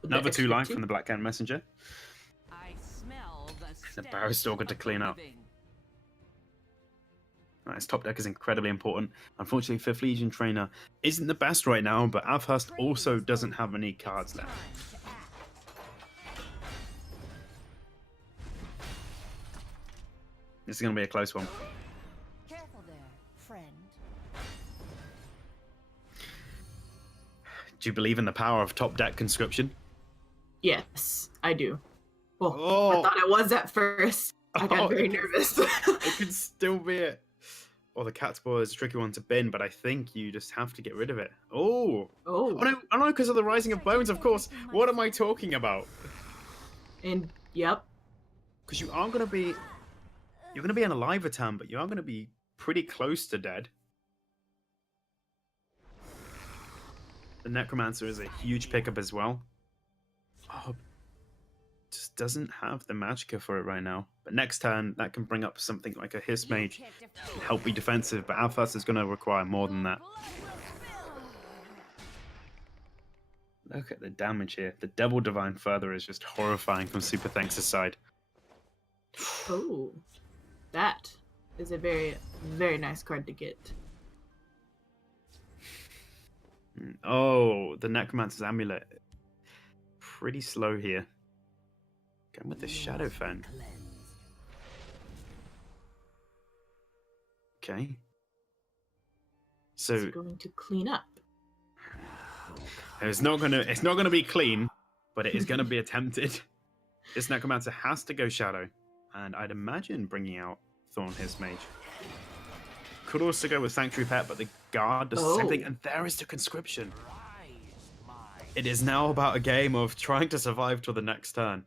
the Another 2 extra life 2. from the Black Hand Messenger. I smell the Barrowstalker to of clean up. living. His top deck is incredibly important. Unfortunately, Fifth Legion Trainer isn't the best right now, but Avhurst also doesn't have any cards left. This is going to be a close one. Careful there, friend. Do you believe in the power of top deck conscription? Yes, I do. Well, Oh. I thought it was at first. I got Oh, very it- nervous. It could still be it. Or the cat's ball is a tricky one to bin, but I think you just have to get rid of it. Oh Oh, no, because of the Rising of Bones, of course. What am I talking about? and yep. Because you are going to be... You're going to be an alive a turn, but you are going to be pretty close to dead. The Necromancer is a huge pickup as well. Oh, just doesn't have the Magicka for it right now. But next turn, that can bring up something like a Hiss Mage, help be defensive, but Avhurst is going to require more than that. Look at the damage here. The Devil Divine Further is just horrifying from Super Thanks' side. Oh, that is a very, very nice card to get. Oh, the Necromancer's Amulet. Pretty slow here. Going with the Shadow Fen. Okay. So It's going to clean up. it's not gonna be clean, but it is gonna be attempted. This Necromancer has to go Shadow, and I'd imagine bringing out Thorn Hiss Mage. Could also go with Sanctuary Pet, but the guard does the same Oh. thing, and there is the conscription. It is now about a game of trying to survive till the next turn.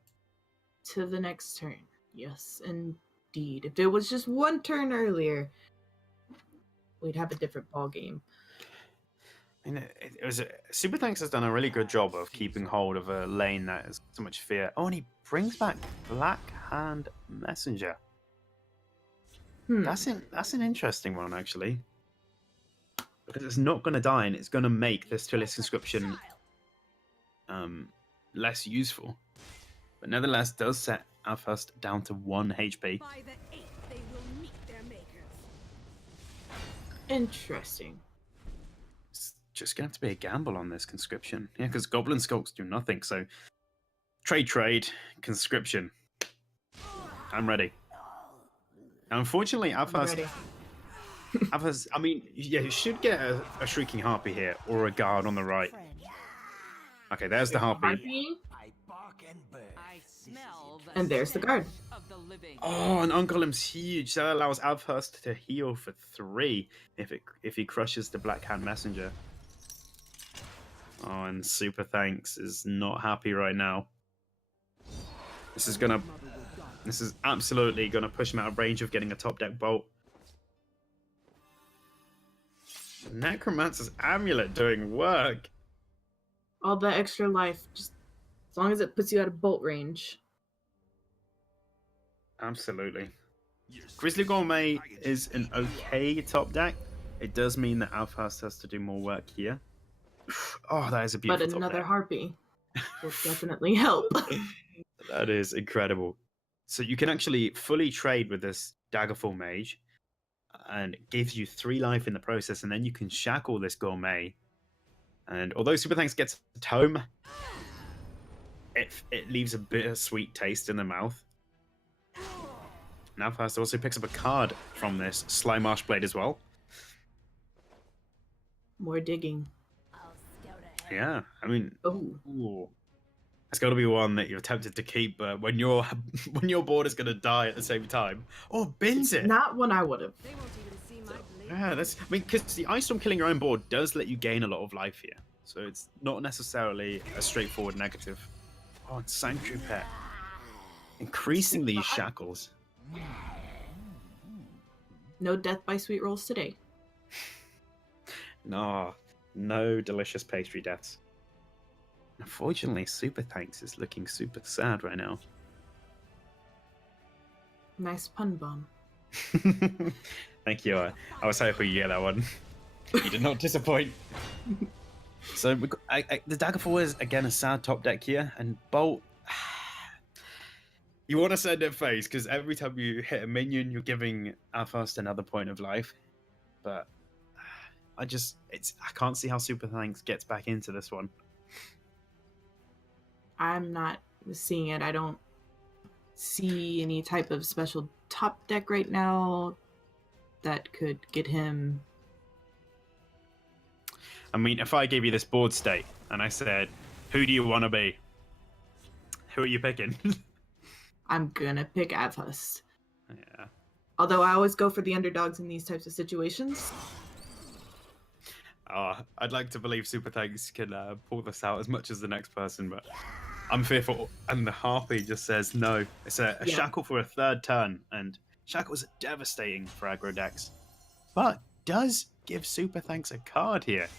To the next turn. Yes, indeed. If it was just one turn earlier, we'd have a different ball game. I mean, it was Super Thanks has done a really good job of keeping hold of a lane that has so much fear. Oh, and he brings back Black Hand Messenger. That's an interesting one actually, because it's not going to die and it's going to make this Tillis conscription less useful. But nevertheless, does set our first down to 1 HP. By the 8th, they will meet their makers. Interesting. It's just gonna have to be a gamble on this conscription. Yeah, because Goblin Skulks do nothing. So trade, conscription. I'm ready. Now, unfortunately, our I'm first. ready. I mean, yeah, you should get a Shrieking Harpy here or a guard on the right. Friend, Okay, there's the Harpy. Harpy, I smell the and there's the stench guard. of the living. Oh, and Ungolem's huge. That allows Avhurst to heal for 3 if he crushes the Black Hand Messenger. Oh, and Super Thanks is not happy right now. This is absolutely gonna push him out of range of getting a top deck bolt. Necromancer's Amulet doing work. All the extra life, just as long as it puts you out of bolt range. Absolutely. Grizzly Gourmet is an okay top deck. It does mean that Alphast has to do more work here. Oh, that is a beautiful But top another deck. harpy will definitely help. That is incredible. So you can actually fully trade with this Daggerfall Mage, and it gives you 3 life in the process, and then you can shackle this Gourmet. And although Super Thanks gets a tome, it leaves a bittersweet taste in the mouth. Now Fast also picks up a card from this Sly Marshblade as well. More digging. Yeah, I mean, Oh, ooh. It's got to be one that you're tempted to keep, but when your board is going to die at the same time, or bins it. not one I would have. They won't even see my blade. Yeah, that's. I mean, because the Ice Storm killing your own board does let you gain a lot of life here, so it's not necessarily a straightforward negative. Oh, and Sanctuary Pet, increasing these shackles. No death by sweet rolls today. No delicious pastry deaths. Unfortunately, Super Thanks is looking super sad right now. Nice pun bomb. Thank you. I was hoping you get that one. You did not disappoint. So we got, the Daggerfall is again a sad top deck here, and Bolt. You want to send it face because every time you hit a minion, you're giving Alphast another point of life. But I can't see how Super Thanks gets back into this one. I'm not seeing it. I don't see any type of special top deck right now that could get him. I mean, if I gave you this board state and I said, "Who do you want to be?" Who are you picking? I'm gonna pick Avhust. Yeah. Although I always go for the underdogs in these types of situations. I'd like to believe Super Thanks can pull this out as much as the next person, but I'm fearful. And the Harpy just says no. It's a Yeah. shackle for a 3rd turn, and shackles are devastating for aggro decks, but does give Super Thanks a card here.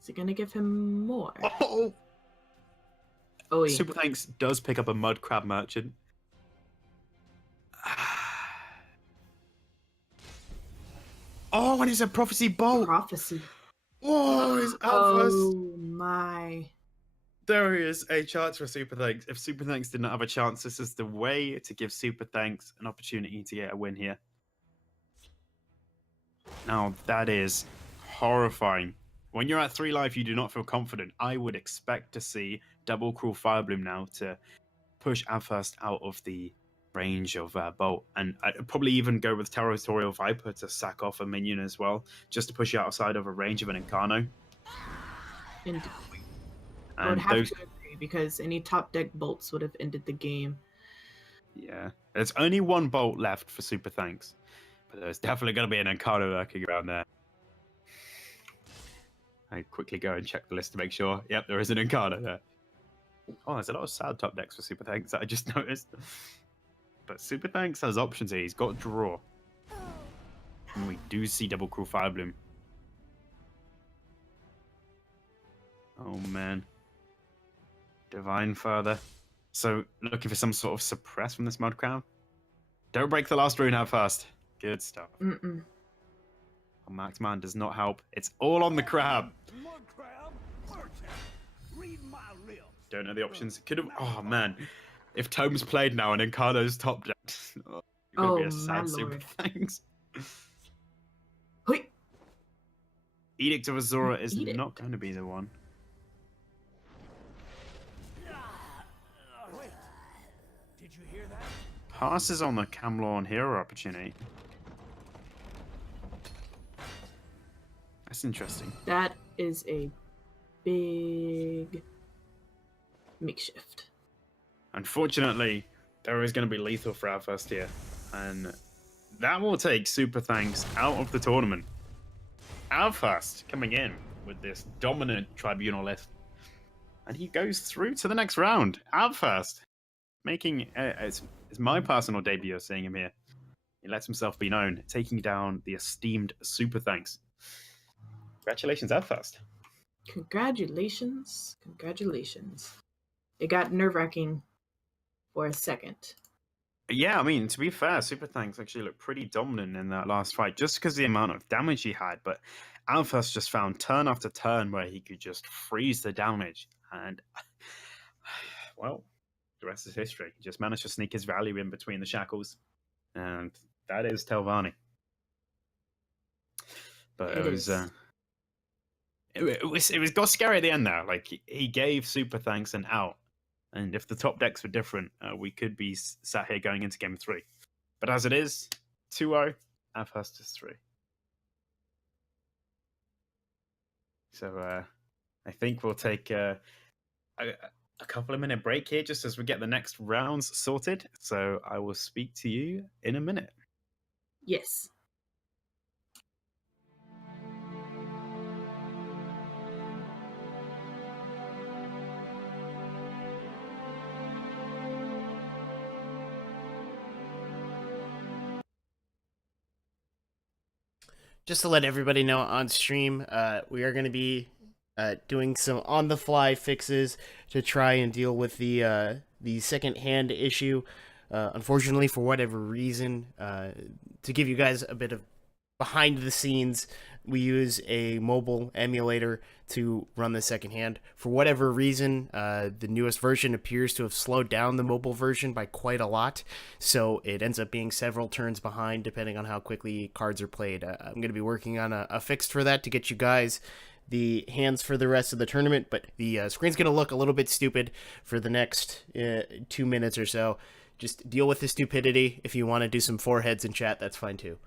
Is it gonna give him more? Oh! Oh, yeah. Super Thanks does pick up a Mud Crab Merchant. Oh, and it's a Prophecy Bolt. Prophecy. Oh, it's Alphas. Oh my. There is a chance for Super Thanks. If Super Thanks did not have a chance, this is the way to give Super Thanks an opportunity to get a win here. Now, that is horrifying. When you're at 3 life, you do not feel confident. I would expect to see double Cruel Firebloom now to push Avhurst out of the range of Bolt. And I'd probably even go with Territorial Viper to sack off a minion as well, just to push you outside of a range of an Incarno. And I would And have those, to agree because any top deck bolts would have ended the game. yeah, there's only 1 Bolt left for Super Thanks, but there's definitely going to be an Incarno lurking around there. I quickly go and check the list to make sure. Yep, there is an Incarno there. Oh, there's a lot of sad top decks for Super Thanks that I just noticed. But Super Thanks has options here. He's got draw. And we do see double Cruel Firebloom. Oh, man. Divine Father. So, looking for some sort of suppress from this Mud Crab. Don't break the last rune out fast. Good stuff. Mm-mm. Max Man does not help. It's all on the crab. Mud crab, merchant, Don't know the options. Could have. Oh man, if Tomes played now and Encarno's top decked, it would Oh, be a my sad super lord. thanks. Hoi! Edict of Azora is Edict. not going to be the one. Did you hear that? Passes on the Camlorn hero opportunity. That's interesting. That is a big makeshift. Unfortunately, there is going to be lethal for our first here, and that will take Super Thanks out of the tournament. Alfast coming in with this dominant tribunal list, and he goes through to the next round. Alfast making it's my personal debut of seeing him here. He lets himself be known, taking down the esteemed Super Thanks. Congratulations, Alfast. Congratulations. Congratulations. It got nerve-wracking for a second. Yeah, I mean, to be fair, Super Thanks actually looked pretty dominant in that last fight, just because the amount of damage he had. But Alphas just found turn after turn where he could just freeze the damage. And, well, the rest is history. He just managed to sneak his value in between the shackles. And that is Telvanni. But it was... It was got scary at the end there. Like, he gave Super Thanks an out. And if the top decks were different, we could be sat here going into game 3. But as it is, 2-0, our first is 3. So I think we'll take a couple of minute break here just as we get the next rounds sorted. So I will speak to you in a minute. Yes. Just to let everybody know on stream, we are going to be doing some on-the-fly fixes to try and deal with the second-hand issue. Unfortunately, for whatever reason, to give you guys a bit of behind the scenes, we use a mobile emulator to run the second hand. For whatever reason, the newest version appears to have slowed down the mobile version by quite a lot, so it ends up being several turns behind depending on how quickly cards are played. I'm going to be working on a fix for that to get you guys the hands for the rest of the tournament, but the screen's going to look a little bit stupid for the next 2 minutes or so. Just deal with the stupidity. If you want to do some foreheads in chat, that's fine too.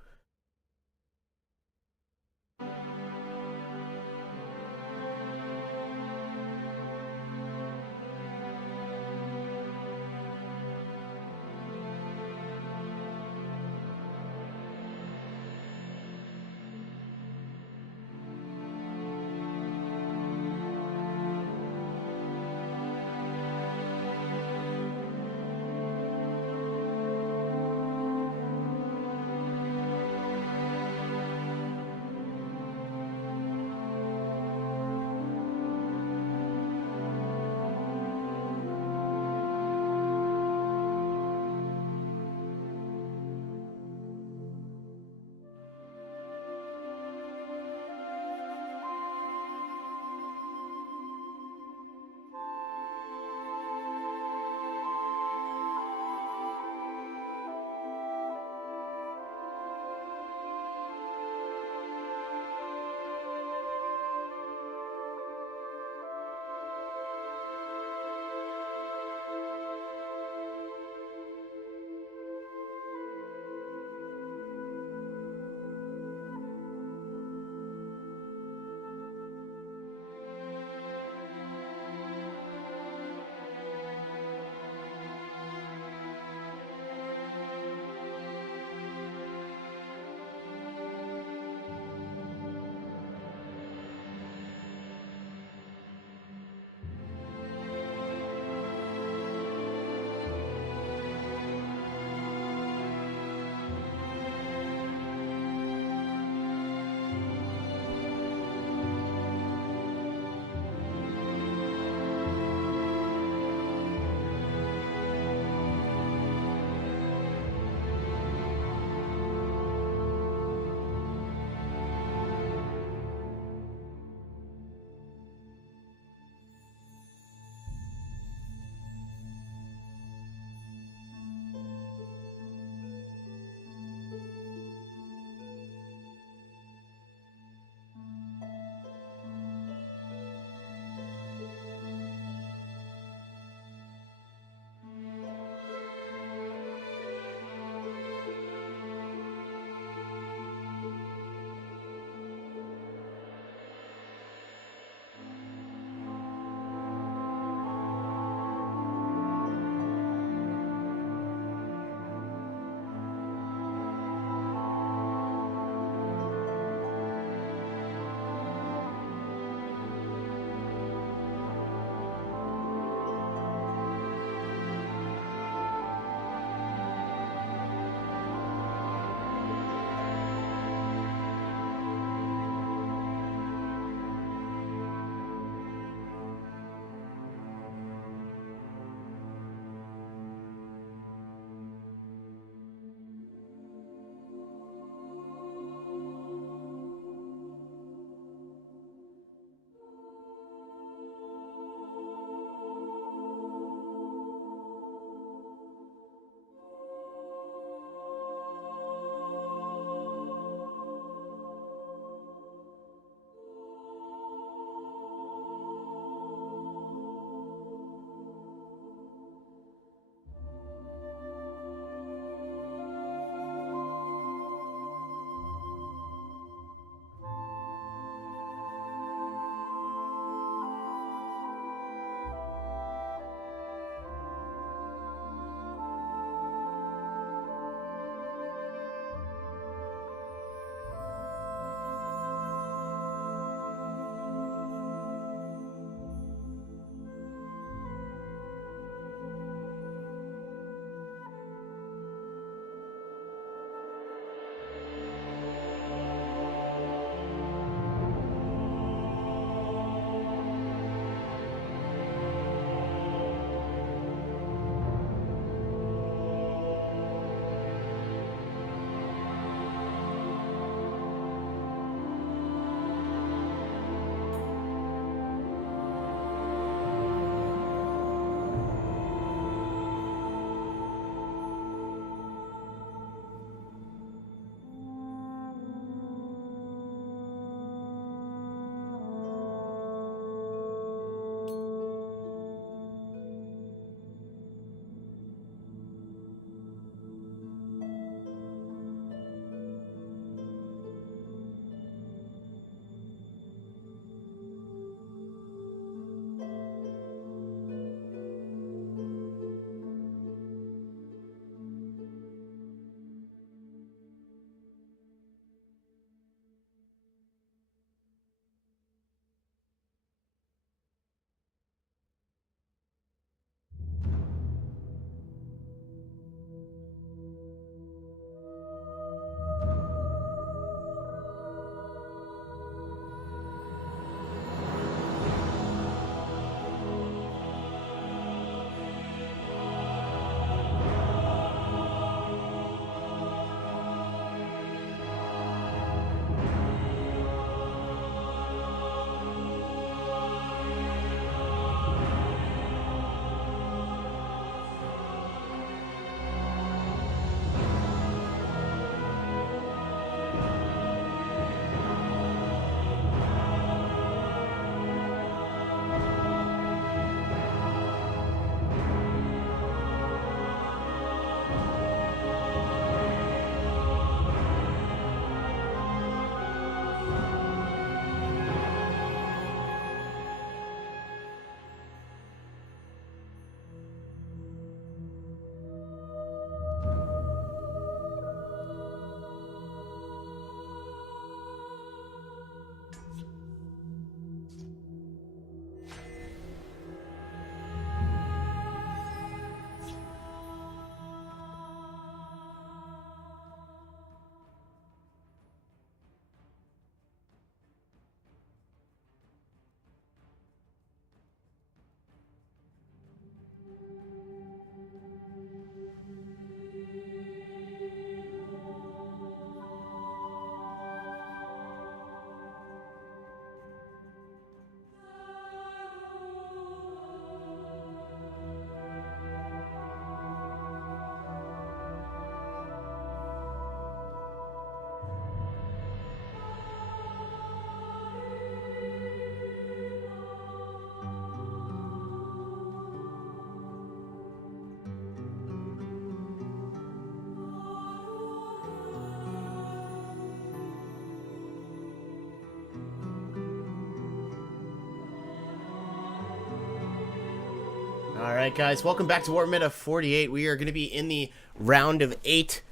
All right, guys, welcome back to WarpMeta 48. We are going to be in the round of 8.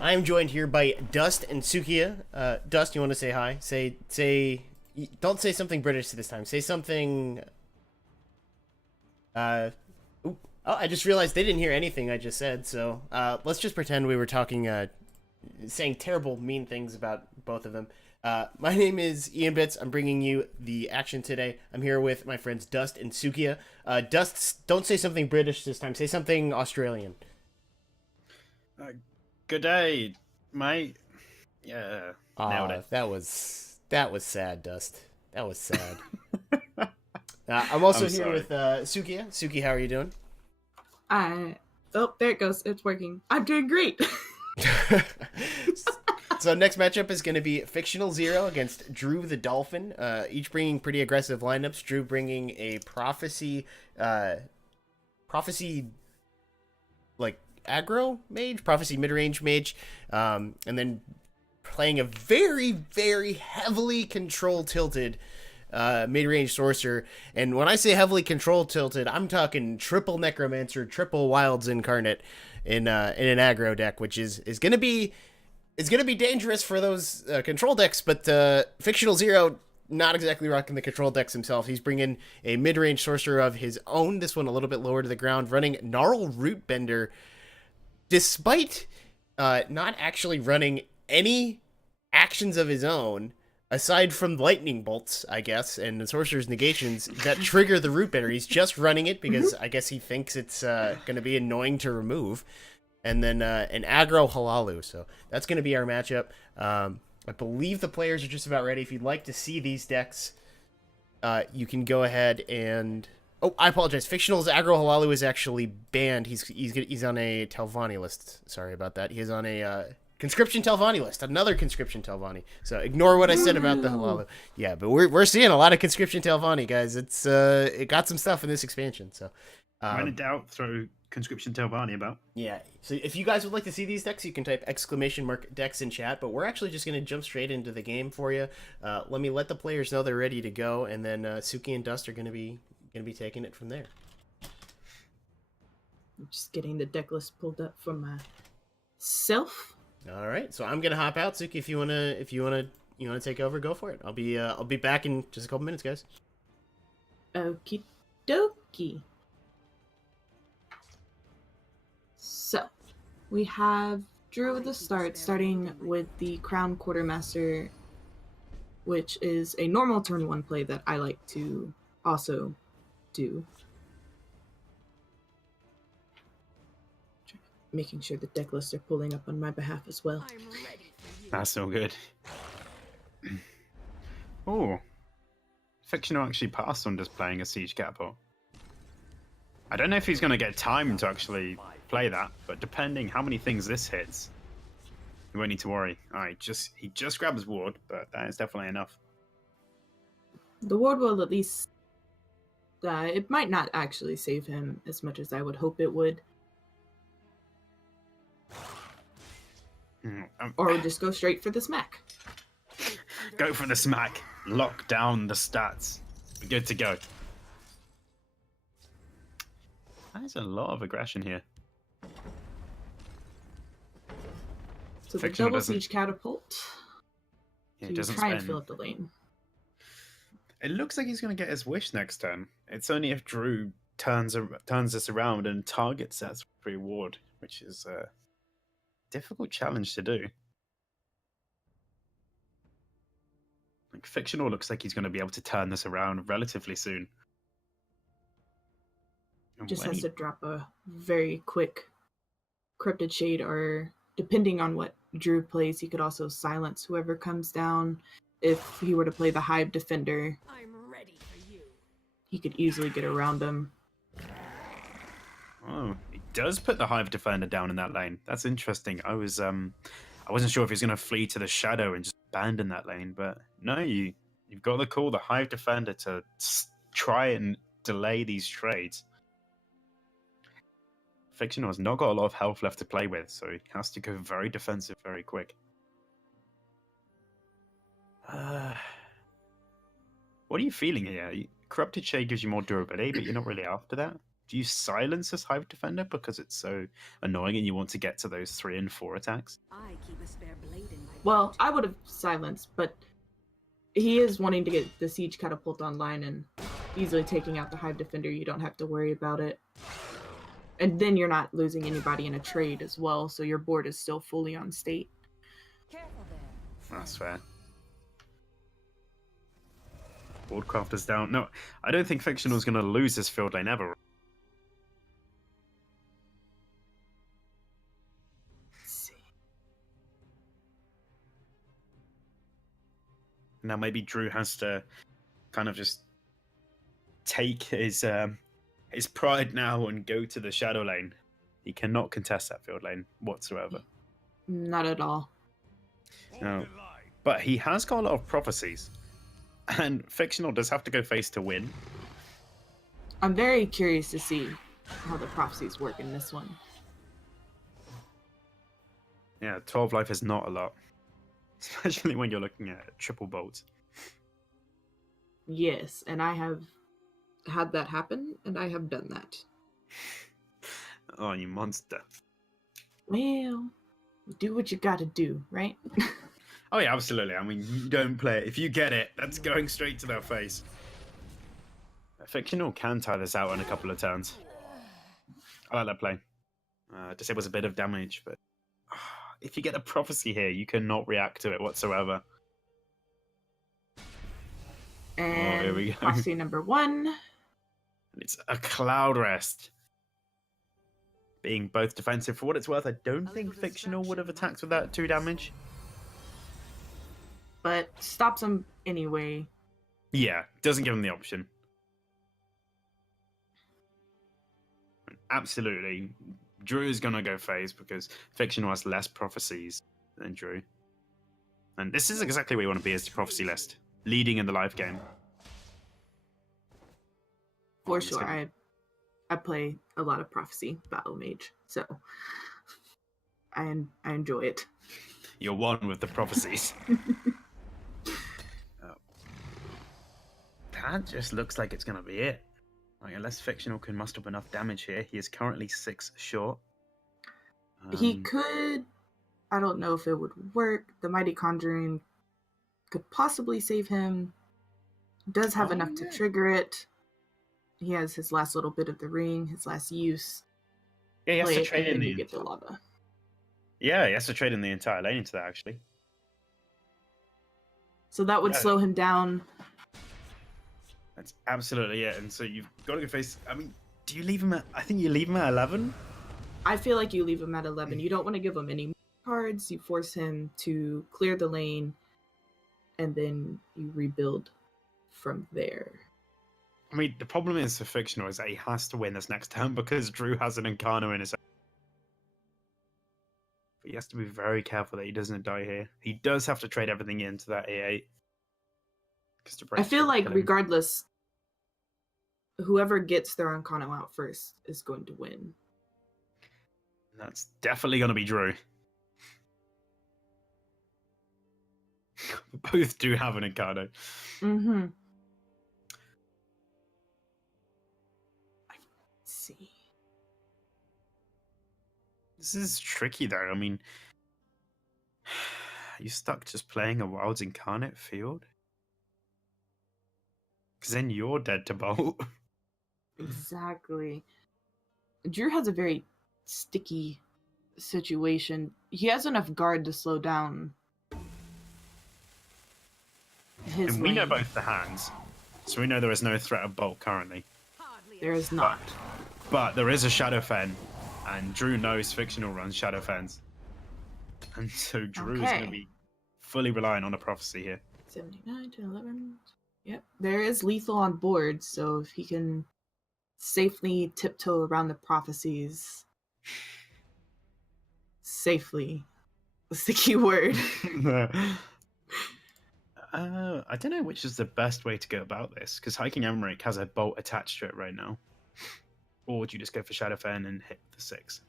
I am joined here by Dust and Sukeyaa. Dust, you want to say hi? Don't say something British this time. Say something. Oh, I just realized they didn't hear anything I just said. So let's just pretend we were talking, saying terrible, mean things about both of them. My name is Ianbits. I'm bringing you the action today. I'm here with my friends Dust and Sukeyaa. Dust, don't say something British this time. Say something Australian. Good day, mate. Yeah, nailed it. That was sad, Dust. That was sad. I'm also here with Sukeyaa. Suki, how are you doing? Oh, there it goes. It's working. I'm doing great. So next matchup is going to be Fictional Zero against Drew the Dolphin. Each bringing pretty aggressive lineups. Drew bringing a prophecy like aggro mage, prophecy mid-range mage, and then playing a very, very heavily control tilted mid-range sorcerer. And when I say heavily control tilted, I'm talking triple necromancer, triple wilds incarnate in an aggro deck, which is going to be. It's going to be dangerous for those control decks, but Fictional Zero, not exactly rocking the control decks himself. He's bringing a mid-range sorcerer of his own, this one a little bit lower to the ground, running Gnarl Rootbender, despite not actually running any actions of his own, aside from lightning bolts, I guess, and the sorcerer's negations that trigger the Rootbender. He's just running it because I guess he thinks it's going to be annoying to remove. And then an aggro Halalu. So that's going to be our matchup. I believe the players are just about ready. If you'd like to see these decks, you can go ahead and... Oh, I apologize. Fictional's aggro Halalu is actually banned. He's on a Telvanni list. Sorry about that. He's on a conscription Telvanni list. Another conscription Telvanni. So ignore what I said about the Halalu. Yeah, but we're seeing a lot of conscription Telvanni, guys. It got some stuff in this expansion. So When in doubt, throw conscription Telvanni about. Yeah, so if you guys would like to see these decks, you can type !decks in chat, but we're actually just going to jump straight into the game for you. Let the players know they're ready to go, and then Suki and Dust are going to be taking it from there. I'm just getting the deck list pulled up for myself. All right, so I'm going to hop out. Suki, if you want to take over, go for it. I'll be back in just a couple minutes, guys. Okie dokie. So, we have Drew at the start, starting with the Crown Quartermaster, which is a normal turn 1 play that I like to also do. Making sure the deck lists are pulling up on my behalf as well. I'm ready for you. That's so good. Oh, Fictional actually passed on just playing a Siege Catapult. I don't know if he's going to get time to actually play that, but depending how many things this hits, you won't need to worry. Alright, he just grabbed his ward, but that is definitely enough. The ward will at least... it might not actually save him as much as I would hope it would. Or just go straight for the smack. Go for the smack. Lock down the stats. We're good to go. There's a lot of aggression here. So the Fictional double doesn't- siege catapult. Yeah, To it doesn't try and spend. fill up the lane. It looks like he's going to get his wish next turn. It's only if Drew turns this around and targets that free ward, which is a difficult challenge to do. Like Fictional looks like he's going to be able to turn this around relatively soon. And Just when has he- to drop a very quick Cryptid Shade, or depending on what Drew plays, he could also silence whoever comes down. If he were to play the Hive Defender, I'm ready for you. he could easily get around him. Oh, he does put the Hive Defender down in that lane. That's interesting. I wasn't sure if he's going to flee to the Shadow and just abandon that lane, but no, you've got to call the Hive Defender to try and delay these trades. Fictional has not got a lot of health left to play with, so he has to go very defensive very quick. What are you feeling here? Corrupted Shade gives you more durability, but you're not really after that. Do you silence this Hive Defender because it's so annoying and you want to get to those 3 and 4 attacks? I keep a spare blade in my Well, belt. I would have silenced, but he is wanting to get the Siege Catapult online and easily taking out the Hive Defender. You don't have to worry about it. And then you're not losing anybody in a trade as well, so your board is still fully on state. Careful there. That's fair. Boardcrafter's down. No, I don't think Fictional's going to lose this field lane ever. Let's see. Now maybe Drew has to kind of just take his pride now and go to the shadow lane. He cannot contest that field lane whatsoever. Not at all. No. But he has got a lot of prophecies. And Fictional does have to go face to win. I'm very curious to see how the prophecies work in this one. Yeah, 12 life is not a lot. Especially when you're looking at triple bolts. Yes, and I have had that happen, and I have done that. Oh, you monster. Well, do what you gotta do, right? Oh yeah, absolutely. I mean, you don't play it. If you get it, that's going straight to their face. Fictional can tie this out in a couple of turns. I like that play. Disables a bit of damage, but if you get a prophecy here, you cannot react to it whatsoever. And here we go. prophecy number 1. And it's a Cloud Rest. Being both defensive. For what it's worth, I don't think Fictional would have attacked with that 2 damage. But stops him anyway. Yeah, doesn't give him the option. Absolutely. Drew is going to go phase because Fictional has less prophecies than Drew. And this is exactly where you want to be as the prophecy list. Leading in the live game. For sure. I play a lot of prophecy battle mage, so I enjoy it. You're one with the prophecies. That just looks like it's going to be it. Like, unless Fictional can muster up enough damage here, he is currently 6 short. He could... I don't know if it would work. The Mighty Conjuring could possibly save him. Does have enough to trigger it. He has his last little bit of the ring, his last use. Yeah, he has Play to it, trade and in then the... you get the lava. Yeah, he has to trade in the entire lane into that, actually. So that would Yeah. slow him down. That's absolutely it. And so you've got to go face... I mean, do you leave him at... I think you leave him at 11? I feel like you leave him at 11. You don't want to give him any more cards. You force him to clear the lane, and then you rebuild from there. I mean, the problem is for Fictional is that he has to win this next turn because Drew has an Incarno in his own. But he has to be very careful that he doesn't die here. He does have to trade everything into that A8. I feel like regardless, whoever gets their Ancano out first is going to win. That's definitely going to be Drew. Both do have an Incarno. Mm-hmm. Let's see. This is tricky, though. I mean, are you stuck just playing a Wilds Incarnate field? Because then you're dead to bolt. Exactly. Drew has a very sticky situation. He has enough guard to slow down his And we know lane. both the hands, so we know there is no threat of bolt currently. Hardly There is not. But there is a Shadow Fen, and Drew knows Fictional runs Shadow Fens. And so Drew is going to Okay. be fully reliant on a prophecy here. 79 to 11. Yep. There is lethal on board, so if he can safely tiptoe around the prophecies. Safely. That's the key word. I don't know which is the best way to go about this, because Hiking Emmerich has a bolt attached to it right now. Or would you just go for Shadow Fen and hit the 6?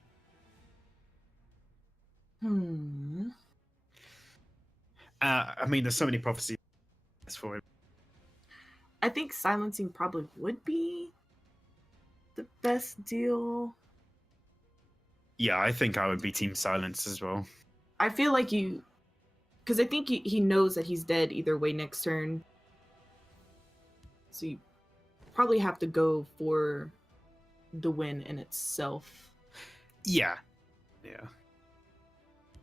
I mean, there's so many prophecies for him. I think silencing probably would be the best deal. Yeah, I think I would be Team Silence as well. I feel like you, because I think he knows that he's dead either way next turn. So you probably have to go for the win in itself. Yeah. Yeah.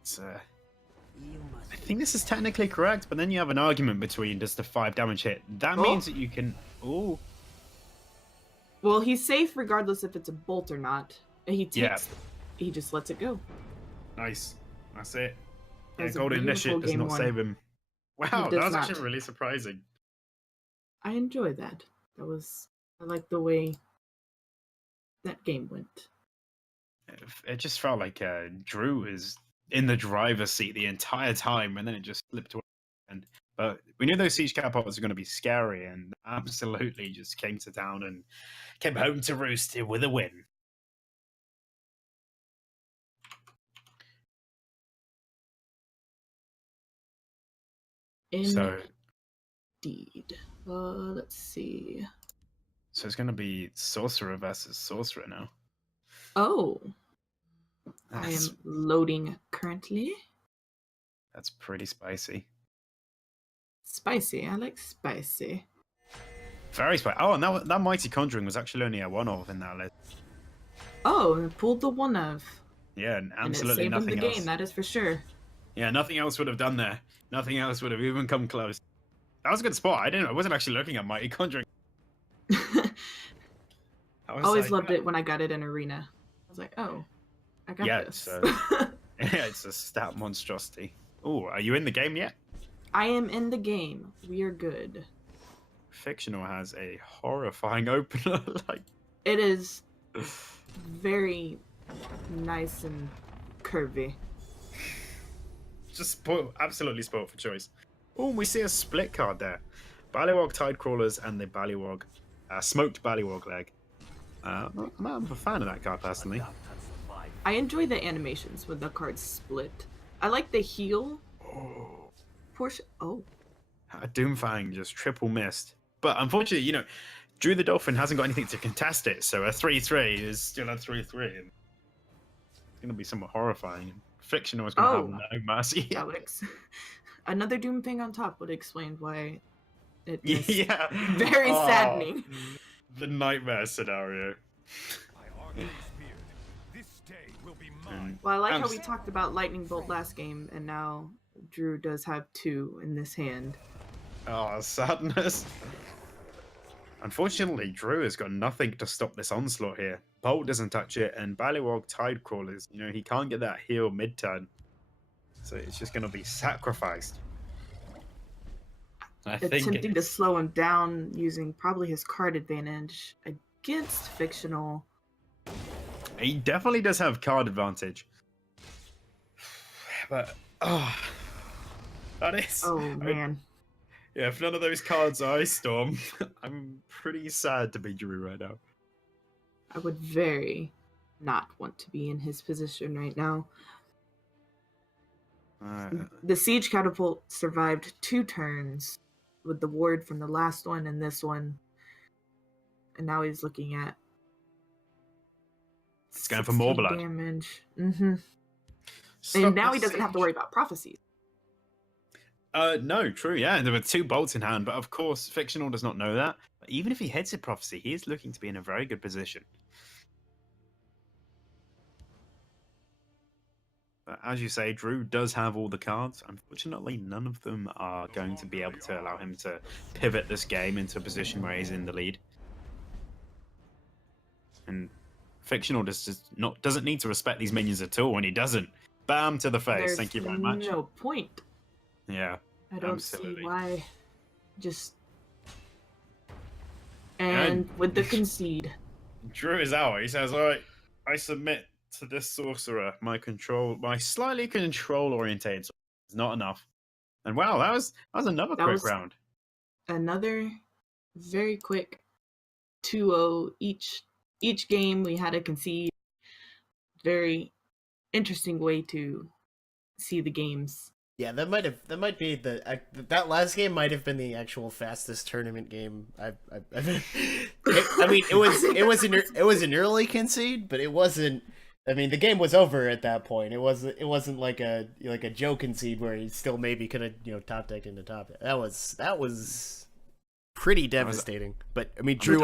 It's, I think this is technically correct, but then you have an argument between does the 5 damage hit. That means that you can... Oh. Well, he's safe regardless if it's a bolt or not. He takes... Yeah. He just lets it go. Nice. That's it. Yeah, That's a Golden beautiful Initiate does game not one. save him. Wow, It that does was not. actually really surprising. I enjoy that. I like the way that game went. It just felt like Drew is in the driver's seat the entire time, and then it just slipped away. But we knew those siege catapults were going to be scary, and absolutely just came to town and came home to roost with a win. So Indeed. Let's see. So it's going to be Sorcerer versus Sorcerer now. Oh, I That's, am loading currently. that's pretty spicy. Spicy. I like spicy. Very spicy. Oh, and that Mighty Conjuring was actually only a one-off in that list. Oh, and pulled the one of. Yeah, and And it absolutely saved him the nothing else. game, that is for sure. Yeah, nothing else would have done there. Nothing else would have even come close. That was a good spot. I wasn't actually looking at Mighty Conjuring. I was Always like, loved it when I got it in Arena. I was like, oh, I got Yeah, this. yeah, it's a stat monstrosity. Oh, are you in the game yet? I am in the game. We are good. Fictional has a horrifying opener. Like, It is very nice and curvy. just absolutely spoiled for choice. Oh, we see a split card there. Ballywog Tidecrawlers and the Ballywog, Smoked Ballywog leg. I'm a fan of that card personally. I enjoy the animations when the cards split. I like the heal Oh, portion. Oh, a Doomfang just triple missed. But unfortunately, Drew the Dolphin hasn't got anything to contest it, so a 3-3 is still a 3-3. And it's going to be somewhat horrifying. Fictional is going to have no mercy. Alex. Another Doom thing on top would explain why it is Yeah. very Oh, saddening. The nightmare scenario. My archery spear. This day will be mine. Well, I like how I'm we s- talked about Lightning Bolt last game, and now Drew does have 2 in this hand. Oh, sadness. Unfortunately, Drew has got nothing to stop this onslaught here. Bolt doesn't touch it, and Ballywog Tidecrawlers, he can't get that heal mid-turn. So it's just going to be sacrificed. I think Attempting to it's- slow him down using probably his card advantage against Fictional. he definitely does have card advantage. But, that is... Oh, man. Yeah, if none of those cards are Ice Storm, I'm pretty sad to be Drew right now. I would very not want to be in his position right now. The Siege Catapult survived 2 turns with the ward from the last one and this one. And now he's looking at... It's going for more 16 blood. damage. Mm-hmm. Stop And now the he doesn't have to siege. worry about prophecies. No, true, yeah. There were 2 bolts in hand, but of course, Fictional does not know that. But even if he hits a prophecy, he is looking to be in a very good position. But as you say, Drew does have all the cards. Unfortunately, none of them are going to be able to allow him to pivot this game into a position where he's in the lead. And Fictional doesn't need to respect these minions at all, and he doesn't. Bam to the face. There's Thank you very much. no point. Yeah. I don't Absolutely. see why. Just... And with the concede. Drew is out. He says, "All right, I submit to this sorcerer. My slightly control orientated is not enough." And wow, that was another That quick was- round. Another very quick 2-0 each game. We had a concede. Very interesting way to see the games Yeah, that might be that last game might have been the actual fastest tournament game I mean, it was an early concede, but it wasn't. I mean, the game was over at that point. It wasn't like a Joe concede where he still maybe could have top decked into top. That was pretty devastating. But I mean, Drew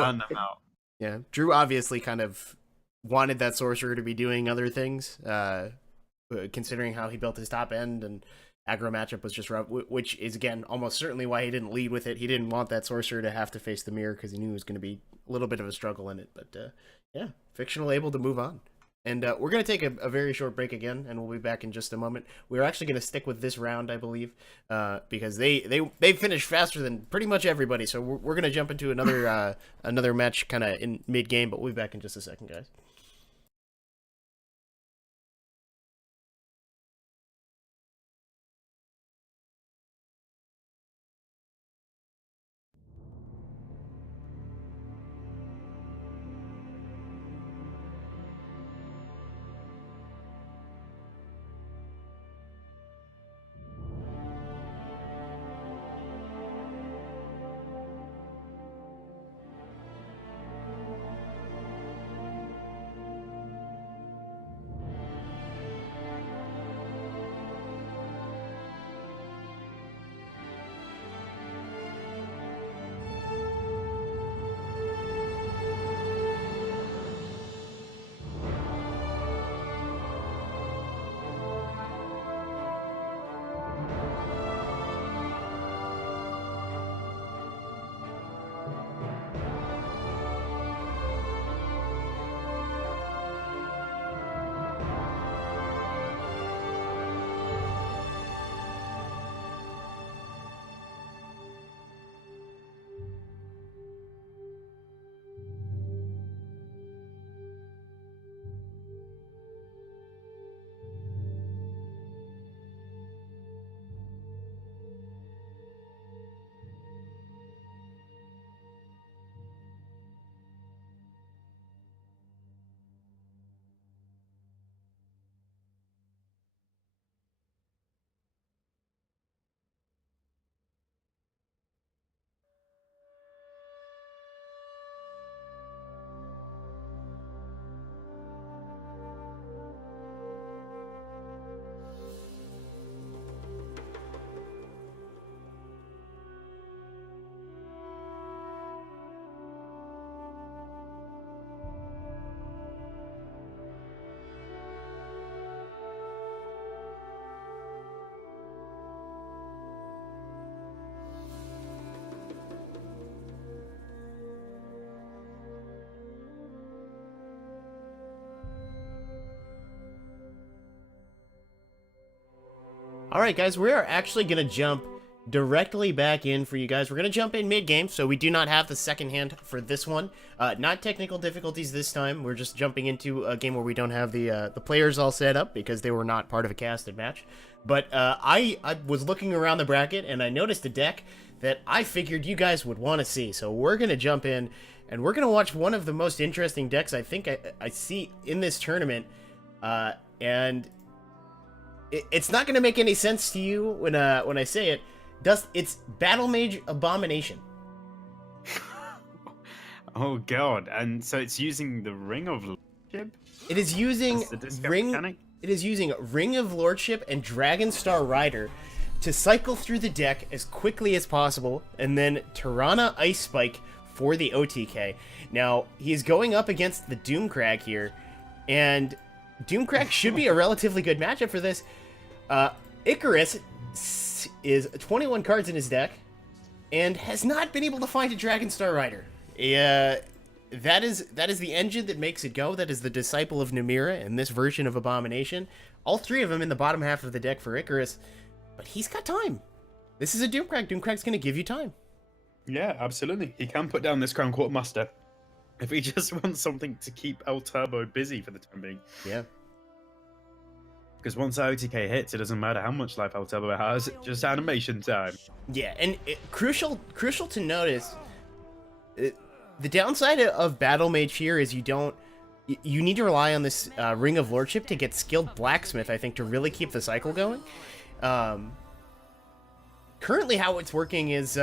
Drew obviously kind of wanted that sorcerer to be doing other things, considering how he built his top end, and aggro matchup was just rough, which is again almost certainly why he didn't lead with it. He didn't want that sorcerer to have to face the mirror because he knew it was going to be a little bit of a struggle in it. But yeah, Fictional able to move on. And we're going to take a very short break again, and we'll be back in just a moment. We're actually going to stick with this round, I believe, because they finished faster than pretty much everybody. So we're going to jump into another match kind of in mid-game, but we'll be back in just a second, guys. All right, guys, we are actually going to jump directly back in for you guys. We're going to jump in mid-game, so we do not have the second hand for this one. Not technical difficulties this time. We're just jumping into a game where we don't have the players all set up because they were not part of a casted match. But I was looking around the bracket, and I noticed a deck that I figured you guys would want to see. So we're going to jump in, and we're going to watch one of the most interesting decks I think I see in this tournament. And it's not going to make any sense to you when I say it. It's Battle Mage Abomination. Oh god! And so it's using the Ring of Lordship. It is using Ring. Mechanic? It is using Ring of Lordship and Dragonstar Rider to cycle through the deck as quickly as possible, and then Tirana Ice Spike for the OTK. Now he's going up against the Doomcrag here, and Doomcrag should be a relatively good matchup for this. Icarus is 21 cards in his deck and has not been able to find a Dragonstar Rider. That is the engine that makes it go. That is the Disciple of Numira in this version of Abomination. All three of them in the bottom half of the deck for Icarus, but he's got time. This is a Doomcrag. Doomcrag's going to give you time. Yeah, absolutely. He can put down this Crown Quartermaster if he just wants something to keep El Turbo busy for the time being. Yeah. Because once OTK hits, it doesn't matter how much life El Turbo has, just animation time. Yeah, and crucial to notice, the downside of Battle Mage here is you need to rely on this Ring of Lordship to get skilled Blacksmith, I think, to really keep the cycle going. Currently, how it's working is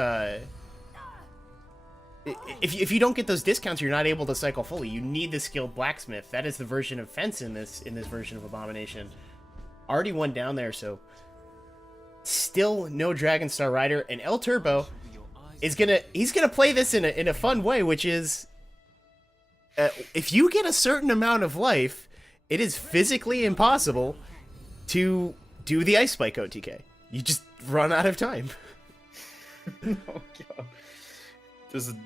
if you don't get those discounts, you're not able to cycle fully. You need the skilled blacksmith. That is the version of fence in this version of Abomination. Already one down there, so still no Dragon Star Rider, and El Turbo is he's gonna play this in a fun way, which is if you get a certain amount of life, it is physically impossible to do the Ice Spike OTK. You just run out of time. Oh god.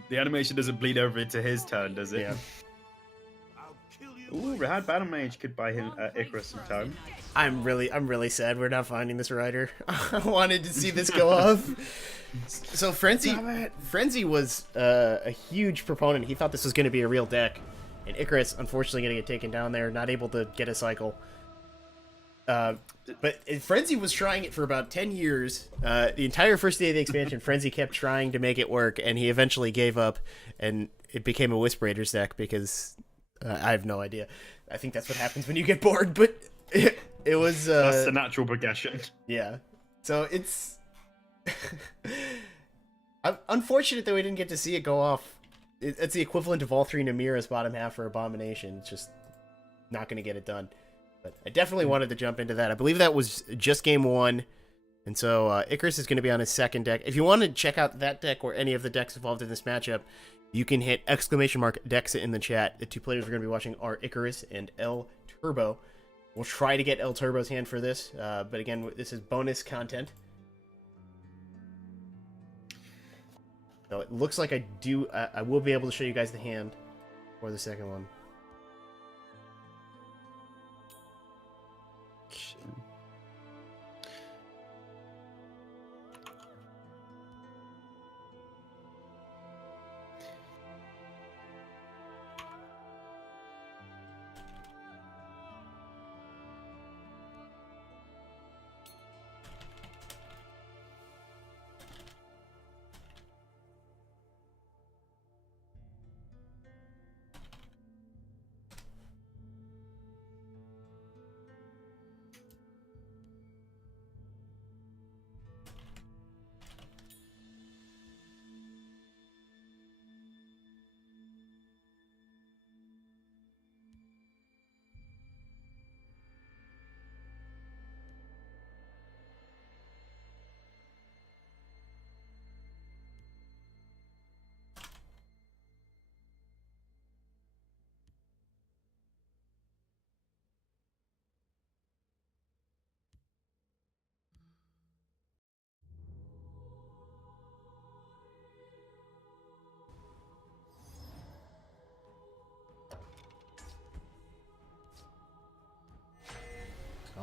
The animation doesn't bleed over into his turn, does it? Yeah. Ooh, Rahad Battle Mage could buy him Icarus some time. I'm really sad we're not finding this rider. I wanted to see this go off. So Frenzy was a huge proponent. He thought this was going to be a real deck, and Icarus unfortunately going to get taken down there, not able to get a cycle. But Frenzy was trying it for about 10 years. The entire first day of the expansion, Frenzy kept trying to make it work, and he eventually gave up, and it became a Wisp Raiders deck because I have no idea. I think that's what happens when you get bored, but it was... That's the natural progression. Yeah. So it's... I'm unfortunate that we didn't get to see it go off. It's the equivalent of all three Namira's bottom half for Abomination. It's just not going to get it done. But I definitely wanted to jump into that. I believe that was just game one. And so Icarus is going to be on his second deck. If you want to check out that deck or any of the decks involved in this matchup, you can hit !Dexa in the chat. The two players we're going to be watching are Icarus and El Turbo. We'll try to get El Turbo's hand for this. But again, this is bonus content. So it looks like I will be able to show you guys the hand for the second one.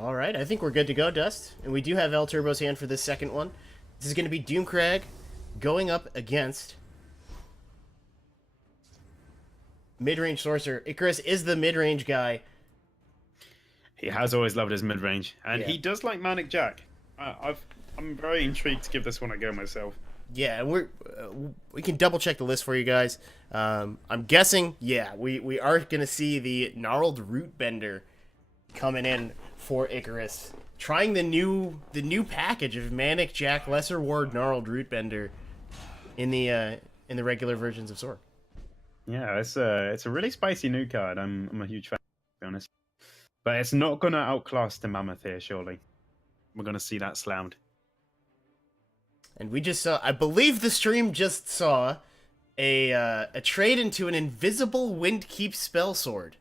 All right, I think we're good to go, Dust. And we do have El Turbo's hand for this second one. This is going to be Doomcrag going up against mid-range Sorcerer. Icarus is the mid-range guy. He has always loved his mid-range, and Yeah. he does like Manic Jack. I'm very intrigued to give this one a go myself. Yeah, we can double check the list for you guys. I'm guessing, yeah, we are going to see the Gnarled Root Bender coming in for Icarus, trying the new package of Manic Jack, Lesser Ward, Gnarled Root Bender in the regular versions of Sword. Yeah, it's a really spicy new card. I'm a huge fan, to be honest. But it's not gonna outclass the Mammoth here, surely. We're gonna see that slammed. And we just saw, I believe the stream just saw a trade into an invisible Windkeep spell sword.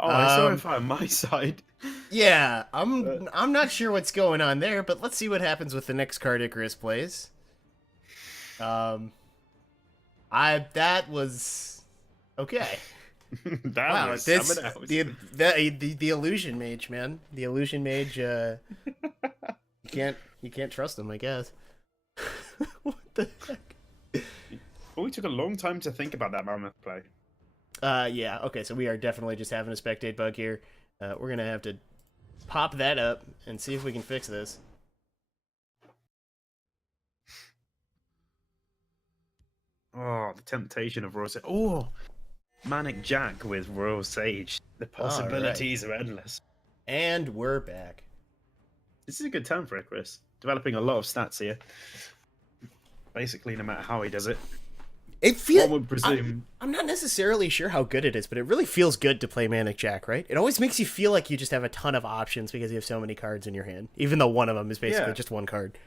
Oh, I saw it on my side. Yeah, I'm not sure what's going on there, but let's see what happens with the next card Icarus plays. That was okay. That was something else. The Illusion Mage, man. The Illusion Mage, you can't trust him, I guess. What the heck? Oh, it took a long time to think about that Mammoth play. Yeah, okay, so we are definitely just having a spectate bug here. We're gonna have to pop that up and see if we can fix this. Oh, the temptation of Royal Sage. Oh, Manic Jack with Royal Sage. The possibilities are endless. And we're back. This is a good turn for Icarus. Developing a lot of stats here. Basically, no matter how he does it. It feels. One would presume. I'm not necessarily sure how good it is, but it really feels good to play Manic Jack, right? It always makes you feel like you just have a ton of options because you have so many cards in your hand, even though one of them is basically Yeah. just one card.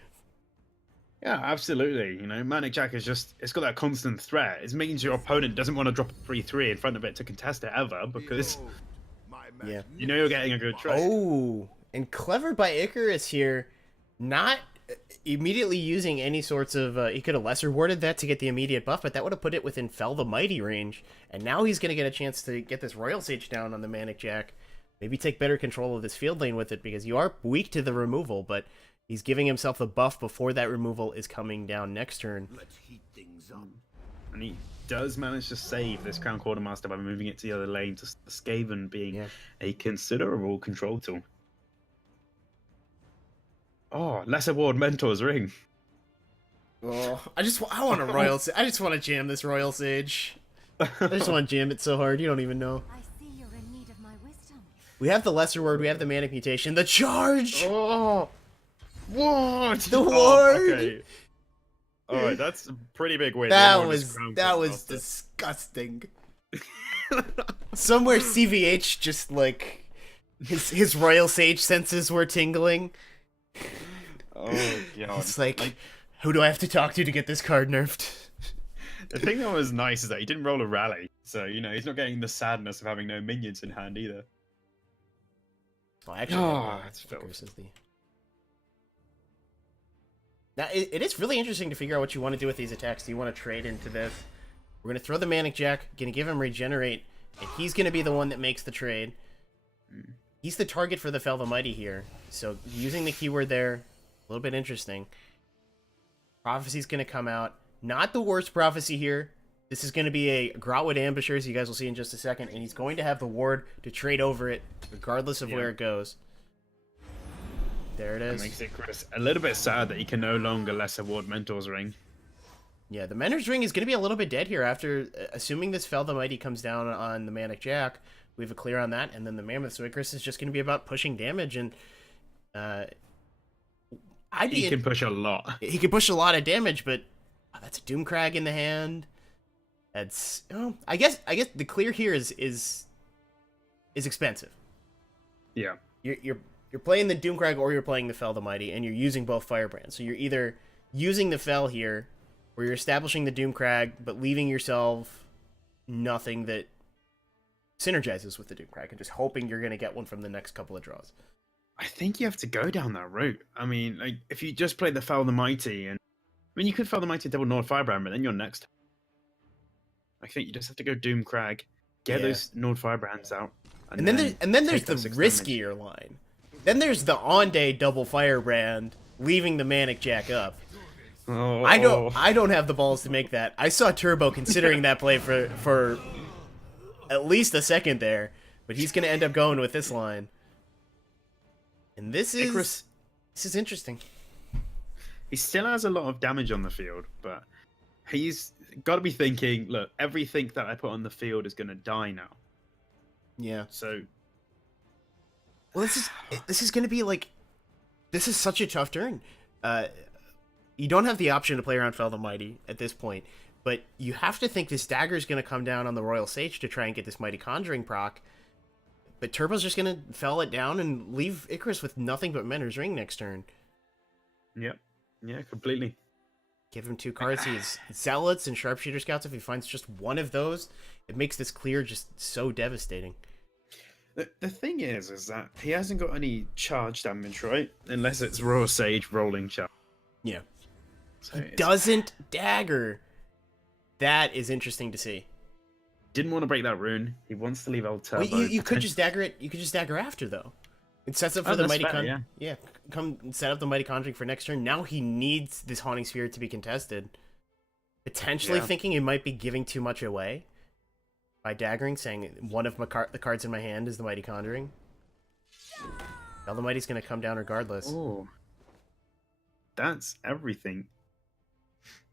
Yeah, absolutely. You know, Manic Jack is it's got that constant threat. It means your opponent doesn't want to drop a 3/3 in front of it to contest it ever because Yeah. you know you're getting a good trade. Oh, and clever by Icarus here, not immediately using any sorts of. He could have lesser warded that to get the immediate buff, but that would have put it within Fell the Mighty range. And now he's going to get a chance to get this Royal Sage down on the Manic Jack. Maybe take better control of this field lane with it because you are weak to the removal, but he's giving himself the buff before that removal is coming down next turn. Let's heat things up. And he does manage to save this Crown Quartermaster by moving it to the other lane, to Skaven being a considerable control tool. Oh, Lesser Ward Mentor's Ring. Oh, I want a Royal. I just want to jam this Royal Sage. I just want to jam it so hard you don't even know. I see you're in need of my wisdom. We have the Lesser Word. We have the Manic Mutation. The charge. Oh, what? The ward! Okay. All right, that's a pretty big win. That Everyone was is Crown Quartermaster. disgusting. Somewhere CVH just like his Royal Sage senses were tingling. Oh god! It's like, who do I have to talk to get this card nerfed? The thing that was nice is that he didn't roll a rally, so you know he's not getting the sadness of having no minions in hand either. Well, actually, that's filth. Icarus is the. Now it is really interesting to figure out what you want to do with these attacks. Do you want to trade into this? We're gonna throw the Manic Jack, gonna give him regenerate, and he's gonna be the one that makes the trade. He's the target for the Fell the Mighty here, so using the keyword there, a little bit interesting. Prophecy's gonna come out. Not the worst prophecy here. This is going to be a Grotwood Ambusher, as you guys will see in just a second, and he's going to have the ward to trade over it, regardless of where it goes. There it That is. makes it Chris a little bit sad that he can no longer Lesser Ward Mentor's Ring. Yeah, the Mentor's Ring is going to be a little bit dead here after, assuming this Fell the Mighty comes down on the Manic Jack. We have a clear on that, and then the Mammoth. So Icarus is just going to be about pushing damage, and He can push a lot. He can push a lot of damage, but that's a Doomcrag in the hand. That's I guess the clear here is expensive. Yeah. You're playing the Doomcrag or you're playing the Fell the Mighty, and you're using both Firebrands. So you're either using the Fell here, or you're establishing the Doomcrag, but leaving yourself nothing that synergizes with the Doomcrag, and just hoping you're gonna get one from the next couple of draws. I think you have to go down that route. I mean, like, if you just play the Fell the Mighty, and I mean, you could Fell the Mighty double Nord Firebrand, but then you're next. I think you just have to go Doomcrag, get those Nord Firebrands out, And then there's take the that 6 riskier line. Then there's the on-day double Firebrand, leaving the Manic Jack up. Oh, I don't have the balls to make that. I saw Turbo considering that play for at least a second there, but he's gonna end up going with this line. And this is interesting. He still has a lot of damage on the field, but he's got to be thinking, look, everything that I put on the field is going to die now. Yeah. So, Well, this is gonna be like, this is such a tough turn. You don't have the option to play around Fell the Mighty at this point, but you have to think this dagger is gonna come down on the Royal Sage to try and get this Mighty Conjuring proc. But Turbo's just gonna fell it down and leave Icarus with nothing but Mentor's Ring next turn. yep. Yeah, completely. Give him 2 cards. He has Zealots and Sharpshooter Scouts. If he finds just one of those, it makes this clear just so devastating. The thing is that he hasn't got any charge damage, right? Unless it's Royal Sage rolling charge. Yeah. So He doesn't dagger. That is interesting to see. didn't want to break that rune. He wants to leave old Turbo. Well, you could just dagger it. You could just dagger after, though. It sets up for Oh, the that's Mighty fair, yeah. come and set up the Mighty Conjuring for next turn. Now he needs this Haunting Spirit to be contested. Potentially Yeah. thinking he might be giving too much away by daggering, saying one of the cards in my hand is the Mighty Conjuring. Now the Mighty's going to come down regardless. Oh, that's everything.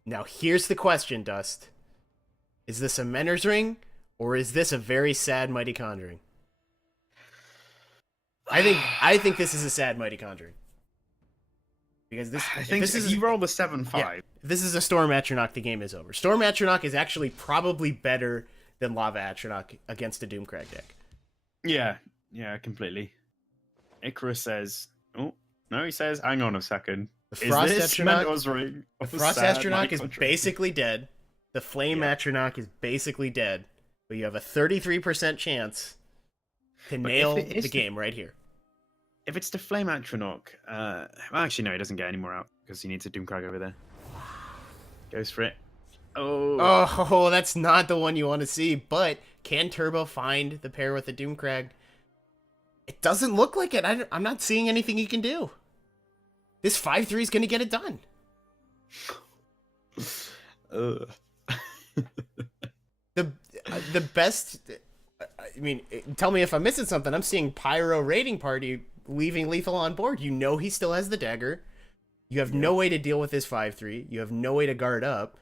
Now here's the question, Dust. Is this a Mentor's Ring, or is this a very sad Mighty Conjuring? I think this is a sad Mighty Conjuring. Because this, I if think this if is you roll the 7-5. yeah, if this is a Storm Atronach, the game is over. Storm Atronach is actually probably better than Lava Atronach against a Doomcrag deck. Yeah, completely. Icarus says, "Oh no," he says, "Hang on a second. The Is Frost this Atronach, Mentor's Ring? the or Frost sad Atronach is mitochondria?" basically dead. The Flame Yeah. Atronach is basically dead. But you have a 33% chance to But nail if it is the game right here. If it's the Flame Atronach, well, actually no, he doesn't get any more out because he needs a Doomcrag over there. Goes for it. Oh, Oh, that's not the one you want to see. But can Turbo find the pair with the Doomcrag? It doesn't look like it. I'm not seeing anything he can do. This 5-3 is going to get it done. Ugh. The best. I mean, tell me if I'm missing something. I'm seeing Pyro Raiding Party leaving Lethal on board. You know he still has the dagger. You have no way to deal with this 5-3. You have no way to guard up.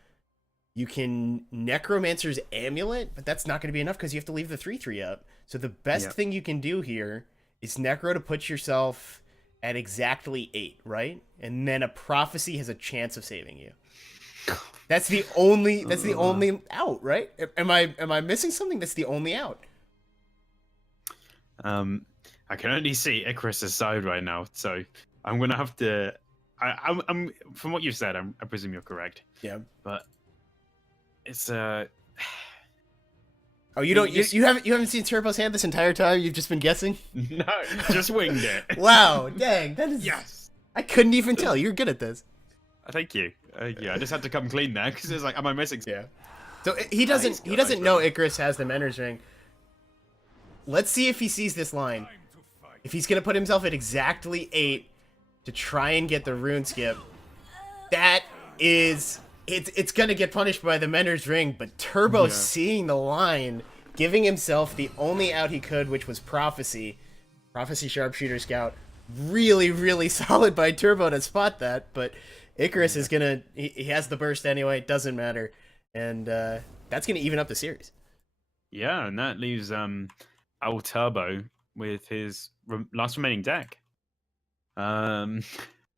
You can Necromancer's Amulet, but that's not going to be enough because you have to leave the 3-3 up. So the best thing you can do here is Necro to put yourself at exactly 8, right? And then a Prophecy has a chance of saving you. That's the only out, right? Am I missing something? That's the only out. I can only see Icarus's side right now, so I'm gonna have to. I'm from what you've said, I presume you're correct. Yeah. But it's Oh, you don't you haven't seen Turbo's hand this entire time? You've just been guessing? no, just winged it. Wow, dang, that is Yes. I couldn't even tell. You're good at this. Thank you. Yeah, I just had to come clean there because it's like, am I missing? Yeah. So he doesn't know Icarus has the Mentor's Ring. Let's see if he sees this line. If he's gonna put himself at exactly 8 to try and get the rune skip, that is it's gonna get punished by the Mentor's Ring. But Turbo seeing the line, giving himself the only out he could, which was Prophecy Sharpshooter Scout. Really, really solid by Turbo to spot that, but Icarus is gonna he has the burst anyway. It doesn't matter, and that's gonna even up the series. Yeah, and that leaves our Turbo with his last remaining deck,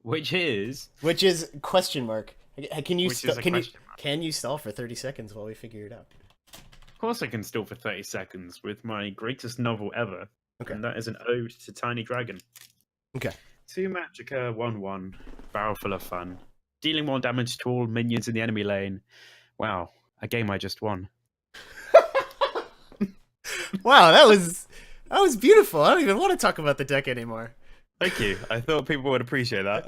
which is question mark. Can you Which is a can you question mark. can you stall for 30 seconds while we figure it out? Of course I can stall for 30 seconds with my greatest novel ever, Okay. and that is an ode to Tiny Dragon. Okay. 2 Magica, 1/1, barrel full of fun, dealing more damage to all minions in the enemy lane. Wow, a game I just won. Wow, that was beautiful. I don't even want to talk about the deck anymore. Thank you. I thought people would appreciate that.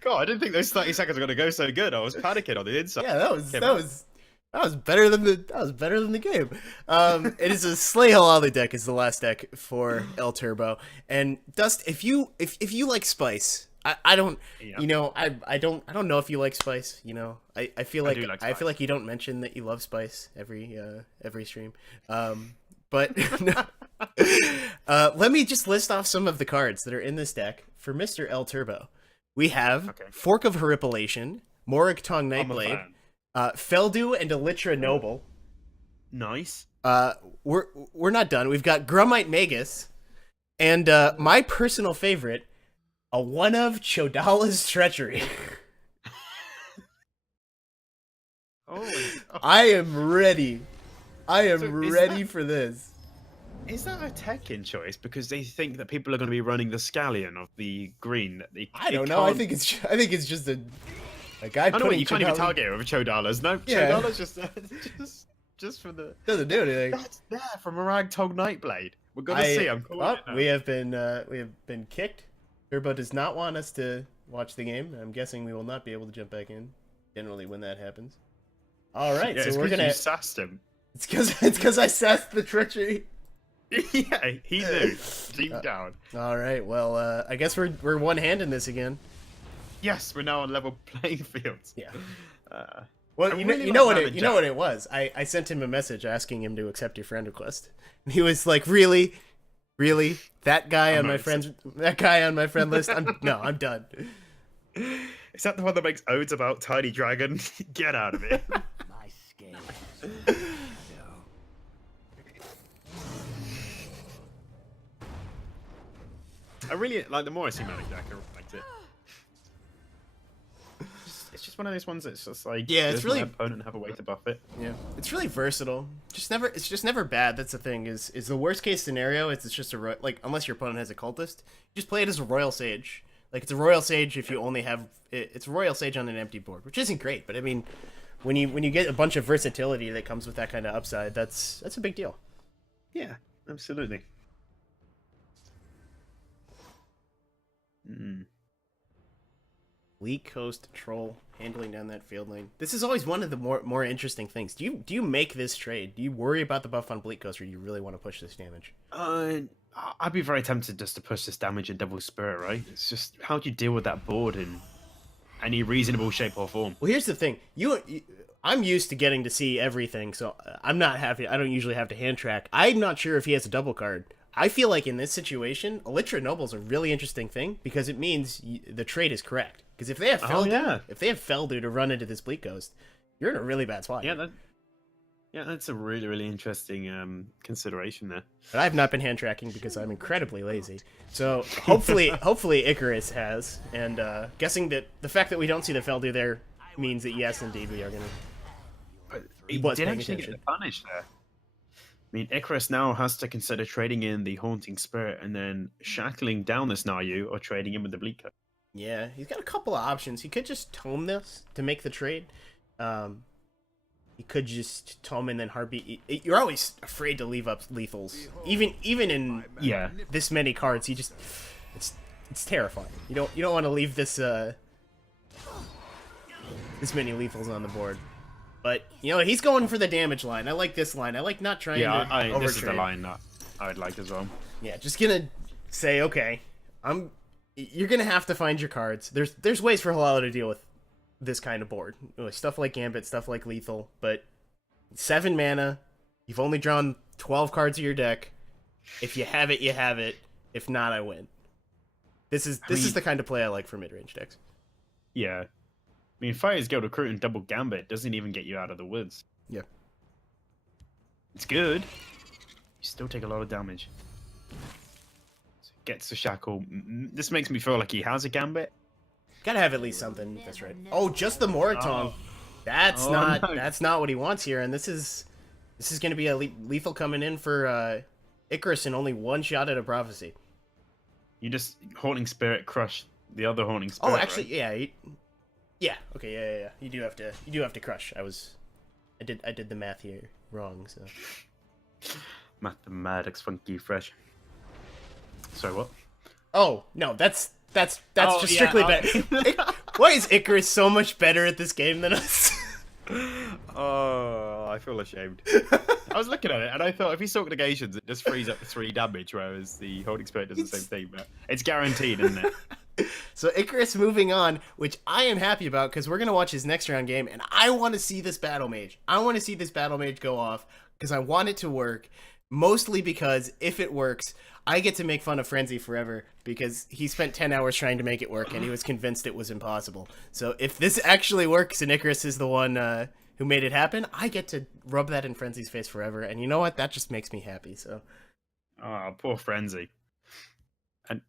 God, I didn't think those 30 seconds were going to go so good. I was panicking on the inside. Yeah, that was better than the game. It is a Slay Halali deck is the last deck for El Turbo. And Dust, if you like Spice, I don't Yeah. you know, I don't know if you like Spice, you know. I feel like do like I feel Spice. like you don't mention that you love Spice every stream. But let me just list off some of the cards that are in this deck for Mr. El Turbo. We have Okay. Fork of Horripilation, Morik Tong I'm a Nightblade, fan. Feldu and Elytra Noble. Nice. We're not done. We've got Grummite Magus, and my personal favorite, a one of Chodala's Treachery. Oh, I am ready. I am So is ready that- for this. is that a Tekken choice? Because they think that people are going to be running the Scallion of the green. That they, I they don't know. I can't- think it's just a guy I know putting you can't even Chodala- target it with Chodalas. No, Yeah. Chodalas just for the. Doesn't do anything. That's there from a Ragtog Nightblade. We're gonna see. I'm calling it now. we have been kicked. Turbo does not want us to watch the game. I'm guessing we will not be able to jump back in. Generally, when that happens. All right, Yeah, so it's we're 'cause gonna. you sassed him. It's because I sassed the treachery. Yeah, he knew deep down. All right, well, I guess we're one hand in this again. Yes, we're now on level playing fields. Yeah. Uh, Well, I you really know like what Rabbit you know Jack. what it was. I sent him a message asking him to accept your friend request. And he was like, "Really, that guy on not my friend list? I'm done." Is that the one that makes odes about Tiny Dragon? Get out of it. My scales. I really like the more I see Manic deck, I liked it. It's just one of those ones that's just like, Yeah, it's does really- my opponent have a way to buff it? Yeah, it's really versatile. It's just never bad. That's the thing. Is the worst case scenario? It's just like unless your opponent has a cultist, you just play it as a royal sage. Like it's a royal sage if you only have it's a royal sage on an empty board, which isn't great. But I mean, when you get a bunch of versatility that comes with that kind of upside, that's a big deal. Yeah, absolutely. Bleak Coast Troll handling down that field lane. This is always one of the more interesting things. Do you make this trade? Do you worry about the buff on Bleak Coast, or do you really want to push this damage? I'd be very tempted just to push this damage in Double Spirit, right? It's just how do you deal with that board in any reasonable shape or form? Well, here's the thing. I'm used to getting to see everything, so I'm not happy. I don't usually have to hand track. I'm not sure if he has a double card. I feel like in this situation, Elytra Noble's a really interesting thing because it means the trade is correct. Because if they have Feldu to run into this Bleak Ghost, you're in a really bad spot. Yeah, that's a really, really interesting consideration there. But I've not been hand tracking because I'm incredibly lazy. So hopefully Icarus has. And guessing that the fact that we don't see the Feldu there means that yes, indeed, we are going to. But He he was did paying actually attention. get the punish there. I mean, Icarus now has to consider trading in the Haunting Spirit and then shackling down this Nayu or trading in with the Bleak Coast. Yeah, he's got a couple of options. He could just tome this to make the trade. He could just tome and then heartbeat. You're always afraid to leave up lethals, even in this many cards. It's terrifying. You don't want to leave this this many lethals on the board. But he's going for the damage line. I like this line. I like not trying to overtrade. This is the line that I would like as well. Yeah, just gonna say okay. You're gonna have to find your cards. There's ways for Halala to deal with this kind of board. Stuff like Gambit, stuff like Lethal, but 7 mana, you've only drawn 12 cards of your deck. If you have it, you have it. If not, I win. This is the kind of play I like for mid-range decks. Yeah. I mean, Fire's Guild Recruit and Double Gambit doesn't even get you out of the woods. Yeah. It's good. You still take a lot of damage. Gets the shackle. This makes me feel like he has a Gambit. Gotta have at least something. That's right. Oh, just the Moraton. That's not what he wants here. And this is gonna be a lethal coming in for Icarus and only one shot at a prophecy. You just Haunting Spirit crush the other Haunting Spirit. Oh, actually, right? yeah. Okay, yeah. You do have to crush. I did the math here wrong. So Mathematics, funky fresh. Sorry, what? Oh no, that's just yeah, strictly better. Why is Icarus so much better at this game than us? Oh, I feel ashamed. I was looking at it and I thought if he soak negations, it just frees up 3 damage, whereas the Holding Spirit does the same thing. But it's guaranteed, isn't it? So Icarus moving on, which I am happy about because we're gonna watch his next round game, and I want to see this Battle Mage. I want to see this Battle Mage go off because I want it to work. Mostly because if it works, I get to make fun of Frenzy forever because he spent 10 hours trying to make it work and he was convinced it was impossible. So if this actually works and Icarus is the one who made it happen, I get to rub that in Frenzy's face forever. And you know what? That just makes me happy. So, Oh, poor Frenzy. And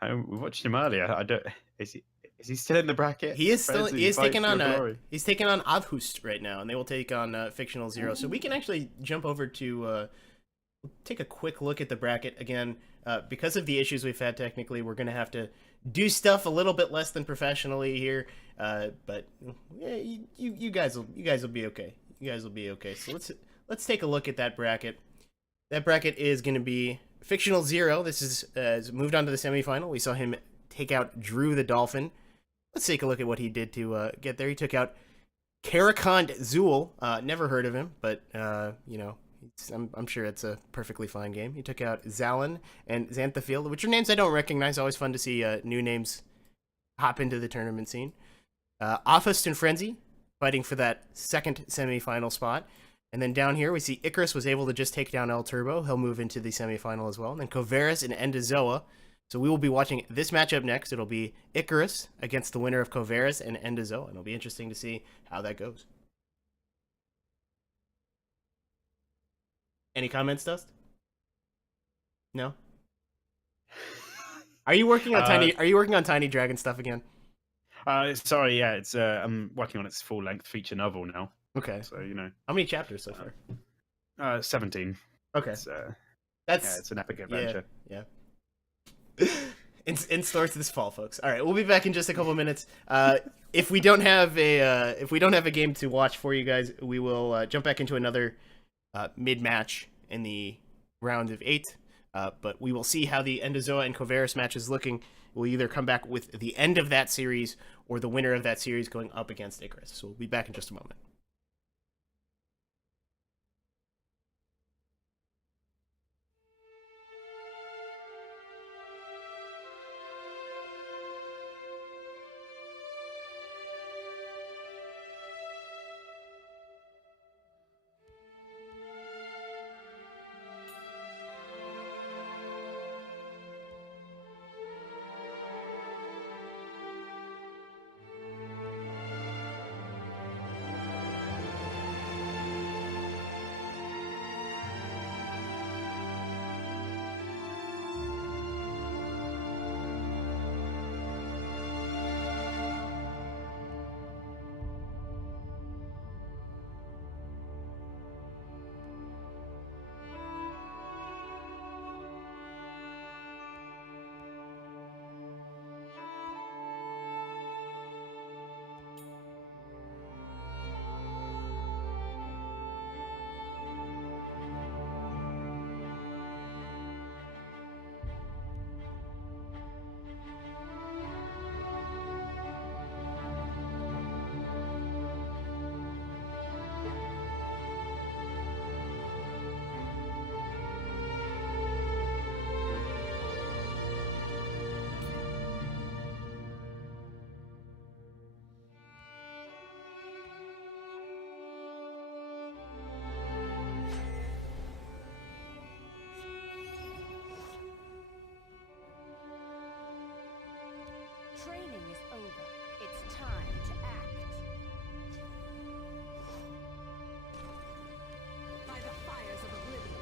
we watched him earlier. I don't. Is he still in the bracket? he is still. Frenzy, He is fight taking for on. glory. He's taking on Avhust right now, and they will take on Fictional Zero. So we can actually jump over to take a quick look at the bracket again. Because of the issues we've had technically, we're gonna have to do stuff a little bit less than professionally here. But yeah, you guys will be okay. You guys will be okay. So let's take a look at that bracket. That bracket is gonna be Fictional Zero. This is has moved on to the semifinal. We saw him take out Drew the Dolphin. Let's take a look at what he did to get there. He took out Karakant Zool. Never heard of him, but I'm sure it's a perfectly fine game. He took out Zalin and Xanthofield, which are names I don't recognize. Always fun to see new names hop into the tournament scene. Offust and Frenzy fighting for that second semifinal spot. And then down here we see Icarus was able to just take down El Turbo. He'll move into the semifinal as well. And then Kovaris and Endozoa. So we will be watching this matchup next. It'll be Icarus against the winner of Kovaris and Endozoa. And it'll be interesting to see how that goes. Any comments, Dust? No? Are you working on Tiny Dragon stuff again? Sorry, yeah, it's I'm working on its full length feature novel now. Okay. So you know, How many chapters so far? 17. Okay. It's, That's it's an epic adventure. Yeah. In stores this fall, folks. All right, we'll be back in just a couple minutes. If we don't have a game to watch for you guys, we will jump back into another mid match in the round of 8. But we will see how the Endozoa and Covaris match is looking. We'll either come back with the end of that series or the winner of that series going up against Icarus. So we'll be back in just a moment. Training is over. It's time to act. By the fires of oblivion.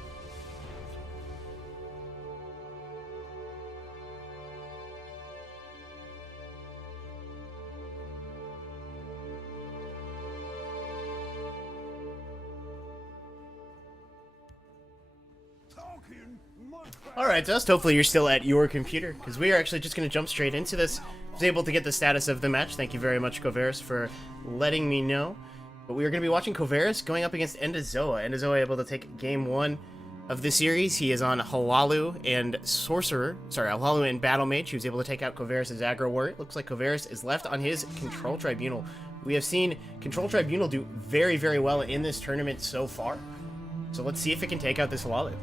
All right, Dust. Hopefully you're still at your computer, because we are actually just going to jump straight into this. I was able to get the status of the match. Thank you very much, Covaris, for letting me know. But we are going to be watching Covaris going up against Endozoa. Endozoa able to take game 1 of the series. He is on Halalu and Sorcerer. Sorry, Halalu and Battle Mage. He was able to take out Covaris' aggro warrior. Looks like Covaris is left on his Control Tribunal. We have seen Control Tribunal do very, very well in this tournament so far. So let's see if it can take out this Halalu.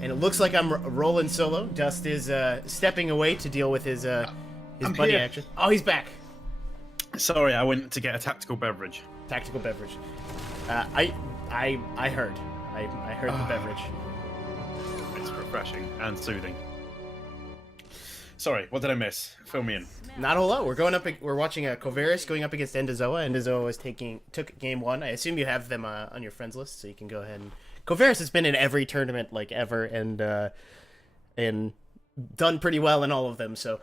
And it looks like I'm rolling solo. Dust is stepping away to deal with his buddy here. action. Oh, he's back. Sorry, I went to get a tactical beverage. Tactical beverage. I heard. I heard the beverage. It's refreshing and soothing. Sorry, what did I miss? Fill me in. Not a whole lot. We're watching Covaris going up against Endozoa. Endozoa took game 1. I assume you have them on your friends list, so you can go ahead and. Covaris has been in every tournament like ever and done pretty well in all of them. So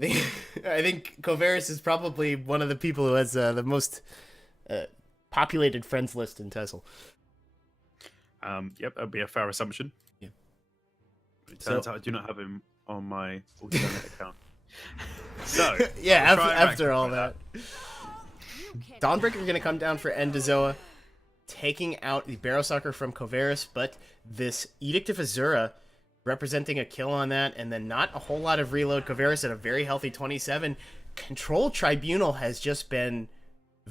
I think Covaris is probably one of the people who has the most populated friends list in Tesla. Yep, that'd be a fair assumption. Yeah. It turns out I do not have him on my alternate account. So yeah, I'll try and after all that. Dawnbreaker going to come down for Endozoa, taking out the Barrow Sucker from Covaris, but this Edict of Azura representing a kill on that, and then not a whole lot of reload. Covaris at a very healthy 27. Control Tribunal has just been a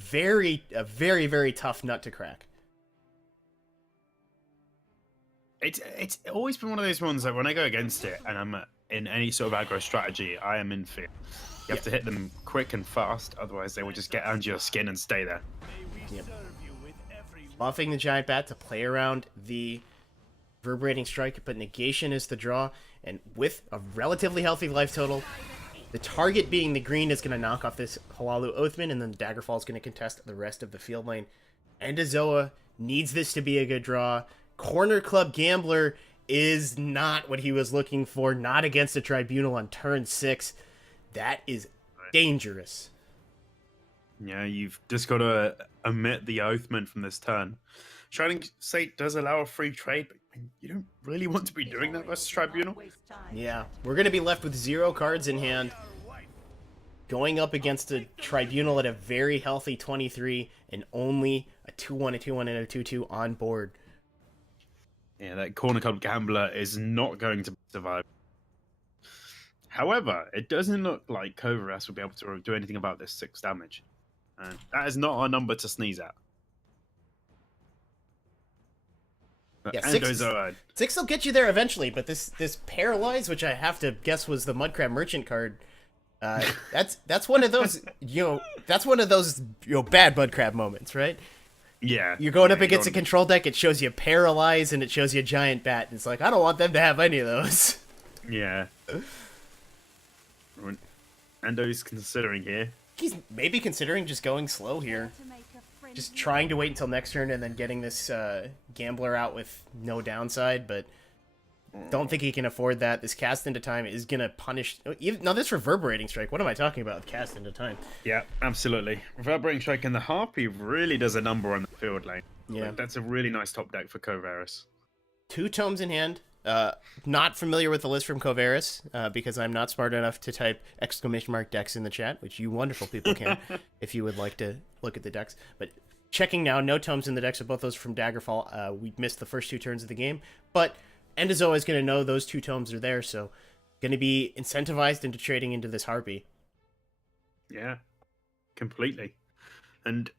very, very tough nut to crack. It's always been one of those ones that when I go against it and I'm in any sort of aggro strategy, I am in fear. You have to hit them quick and fast, otherwise they will just get under your skin and stay there. Yep. Buffing the Giant Bat to play around the Reverberating Strike, but Negation is the draw, and with a relatively healthy life total, the target being the green is going to knock off this Halalu Oathman, and then Daggerfall is going to contest the rest of the field lane. Endozoa needs this to be a good draw. Corner Club Gambler is not what he was looking for. Not against a Tribunal on turn 6. That is dangerous. Yeah, you've just got to omit the Oathman from this turn. Shining State does allow a free trade, but you don't really want to be doing that versus Tribunal. Yeah, we're going to be left with 0 cards in hand. Going up against a Tribunal at a very healthy 23 and only a 2-1, a 2-1, and a 2-2 on board. Yeah, that Corner Club Gambler is not going to survive. However, it doesn't look like Kovaras will be able to do anything about this 6 damage. And that is not a number to sneeze at. Yeah, And 6 will get you there eventually, but this Paralyze, which I have to guess was the Mudcrab Merchant card, that's one of those, that's one of those, bad Mudcrab moments, right? Yeah. You're going up against a control deck, it shows you Paralyze, and it shows you a Giant Bat, and it's like, I don't want them to have any of those. Yeah. Endo's considering here. He's maybe considering just going slow here. Just trying to wait until next turn and then getting this Gambler out with no downside, but don't think he can afford that. This Cast into Time is going to punish... Now, this Reverberating Strike, what am I talking about with Cast into Time? Yeah, absolutely. Reverberating Strike and the Harpy really does a number on the field lane. Yeah. Like, that's a really nice top deck for Kovaras. 2 tomes in hand. Not familiar with the list from Kovaras, because I'm not smart enough to type !decks in the chat, which you wonderful people can, if you would like to look at the decks. But checking now, no tomes in the decks of both those from Daggerfall. We missed the first 2 turns of the game, but Endozoa is going to know those 2 tomes are there, so going to be incentivized into trading into this Harpy. Yeah, completely. And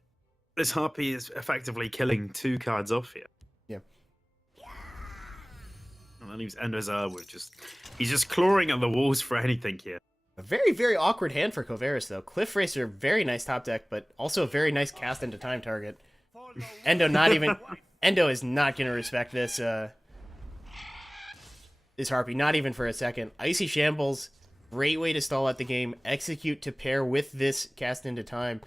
this Harpy is effectively killing 2 cards off here. Yeah. And that leaves Endozoa with he's just clawing at the walls for anything here. A very, very awkward hand for Kovaras, though. Cliff Racer, very nice top deck, but also a very nice Cast into Time target. Endo is not going to respect this, this Harpy, not even for a second. Icy Shambles, great way to stall out the game. Execute to pair with this Cast into Time.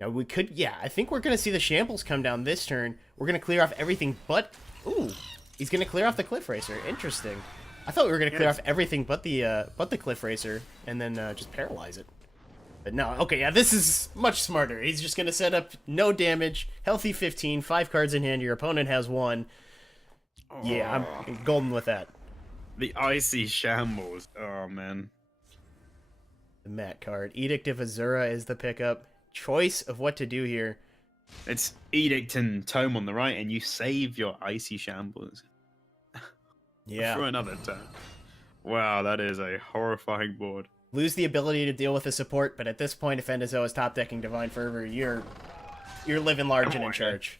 Now, I think we're going to see the Shambles come down this turn. We're going to clear off everything but... Ooh, he's going to clear off the Cliff Racer. Interesting. I thought we were going to clear off everything but the Cliff Racer and then just paralyze it. But no, okay, yeah, this is much smarter. He's just going to set up no damage, healthy 15, 5 cards in hand, your opponent has 1. Yeah, I'm golden with that. The Icy Shambles. Oh, man. The Matt card. Edict of Azura is the pickup. Choice of what to do here. It's Edict and Tome on the right, and you save your Icy Shambles. Yeah. For another turn. Wow, that is a horrifying board. Lose the ability to deal with the support, but at this point, if Endozoa is top decking Divine Fervor, you're living large and in charge.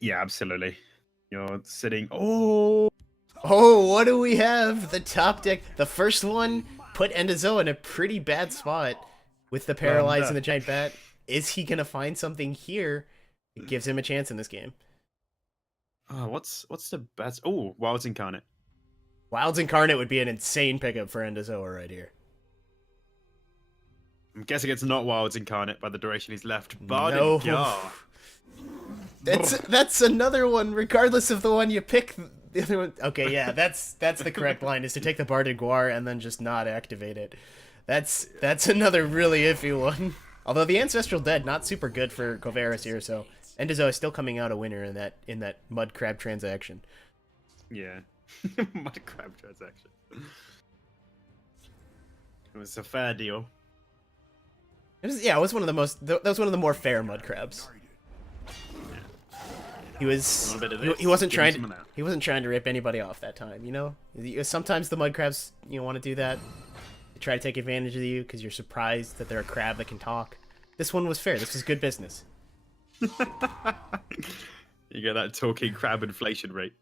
Yeah, absolutely. You're sitting... Oh, what do we have? The top deck. The first one put Endozoa in a pretty bad spot with the Paralyze and the Giant Bat. Is he going to find something here that gives him a chance in this game? Oh, what's the best? Oh, Wilds Incarnate. Wilds Incarnate would be an insane pickup for Endozoa right here. I'm guessing it's not Wilds Incarnate by the duration he's left. Bard No. and Gar. That's another one, regardless of the one you pick. The other one. Okay, yeah, that's the correct line, is to take the Barded Guar and then just not activate it. That's another really iffy one. Although the Ancestral Dead, not super good for Kovaras here, so Endozoa is still coming out a winner in that Mud Crab transaction. Yeah. Mud Crab transaction. It was a fair deal. It was one of the most. That was one of the more fair Mud Crabs. He wasn't trying to rip anybody off that time. Sometimes the Mud Crabs want to do that. They try to take advantage of you because you're surprised that they're a crab that can talk. This one was fair. This was good business. You get that talking crab inflation rate.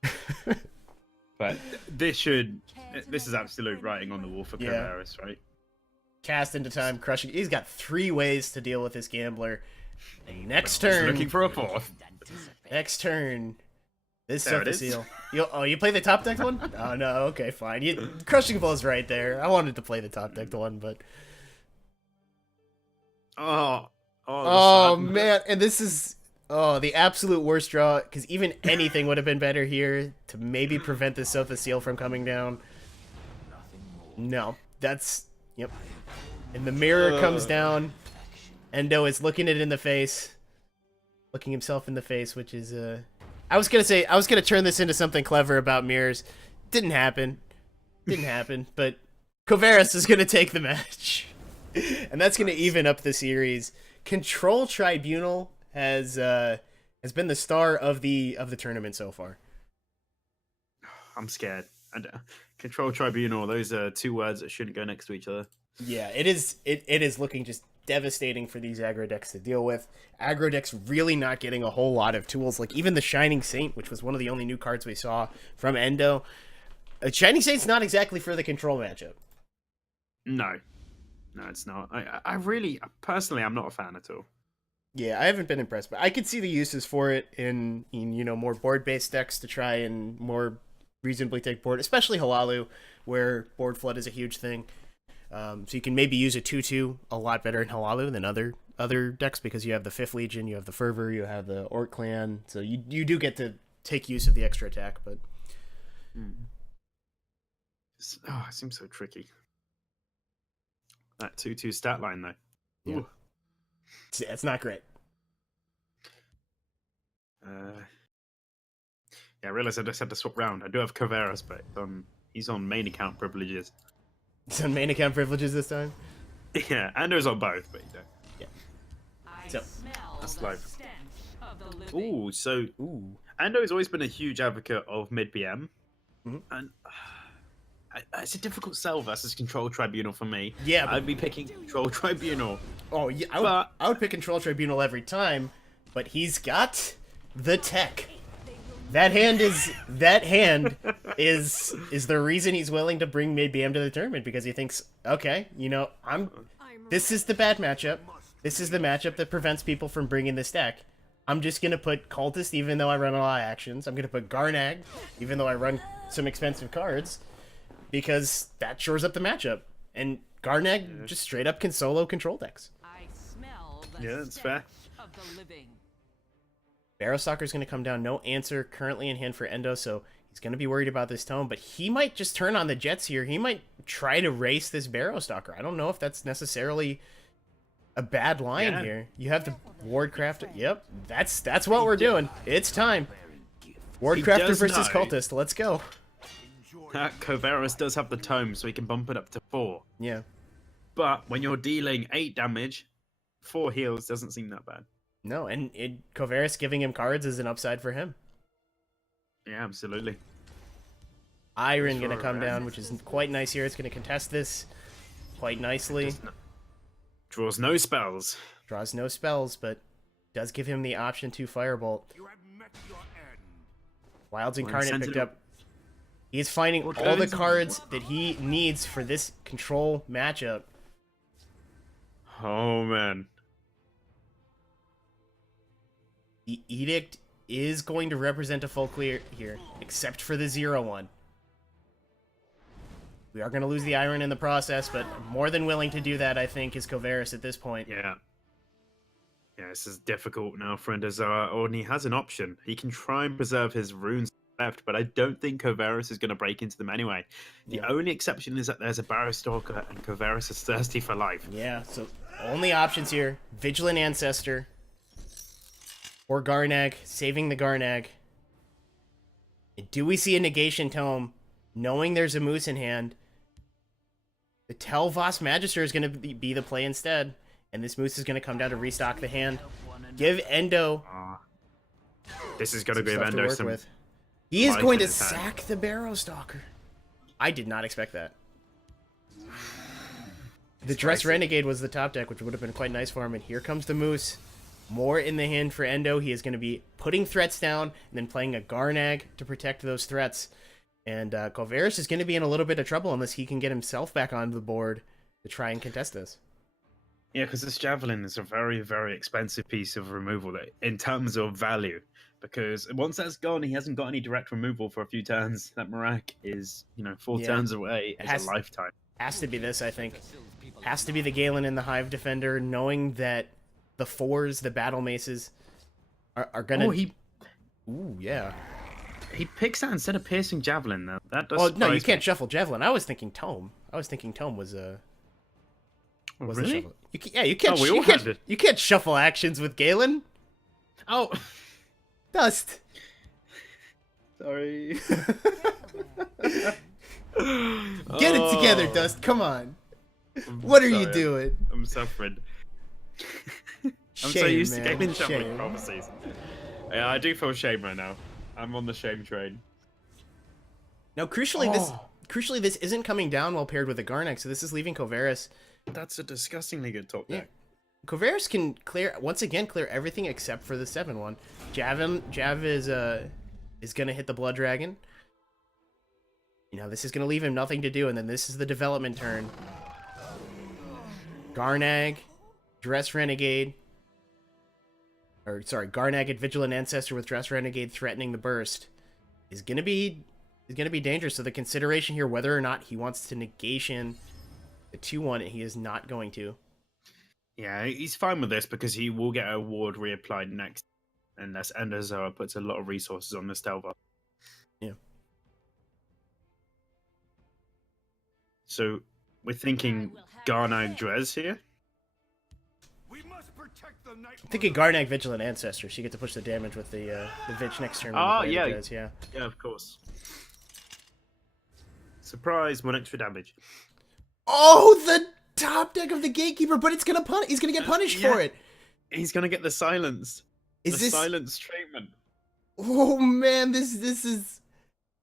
But this is absolute writing on the wall for Kovaras, right? Cast into Time, crushing. He's got 3 ways to deal with this Gambler. And next turn, looking for a 4th. Next turn, this There stuff it the is. seal. You play the top decked one? Oh no, okay, fine. Crushing Ball's right there. I wanted to play the top decked one, but Oh man, and this is Oh, the absolute worst draw, because even anything would have been better here to maybe prevent the Sofa Seal from coming down. No, that's... Yep. And the mirror comes down. Endo is looking it in the face. Looking himself in the face, which is... I was going to turn this into something clever about mirrors. Didn't happen. Didn't happen, but Kovaris is going to take the match. And that's going to even up the series. Control Tribunal has been the star of the tournament so far. I'm scared. And Control Tribunal, those are two words that shouldn't go next to each other. Yeah, it is looking just devastating for these aggro decks to deal with. Aggro decks really not getting a whole lot of tools, like even the Shining Saint, which was one of the only new cards we saw from Endo. Shining Saint's not exactly for the control matchup. No, it's not. I really, personally, I'm not a fan at all. Yeah, I haven't been impressed, but I could see the uses for it in more board-based decks to try and more reasonably take board, especially Halalu, where board flood is a huge thing. So you can maybe use a 2/2 a lot better in Halalu than other decks because you have the 5th Legion, you have the Fervor, you have the Orc Clan, so you do get to take use of the extra attack, but... Oh, it seems so tricky. That 2/2 stat line, though. Yeah. Ooh. It's not great. Yeah, I realized I just had to swap round. I do have Kovaris, but he's on main account privileges. It's on main account privileges this time? Yeah, Ando's on both, but Yeah. So, that's life. Ooh, so Ando's always been a huge advocate of mid PM, and it's a difficult sell versus Control Tribunal for me. Yeah, but... I'd be picking Control Tribunal. Oh, yeah, I would pick Control Tribunal every time, but he's got the tech. That hand is the reason he's willing to bring mid BM to the tournament, because he thinks, okay, this is the bad matchup. This is the matchup that prevents people from bringing this deck. I'm just gonna put Cultist, even though I run a lot of actions. I'm gonna put Garnag, even though I run some expensive cards, because that shores up the matchup. And Garnag just straight up can solo control decks. Yeah, that's fair. Barrowstalker's going to come down. No answer currently in hand for Endo, so he's going to be worried about this tone, but he might just turn on the Jets here. He might try to race this Barrowstalker. I don't know if that's necessarily a bad line here. You have the Wardcrafter. Yep, that's what we're doing. It's time. Wardcrafter versus Cultist. Let's go. Kovaris does have the tome, so he can bump it up to 4. Yeah. But when you're dealing 8 damage, 4 heals doesn't seem that bad. No, and Kovaris giving him cards is an upside for him. Yeah, absolutely. Iron going to come down, which is quite nice here. It's going to contest this quite nicely. Draws no spells. Draws no spells, but does give him the option to Firebolt. Wild's Incarnate picked up. He's finding all the cards that he needs for this control matchup. Oh, man. The Edict is going to represent a full clear here, except for the 0/1. We are going to lose the Iron in the process, but more than willing to do that, I think, is Kovaris at this point. Yeah. Yeah, this is difficult now for Endozoa, and he has an option. He can try and preserve his runes left, but I don't think Kovaris is going to break into them anyway. The only exception is that there's a Barrowstalker, and Kovaris is thirsty for life. Yeah, so only options here. Vigilant Ancestor. Or Garnag, saving the Garnag. Do we see a Negation Tome, knowing there's a Moose in hand? The Tel'Vos Magister is going to be the play instead, and this Moose is going to come down to restock the hand. Give Endo... this is going to give Endo some... He is going to sack the Barrowstalker. I did not expect that. The Dress Renegade was the top deck, which would have been quite nice for him, and here comes the Moose. More in the hand for Endo. He is going to be putting threats down and then playing a Garnag to protect those threats. And Kovaris is going to be in a little bit of trouble unless he can get himself back onto the board to try and contest this. Yeah, because this Javelin is a very, very expensive piece of removal in terms of value. Because once that's gone, he hasn't got any direct removal for a few turns. That Marak is, 4 turns away. It's a lifetime. Has to be this, I think. Has to be the Galen and the Hive Defender, knowing that the 4s, the Battle Maces, are gonna. Oh, he Yeah. picks that instead of piercing javelin. Though. That does. Well, no, you surprise can't me. shuffle javelin. I was thinking tome. Was Oh, the really? shuffle. You can't. Oh, we all you can't. had it. You can't shuffle actions with Galen. Oh, Dust. sorry. Get it together, Dust. Come on. What are you Sorry, doing? I'm suffering. I'm so Shame, used to man, Galen shuffling shame. prophecies. Yeah, I do feel shame right now. I'm on the shame train. Now, crucially, this isn't coming down while paired with a Garnak, so this is leaving Kovaris. That's a disgustingly good top deck. Kovaris can clear everything except for the 7-1. Jav is gonna hit the Blood Dragon. You know, this is gonna leave him nothing to do, and then this is the development turn. Garnag, Dress Renegade. Garnag at Vigilant Ancestor with Dress Renegade threatening the burst is gonna be dangerous. So the consideration here, whether or not he wants to negation the 2-1, he is not going to. Yeah, he's fine with this because he will get a ward reapplied next, unless Enderzoa puts a lot of resources on this Telva. Yeah. So we're thinking Garnag Drez here. We must protect the night. I'm thinking Garnag Vigilant Ancestor. She get to push the damage with the Vig next turn. When Oh, you play yeah. the Drez, yeah. Yeah, of course. Surprise! 1 extra damage. Oh, the top deck of the Gatekeeper, but it's gonna He's gonna get punished Yeah. for it. He's gonna get the silence. Is the this? silence treatment? Oh man, this is.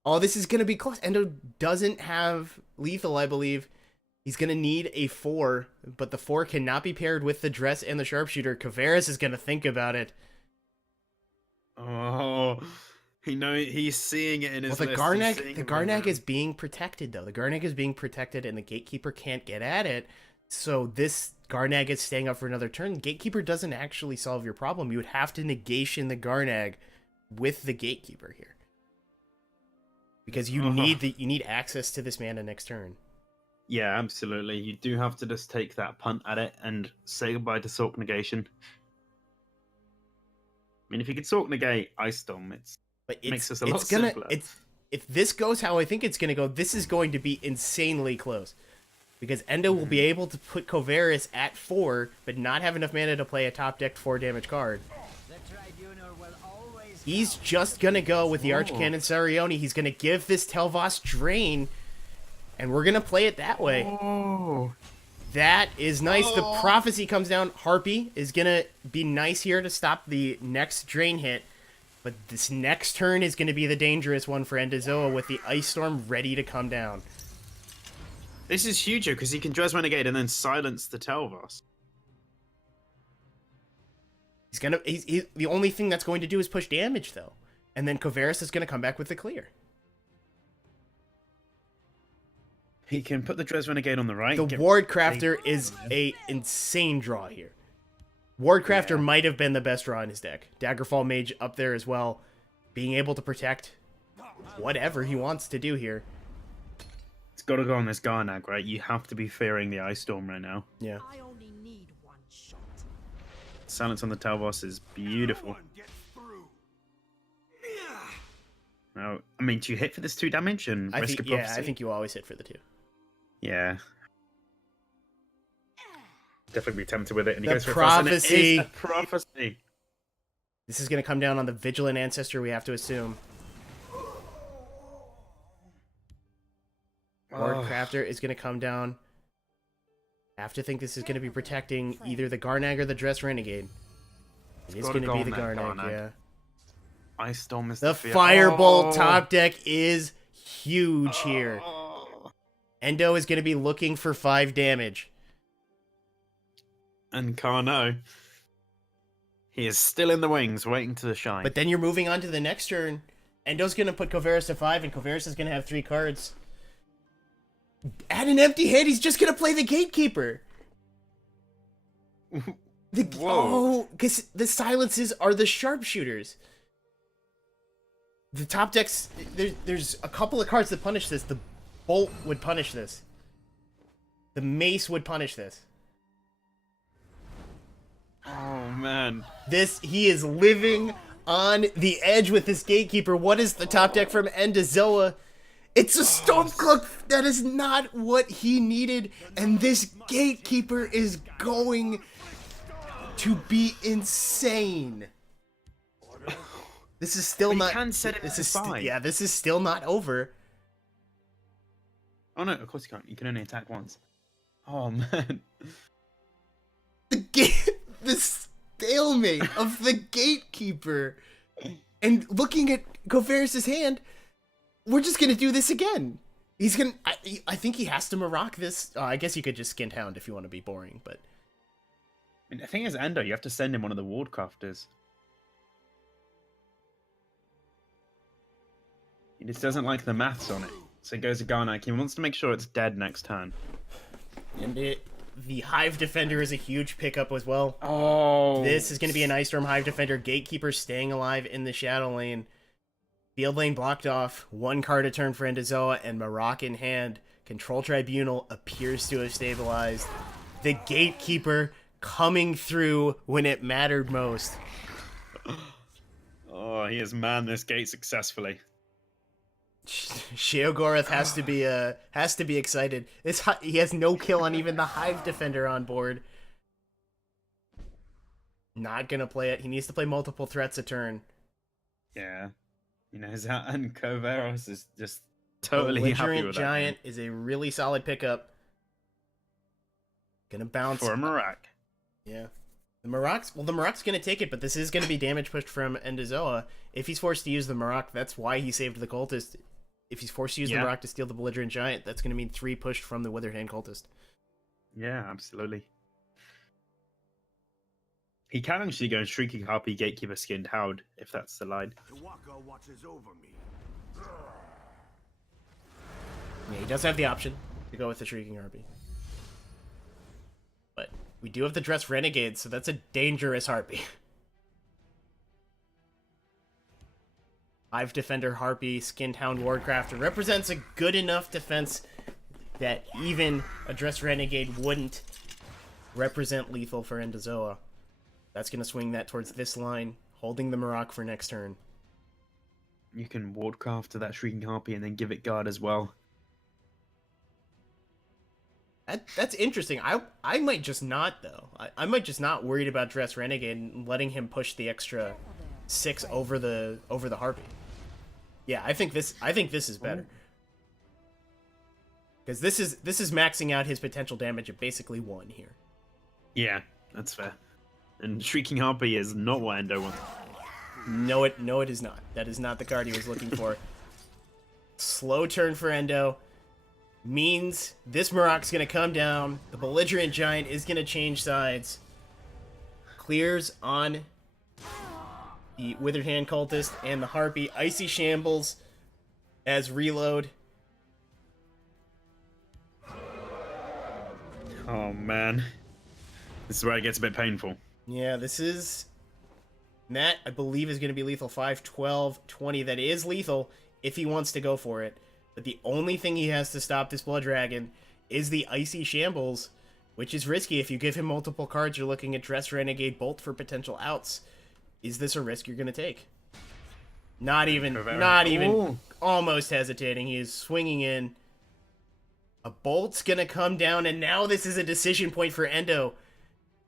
Oh, this is gonna be close. Endo doesn't have lethal, I believe. He's gonna need a 4, but the 4 cannot be paired with the Dress and the Sharpshooter. Kavaris is gonna think about it. Oh, he's seeing it in his Well, the list. Garnag is being protected though. The Garnag is being protected, and the Gatekeeper can't get at it. So this Garnag is staying up for another turn. Gatekeeper doesn't actually solve your problem. You would have to negation the Garnag with the Gatekeeper here, because you need access to this mana next turn. Yeah, absolutely. You do have to just take that punt at it and say goodbye to Sork Negation. I mean, if you could Sork Negate Ice Storm, But makes us a lot simpler. If this goes how I think it's gonna go, this is going to be insanely close. Because Endo will be able to put Kovaris at 4, but not have enough mana to play a top decked 4 damage card. He's just gonna go with the Archcannon Sarioni. He's gonna give this Telvos Drain, and we're gonna play it that way. Oh. That is nice. The Prophecy comes down. Harpy is gonna be nice here to stop the next Drain hit. But this next turn is gonna be the dangerous one for Endozoa with the Ice Storm ready to come down. This is huge because he can Dress Renegade and then silence the Telvos. He's the only thing that's going to do is push damage though. And then Kovaris is gonna come back with the clear. He can put the Dress Renegade on the right. The Ward Crafter is a insane draw here. Ward Crafter might have been the best draw in his deck. Daggerfall Mage up there as well. Being able to protect whatever he wants to do here. It's got to go on this Garnag, right? You have to be fearing the Ice Storm right now. Yeah. I only need one shot. Silence on the Telvos is beautiful. No one gets through. Now, I mean, do you hit for this 2 damage and I risk think a prophecy? I think you always hit for the 2. Yeah. Definitely be tempted with it. And he The goes for a first, and it prophecy. is a prophecy. This is gonna come down on the Vigilant Ancestor, we have to assume. Ward Crafter is gonna come down. I have to think this is gonna be protecting either the Garnag or the Dress Renegade. It is gotta gonna go be the on that Garnag, Garnag. yeah. Ice Storm is The fear. Firebolt Oh. top deck is huge here. Oh. Endo is gonna be looking for 5 damage. And Carno. He is still in the wings, waiting to shine. But then you're moving on to the next turn. Endo's gonna put Kovaris to 5, and Kovaris is gonna have 3 cards. At an empty hand, he's just gonna play the Gatekeeper. Whoa. Because the silences are the sharpshooters. The top decks, there's a couple of cards that punish this. The Bolt would punish this. The Mace would punish this. Oh man. He is living on the edge with this Gatekeeper. What is the top deck from Endozoa? It's a Stormcloak. That is not what he needed. And this Gatekeeper is going to be insane. This is still But not. he can set it this to is 5. yeah. This is still not over. Oh no, of course you can't. You can only attack once. Oh man. The stalemate of the Gatekeeper, and looking at Govaris' hand, we're just gonna do this again. He's gonna. I think he has to Maroc this. I guess you could just Skint Hound if you want to be boring, but I mean, the thing is, Endo, you have to send him one of the Wardcrafters. He just doesn't like the maths on it, so he goes to Garnak. He wants to make sure it's dead next turn. and the Hive Defender is a huge pickup as well. Oh, This is going to be an Ice Storm Hive Defender. Gatekeeper staying alive in the Shadow Lane. Field lane blocked off. 1 card a turn for Endozoa, and Maroc in hand. Control Tribunal appears to have stabilized. The Gatekeeper coming through when it mattered most. Oh, he has manned this gate successfully. Sheogorath has to be excited. He has no kill on even the Hive Defender on board. Not gonna play it. He needs to play multiple threats a turn. Yeah, you know, that and Kovaros is just totally happy Belligerent with Giant is a really solid pickup. Gonna that bounce. for a Marak. Yeah. The Maroc's gonna take it, but this is gonna be damage pushed from Endozoa. If he's forced to use the Maroc, that's why he saved the Cultist. If he's forced to use the Maroc to steal the Belligerent Giant, that's gonna mean 3 pushed from the Withered Hand Cultist. Yeah, absolutely. He can actually go Shrieking Harpy, Gatekeeper, Skinned Hound, if that's the line. Tawaka watches over me. Yeah, he does have the option to go with the Shrieking Harpy. But we do have the Dress Renegade, so that's a dangerous Harpy. Hive Defender Harpy, Skinned Hound Wardcrafter represents a good enough defense that even a Dress Renegade wouldn't represent lethal for Endozoa. That's going to swing that towards this line, holding the Maroc for next turn. You can Wardcraft to that Shrieking Harpy and then give it guard as well. That's interesting. I might just not, though. I might just not worried about Dress Renegade and letting him push the extra 6 over the Harpy. Yeah, I think this is better. Because this is maxing out his potential damage at basically 1 here. Yeah, that's fair. And Shrieking Harpy is not what Endo wants. No, it is not. That is not the card he was looking for. Slow turn for Endo. Means this Maroc's going to come down. The Belligerent Giant is going to change sides. Clears on the Withered Hand Cultist and the Harpy. Icy Shambles as reload. Oh man. This is where it gets a bit painful. Yeah, this is... That, I believe, is going to be lethal 5, 12, 20. That is lethal if he wants to go for it. But the only thing he has to stop this Blood Dragon is the Icy Shambles, which is risky. If you give him multiple cards, you're looking at Dress Renegade Bolt for potential outs. Is this a risk you're going to take? Not even, Ooh. almost hesitating. He is swinging in. A Bolt's going to come down, and now this is a decision point for Endo.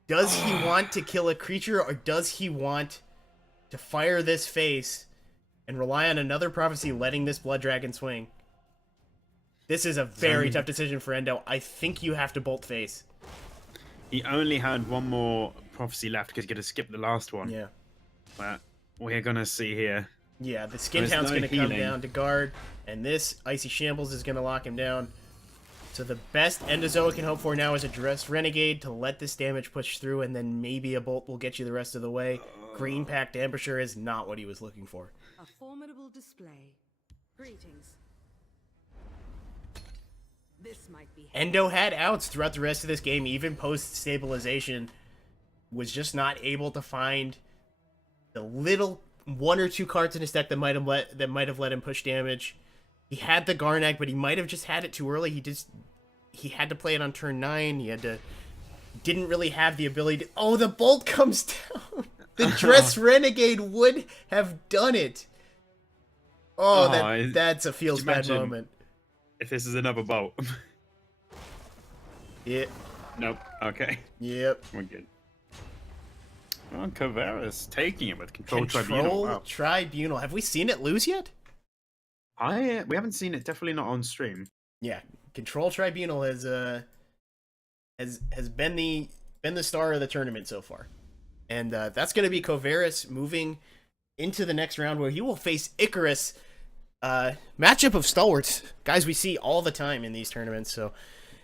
Does he want to kill a creature, or does he want to fire this face and rely on another Prophecy letting this Blood Dragon swing? This is a very tough decision for Endo. I think you have to Bolt face. He only had one more Prophecy left because he could have skipped the last one. Yeah. But we're going to see here. Yeah, the Skin There's Hound's no going to come healing. down to guard, and this Icy Shambles is going to lock him down. So the best Endozoa can hope for now is a Dress Renegade to let this damage push through, and then maybe a Bolt will get you the rest of the way. Green Packed Ambusher is not what he was looking for. A formidable display. Greetings. This might be Endo had outs throughout the rest of this game, even post-stabilization. Was just not able to find the little 1 or 2 cards in his deck that might have let him push damage. He had the Garnak, but he might have just had it too early. He had to play it on turn 9. He had to didn't really have the ability to... Oh, the bolt comes down! The Dress Renegade would have done it! Oh, that's a feels bad moment. If this is another bolt. Yep. Nope. Okay. Yep. We're good. Well, Kavera's taking it with Control Tribunal. Wow. Tribunal. Have we seen it lose yet? We haven't seen it. Definitely not on stream. Yeah, Control Tribunal has been the star of the tournament so far, and that's going to be Kovaris moving into the next round where he will face Icarus. Matchup of stalwarts, guys we see all the time in these tournaments. So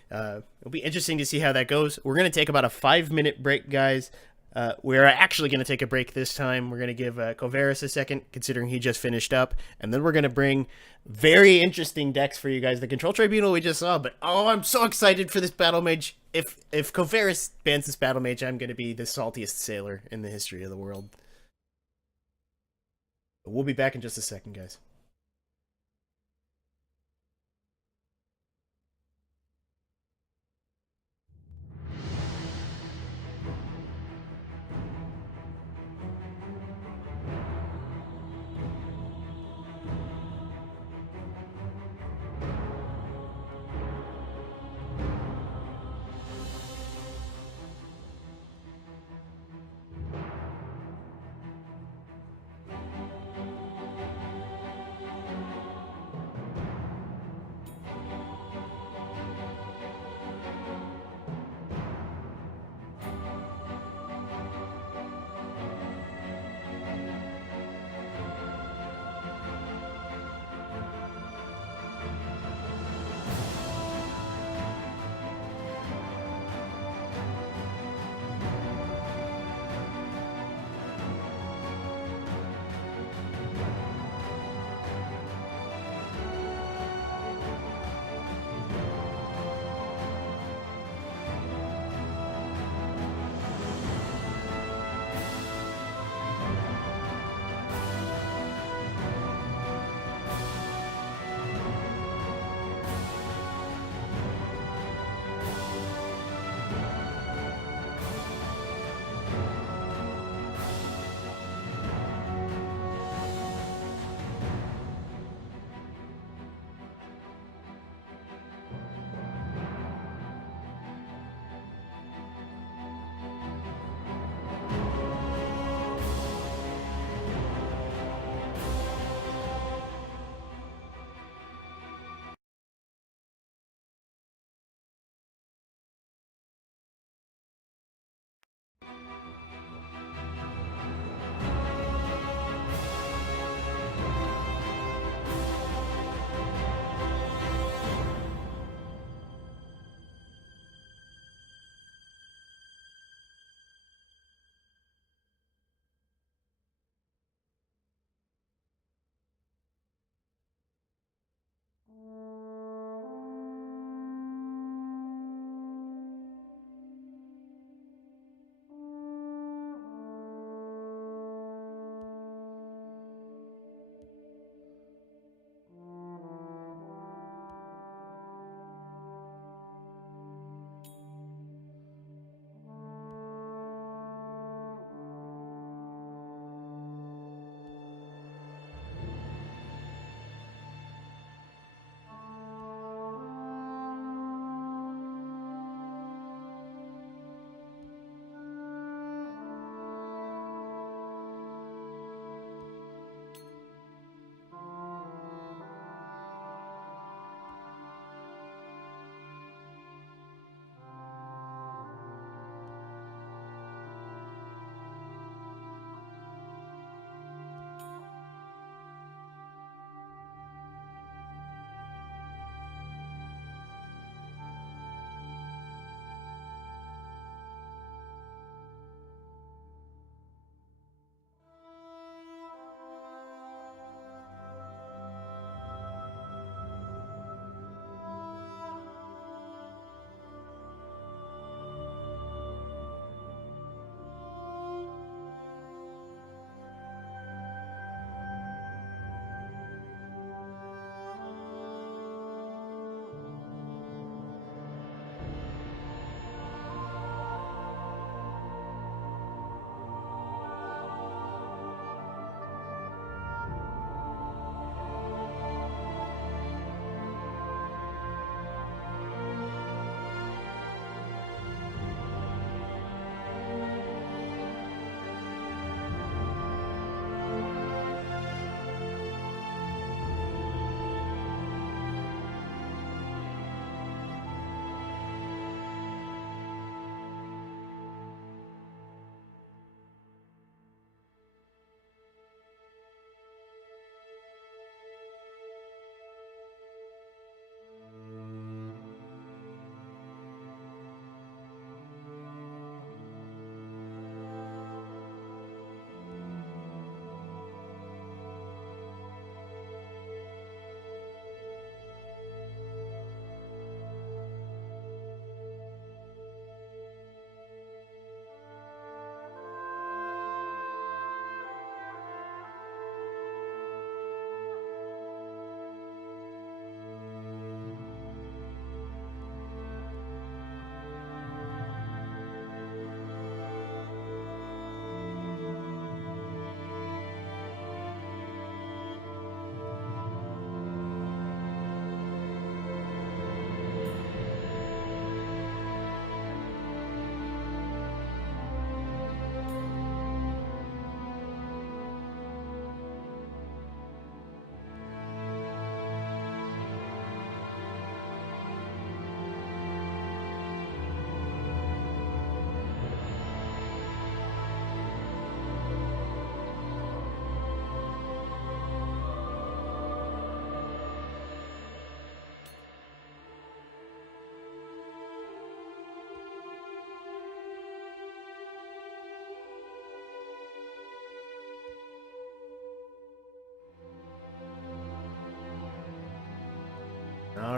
it'll be interesting to see how that goes. We're going to take about a 5-minute break, guys. We're actually going to take a break this time. We're going to give Kovaris a second, considering he just finished up. And then we're going to bring very interesting decks for you guys. The Control Tribunal we just saw, but oh, I'm so excited for this Battle Mage. If Kovaris bans this Battle Mage, I'm going to be the saltiest sailor in the history of the world. But we'll be back in just a second, guys.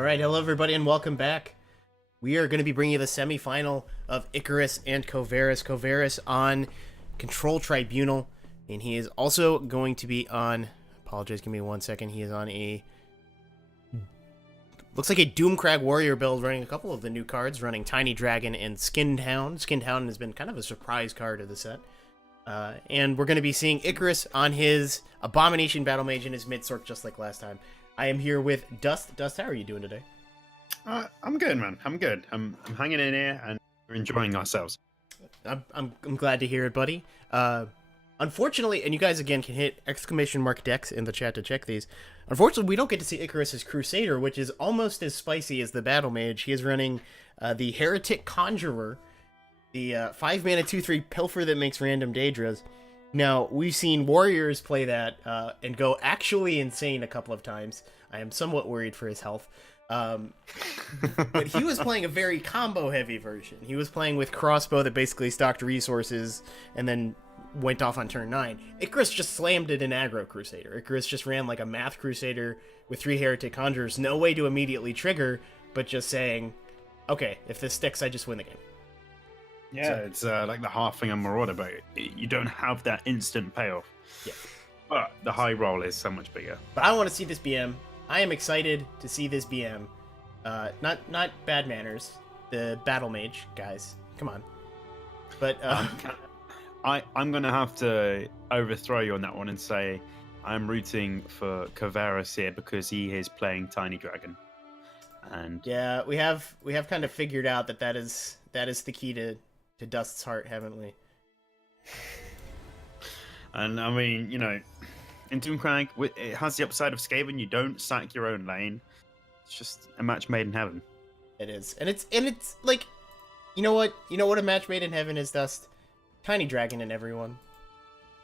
right, hello everybody and welcome back. We are going to be bringing you the semi-final of Icarus and Covaris. Covaris on Control Tribunal, and he is also going to be on, apologize, give me 1 second, he is on a, looks like a Doomcrag Warrior build running a couple of the new cards, running Tiny Dragon and Skinned Hound. Skinned Hound has been kind of a surprise card of the set. And we're going to be seeing Icarus on his Abomination Battle Mage in his mid-sort just like last time. I am here with Dust. Dust, how are you doing today? I'm good, man. I'm good. I'm hanging in here and we're enjoying ourselves. I'm glad to hear it, buddy. Unfortunately, and you guys again can hit !Dex in the chat to check these. Unfortunately, we don't get to see Icarus's Crusader, which is almost as spicy as the Battle Mage. He is running the Heretic Conjurer, the 5-mana 2/3 Pilfer that makes random Daedras. Now, we've seen Warriors play that and go actually insane a couple of times. I am somewhat worried for his health. But he was playing a very combo-heavy version. He was playing with Crossbow that basically stocked resources and then went off on turn 9. Icarus just slammed it in aggro Crusader. Icarus just ran like a Math Crusader with 3 Heretic Conjurers. No way to immediately trigger, but just saying, okay, if this sticks, I just win the game. Yeah, it's like the Halfling and Marauder, but you don't have that instant payoff. Yeah. But the high roll is so much bigger. But I want to see this BM. I am excited to see this BM. Not Bad Manners, the Battle Mage guys. Come on. But I'm gonna have to overthrow you on that one and say I'm rooting for Covaris here because he is playing Tiny Dragon. And yeah, we have kind of figured out that is the key to Dust's heart, haven't we? And I mean, you know, in Doomcrag, it has the upside of Skaven. You don't sack your own lane. It's just a match made in heaven. It is, and it's like, you know what a match made in heaven is, Dust? Tiny Dragon and everyone.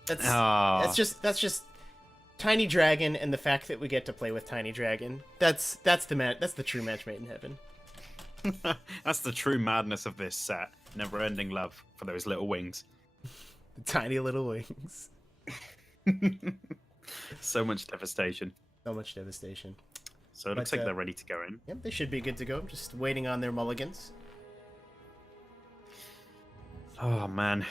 That's just Tiny Dragon and the fact that we get to play with Tiny Dragon. That's the true match made in heaven. That's the true madness of this set. Never-ending love for those little wings. The tiny little wings. So much devastation. So much devastation. So it looks like they're ready to go in. Yep, they should be good to go. Just waiting on their mulligans. Oh man,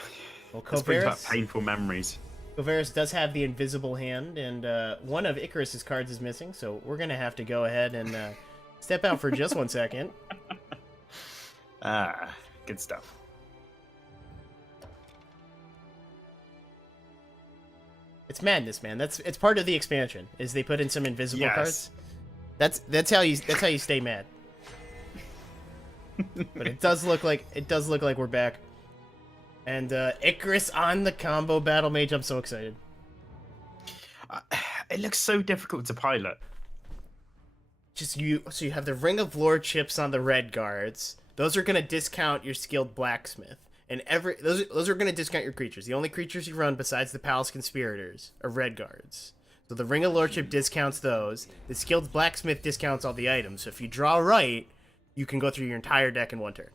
Well, this brings back painful memories. Covaris does have the invisible hand, and one of Icarus's cards is missing, so we're gonna have to go ahead and step out for just 1 second. Good stuff. It's madness, man. It's part of the expansion. Is they put in some invisible Yes. cards. That's how you stay mad. But it does look like we're back. And Icarus on the combo Battle Mage. I'm so excited. It looks so difficult to pilot. So you have the Ring of Lordships on the red guards. Those are gonna discount your skilled blacksmith, and those are gonna discount your creatures. The only creatures you run besides the Palace Conspirators are red guards. So the Ring of Lordship discounts those. The skilled blacksmith discounts all the items. So if you draw right, you can go through your entire deck in 1 turn.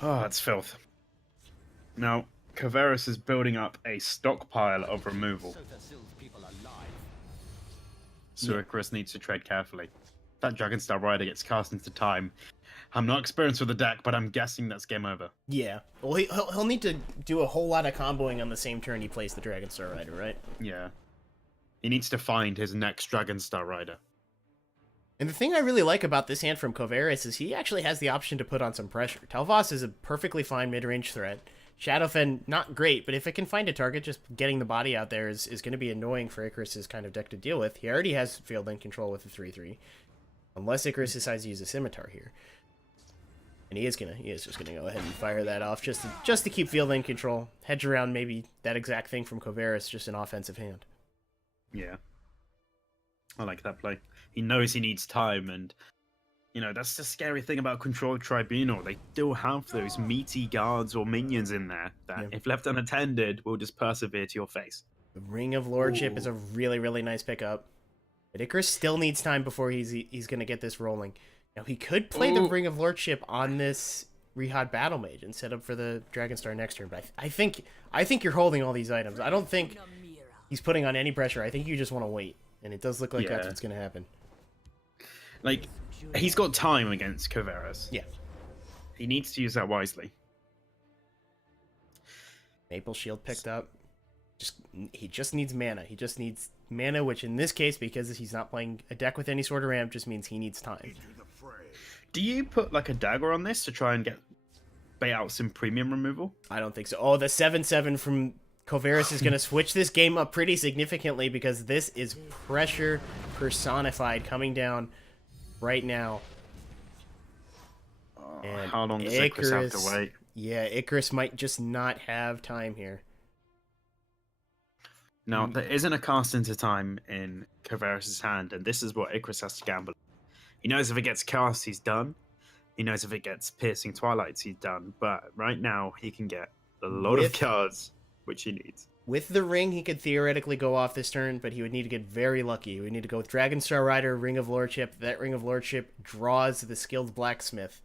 Oh, it's filth. Now, Covaris is building up a stockpile of removal. So Icarus needs to tread carefully. That Dragonstar Rider gets cast into time. I'm not experienced with the deck, but I'm guessing that's game over. Yeah. Well, he'll need to do a whole lot of comboing on the same turn he plays the Dragonstar Rider, right? Yeah. He needs to find his next Dragonstar Rider. And the thing I really like about this hand from Covaris is he actually has the option to put on some pressure. Tel'Vos is a perfectly fine mid-range threat. Shadowfen, not great, but if it can find a target, just getting the body out there is going to be annoying for Icarus's kind of deck to deal with. He already has field lane control with the 3/3. Unless Icarus decides to use a Scimitar here. And he is just gonna go ahead and fire that off just to keep field lane control. Hedge around maybe that exact thing from Covaris, just an offensive hand. Yeah. I like that play. He knows he needs time, and you know, that's the scary thing about Control Tribunal. They still have those meaty guards or minions in there that, if left unattended, will just persevere to your face. The Ring of Lordship is a really, really nice pickup. But Icarus still needs time before he's going to get this rolling. Now, he could play the Ring of Lordship on this Rihad Battle Mage and set up for the Dragonstar next turn. But I think you're holding all these items. I don't think he's putting on any pressure. I think you just want to wait. And it does look like that's what's going to happen. Like, he's got time against Coveras. Yeah. He needs to use that wisely. Maple Shield picked up. He just needs mana. He just needs mana, which in this case, because he's not playing a deck with any sort of ramp, just means he needs time. Do you put like a dagger on this to try and bait out some premium removal? I don't think so. Oh, the 7/7 from Coveras is going to switch this game up pretty significantly because this is pressure personified coming down right now. And How long does Icarus have to wait? Yeah, Icarus might just not have time here. Now, there isn't a cast into time in Coveras' hand, and this is what Icarus has to gamble. He knows if it gets cast, he's done. He knows if it gets Piercing Twilights, he's done. But right now, he can get a lot of cards, which he needs. With the ring, he could theoretically go off this turn, but he would need to get very lucky. He would need to go with Dragonstar Rider, Ring of Lordship. That Ring of Lordship draws the Skilled Blacksmith.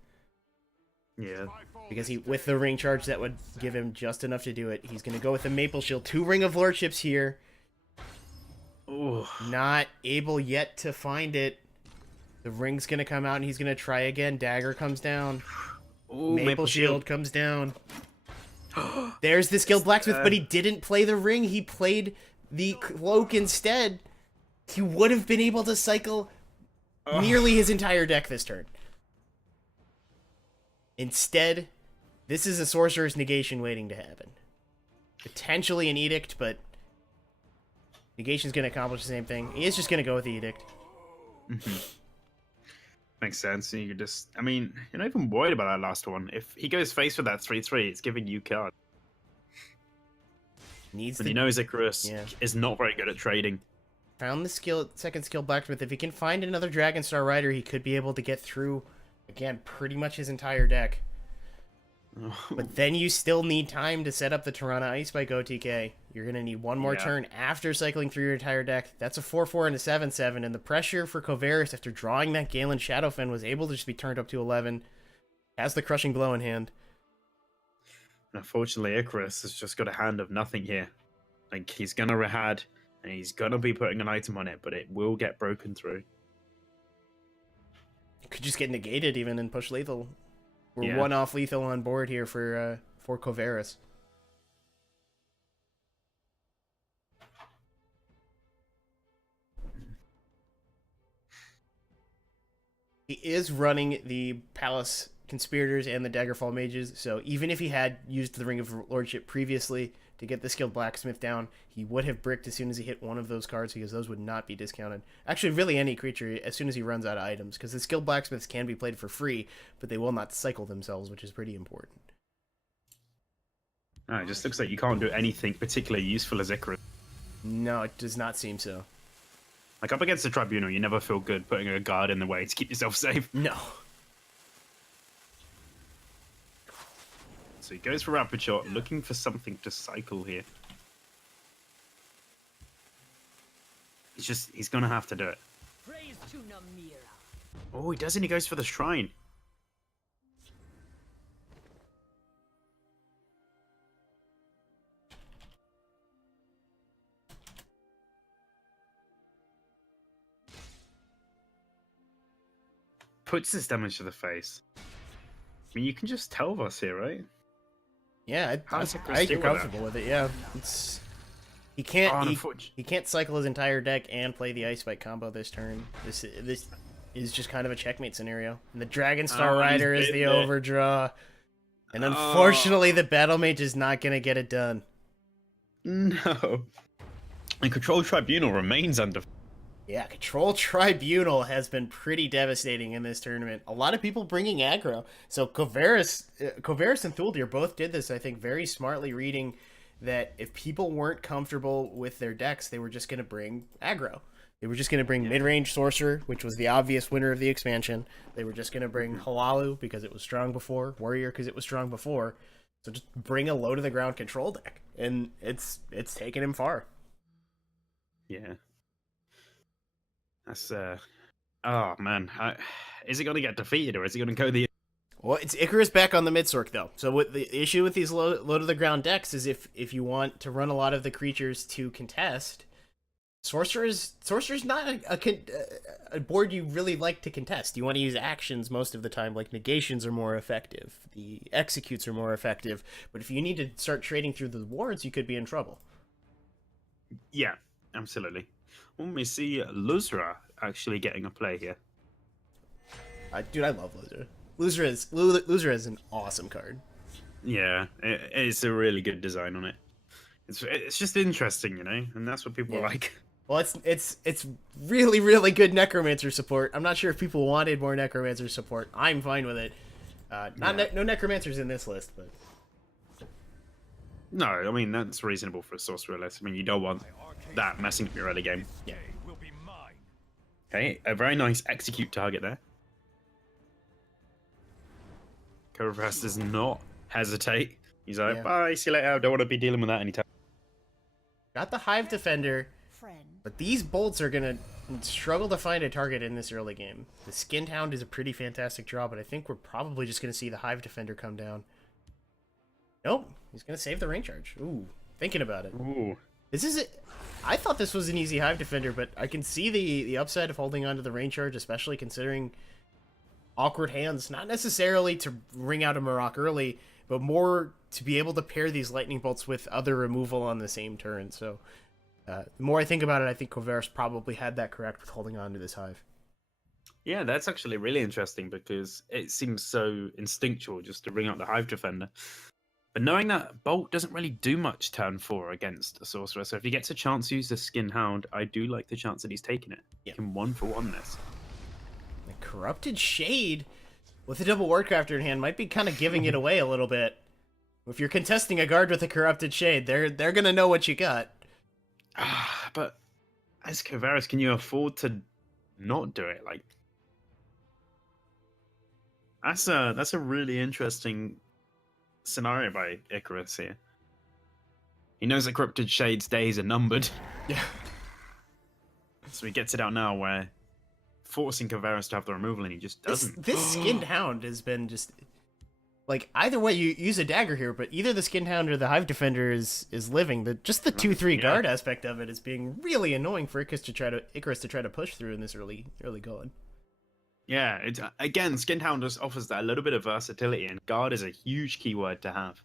Yeah. Because with the ring charge, that would give him just enough to do it. He's going to go with the Maple Shield. 2 Ring of Lordships here. Ooh. Not able yet to find it. The ring's going to come out, and he's going to try again. Dagger comes down. Ooh, Maple Shield comes down. There's the Skilled Blacksmith, but he didn't play the ring. He played the cloak instead. He would have been able to cycle nearly his entire deck this turn. Instead, this is a Sorcerer's Negation waiting to happen. Potentially an Edict, but Negation's going to accomplish the same thing. He is just going to go with the Edict. Makes sense. And you could just, I mean, you're not even worried about that last one. If he goes face with that 3/3, it's giving you cards. But he knows Icarus is not very good at trading. Found the second skill Blacksmith. If he can find another Dragonstar Rider, he could be able to get through, again, pretty much his entire deck. But then you still need time to set up the Tirana Ice by GoTK. You're going to need one more turn after cycling through your entire deck. That's a 4/4 and a 7/7, and the pressure for Coveras after drawing that Galen Shadowfen was able to just be turned up to 11. Has the Crushing Blow in hand. And unfortunately, Icarus has just got a hand of nothing here. Like, he's going to Rahad, and he's going to be putting an item on it, but it will get broken through. It could just get negated even and push lethal. We're one off lethal on board here for Coveras. He is running the Palace Conspirators and the Daggerfall Mages, so even if he had used the Ring of Lordship previously to get the Skilled Blacksmith down, he would have bricked as soon as he hit one of those cards because those would not be discounted. Actually, really any creature as soon as he runs out of items, because the Skilled Blacksmiths can be played for free, but they will not cycle themselves, which is pretty important. Oh, it just looks like you can't do anything particularly useful as Icarus. No, it does not seem so. Like, up against the Tribunal, you never feel good putting a guard in the way to keep yourself safe. No. So he goes for Rapid Shot, looking for something to cycle here. He's gonna have to do it. Praise to Namira. Oh, he doesn't. He goes for the Shrine. Puts this damage to the face. I mean, you can just tell us here, right? Yeah, I think you're comfortable with it. Yeah, he can't cycle his entire deck and play the Ice Spike combo this turn. This is just kind of a checkmate scenario. And the Dragonstar Rider is the overdraw, and unfortunately, the Battle Mage is not gonna get it done. No. And Control Tribunal remains under. Yeah, Control Tribunal has been pretty devastating in this tournament. A lot of people bringing aggro. So Coveras and Thuldir both did this, I think, very smartly, reading that if people weren't comfortable with their decks, they were just going to bring aggro. They were just going to bring mid-range Sorcerer, which was the obvious winner of the expansion. They were just going to bring Halalu because it was strong before, Warrior because it was strong before. So just bring a low-to-the-ground control deck, and it's taken him far. Yeah. That's oh man, is it going to get defeated or is it going to go the? Well, it's Icarus back on the mid-sork though. So what the issue with these low to the ground decks is if you want to run a lot of the creatures to contest, Sorcerer's not a board you really like to contest. You want to use actions most of the time, like negations are more effective, the executes are more effective, but if you need to start trading through the wards, you could be in trouble. Yeah, absolutely. Well, we see Luzra actually getting a play here. Dude, I love Luzra. Luzra is an awesome card. Yeah, it's a really good design on it. It's just interesting, you know, and that's what people like. Well, it's really, really good Necromancer support. I'm not sure if people wanted more Necromancer support. I'm fine with it. No Necromancers in this list, but... No, I mean, that's reasonable for a sorcerer list. I mean, you don't want that messing up your early game. Yeah. Will be mine. Okay, a very nice execute target there. Kovaras does not hesitate. He's like, bye, see you later. I don't want to be dealing with that anytime. Got the Hive Defender, but these bolts are going to struggle to find a target in this early game. The Skinned Hound is a pretty fantastic draw, but I think we're probably just going to see the Hive Defender come down. Nope, he's going to save the rain charge. Ooh, thinking about it. Ooh. This is it. I thought this was an easy Hive Defender, but I can see the upside of holding onto the rain charge, especially considering awkward hands. Not necessarily to ring out a Marok early, but more to be able to pair these lightning bolts with other removal on the same turn. So the more I think about it, I think Kovaras probably had that correct with holding on to this Hive. Yeah, that's actually really interesting because it seems so instinctual just to ring out the Hive Defender. But knowing that Bolt doesn't really do much turn 4 against a sorcerer, so if he gets a chance to use the Skin Hound, I do like the chance that he's taking it. Yeah. He can 1-for-1 this. The Corrupted Shade with a double Wardcrafter in hand might be kind of giving it away a little bit. If you're contesting a guard with a Corrupted Shade, they're gonna know what you got. But as Kovaras, can you afford to not do it? Like, that's a really interesting scenario by Icarus here. He knows that Corrupted Shade's days are numbered. Yeah. So he gets it out now where forcing Kovaras to have the removal and he just doesn't. This Skinned Hound has been just... Like, either way, you use a dagger here, but either the Skinned Hound or the Hive Defender is living. Just the 2-3 guard aspect of it is being really annoying for Icarus to try to push through in this early going. Yeah, again, Skinned Hound just offers that a little bit of versatility, and guard is a huge keyword to have.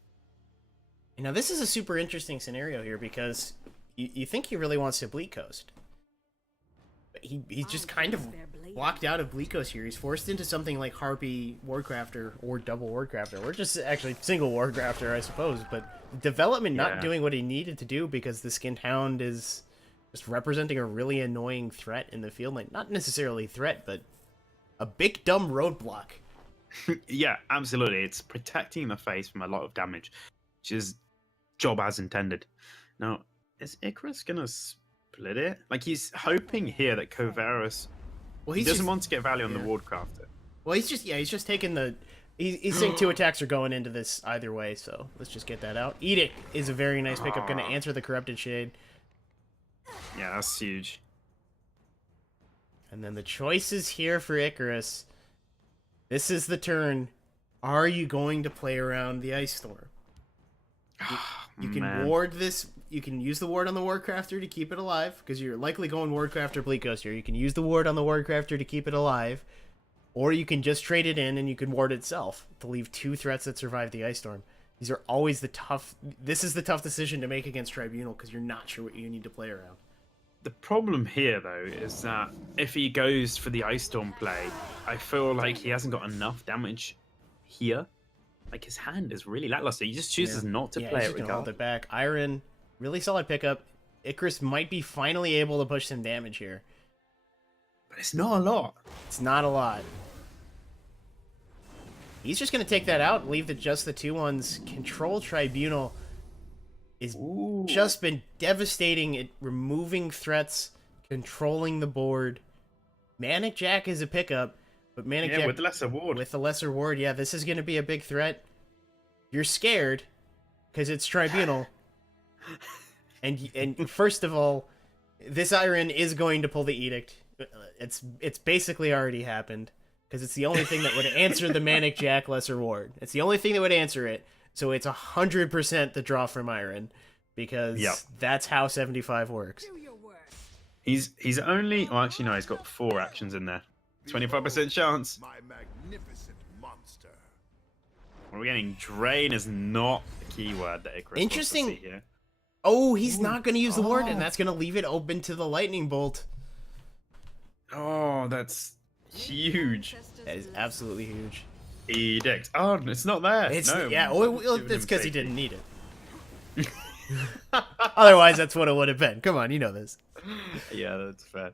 Now, this is a super interesting scenario here because you think he really wants to Bleak Coast. But he's just kind of blocked out of Bleak Coast here. He's forced into something like Harpy Wardcrafter or double Wardcrafter, or just actually single Wardcrafter, I suppose. But development not doing what he needed to do because the Skinned Hound is just representing a really annoying threat in the field. Like, not necessarily threat, but a big dumb roadblock. Yeah, absolutely. It's protecting the face from a lot of damage, which is job as intended. Now, is Icarus gonna split it? Like, he's hoping here that Kovaras he doesn't want to get value on the Wardcrafter. Well, he's just taking the... He's saying 2 attacks are going into this either way, so let's just get that out. Edict is a very nice pickup, going to answer the Corrupted Shade. Yeah, that's huge. And then the choices here for Icarus. This is the turn. Are you going to play around the Ice Storm? You can ward this. You can use the ward on the Wardcrafter to keep it alive, because you're likely going Wardcrafter Bleak Ghost here. You can use the ward on the Wardcrafter to keep it alive, or you can just trade it in and you can ward itself to leave 2 threats that survive the Ice Storm. These are always the tough... This is the tough decision to make against Tribunal, because you're not sure what you need to play around. The problem here, though, is that if he goes for the Ice Storm play, I feel like he hasn't got enough damage here. Like, his hand is really lackluster. He just chooses not to play it with hold it back. Iron, really solid pickup. Icarus might be finally able to push some damage here. But it's not a lot. It's not a lot. He's just going to take that out and leave just the 2-1s. Control Tribunal is just been devastating at removing threats, controlling the board. Manic Jack is a pickup, but Manic Jack with the lesser ward. With the lesser ward, yeah, this is going to be a big threat. You're scared because it's Tribunal, and first of all, this Iron is going to pull the Edict. It's basically already happened because it's the only thing that would answer the Manic Jack lesser ward. It's the only thing that would answer it. So it's 100% the draw from Iron, because that's how 75 works. He's only. Well, actually, no. He's got 4 actions in there. 25% chance. My magnificent monster. We're getting drain is not the keyword that Icarus wants to Interesting. see here. Oh, he's not going to use the ward, Oh. and that's going to leave it open to the lightning bolt. Oh, that's huge. That is absolutely huge. Edict. Oh, it's not there. It's no, yeah. we're Well, giving it's him because he safety. didn't need it. Otherwise, that's what it would have been. Come on, you know this. Yeah, that's fair.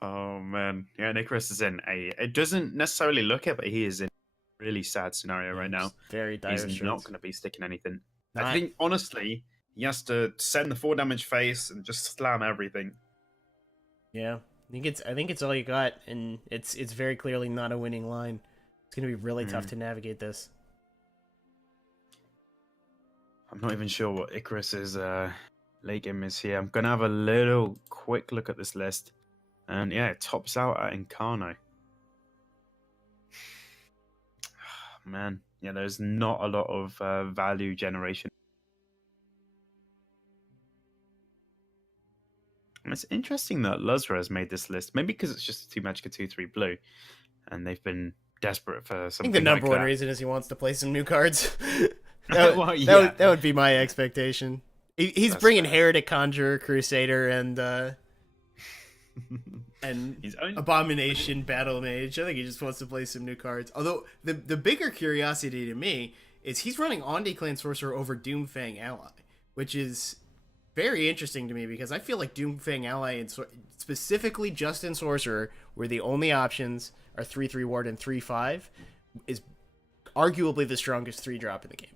Oh man, yeah, Icarus is in a. It doesn't necessarily look it, but he is in a really sad scenario right now. Very dire He's straits. not going to be sticking anything. I Not- think honestly, he has to send the 4 damage face and just slam everything. Yeah, I think it's all you got, and it's very clearly not a winning line. It's gonna be really tough to navigate this. I'm not even sure what Icarus's late game is here. I'm gonna have a little quick look at this list, and yeah, it tops out at Incarno. Man, yeah, there's not a lot of value generation. And it's interesting that Luzra has made this list, maybe because it's just a 2 Magica 2/3 blue, and they've been desperate for I something. think the number like one that. reason is he wants to play some new cards. Well, yeah. That would be my expectation. He's That's bringing fair. Heretic Conjurer, Crusader, and He's only Abomination, Battle Mage. I think he just wants to play some new cards. Although the bigger curiosity to me is he's running Onde Clan Sorcerer over Doomfang Ally, which is very interesting to me because I feel like Doomfang Ally and specifically just in Sorcerer, where the only options are 3/3 Ward and 3/5, is arguably the strongest 3-drop in the game.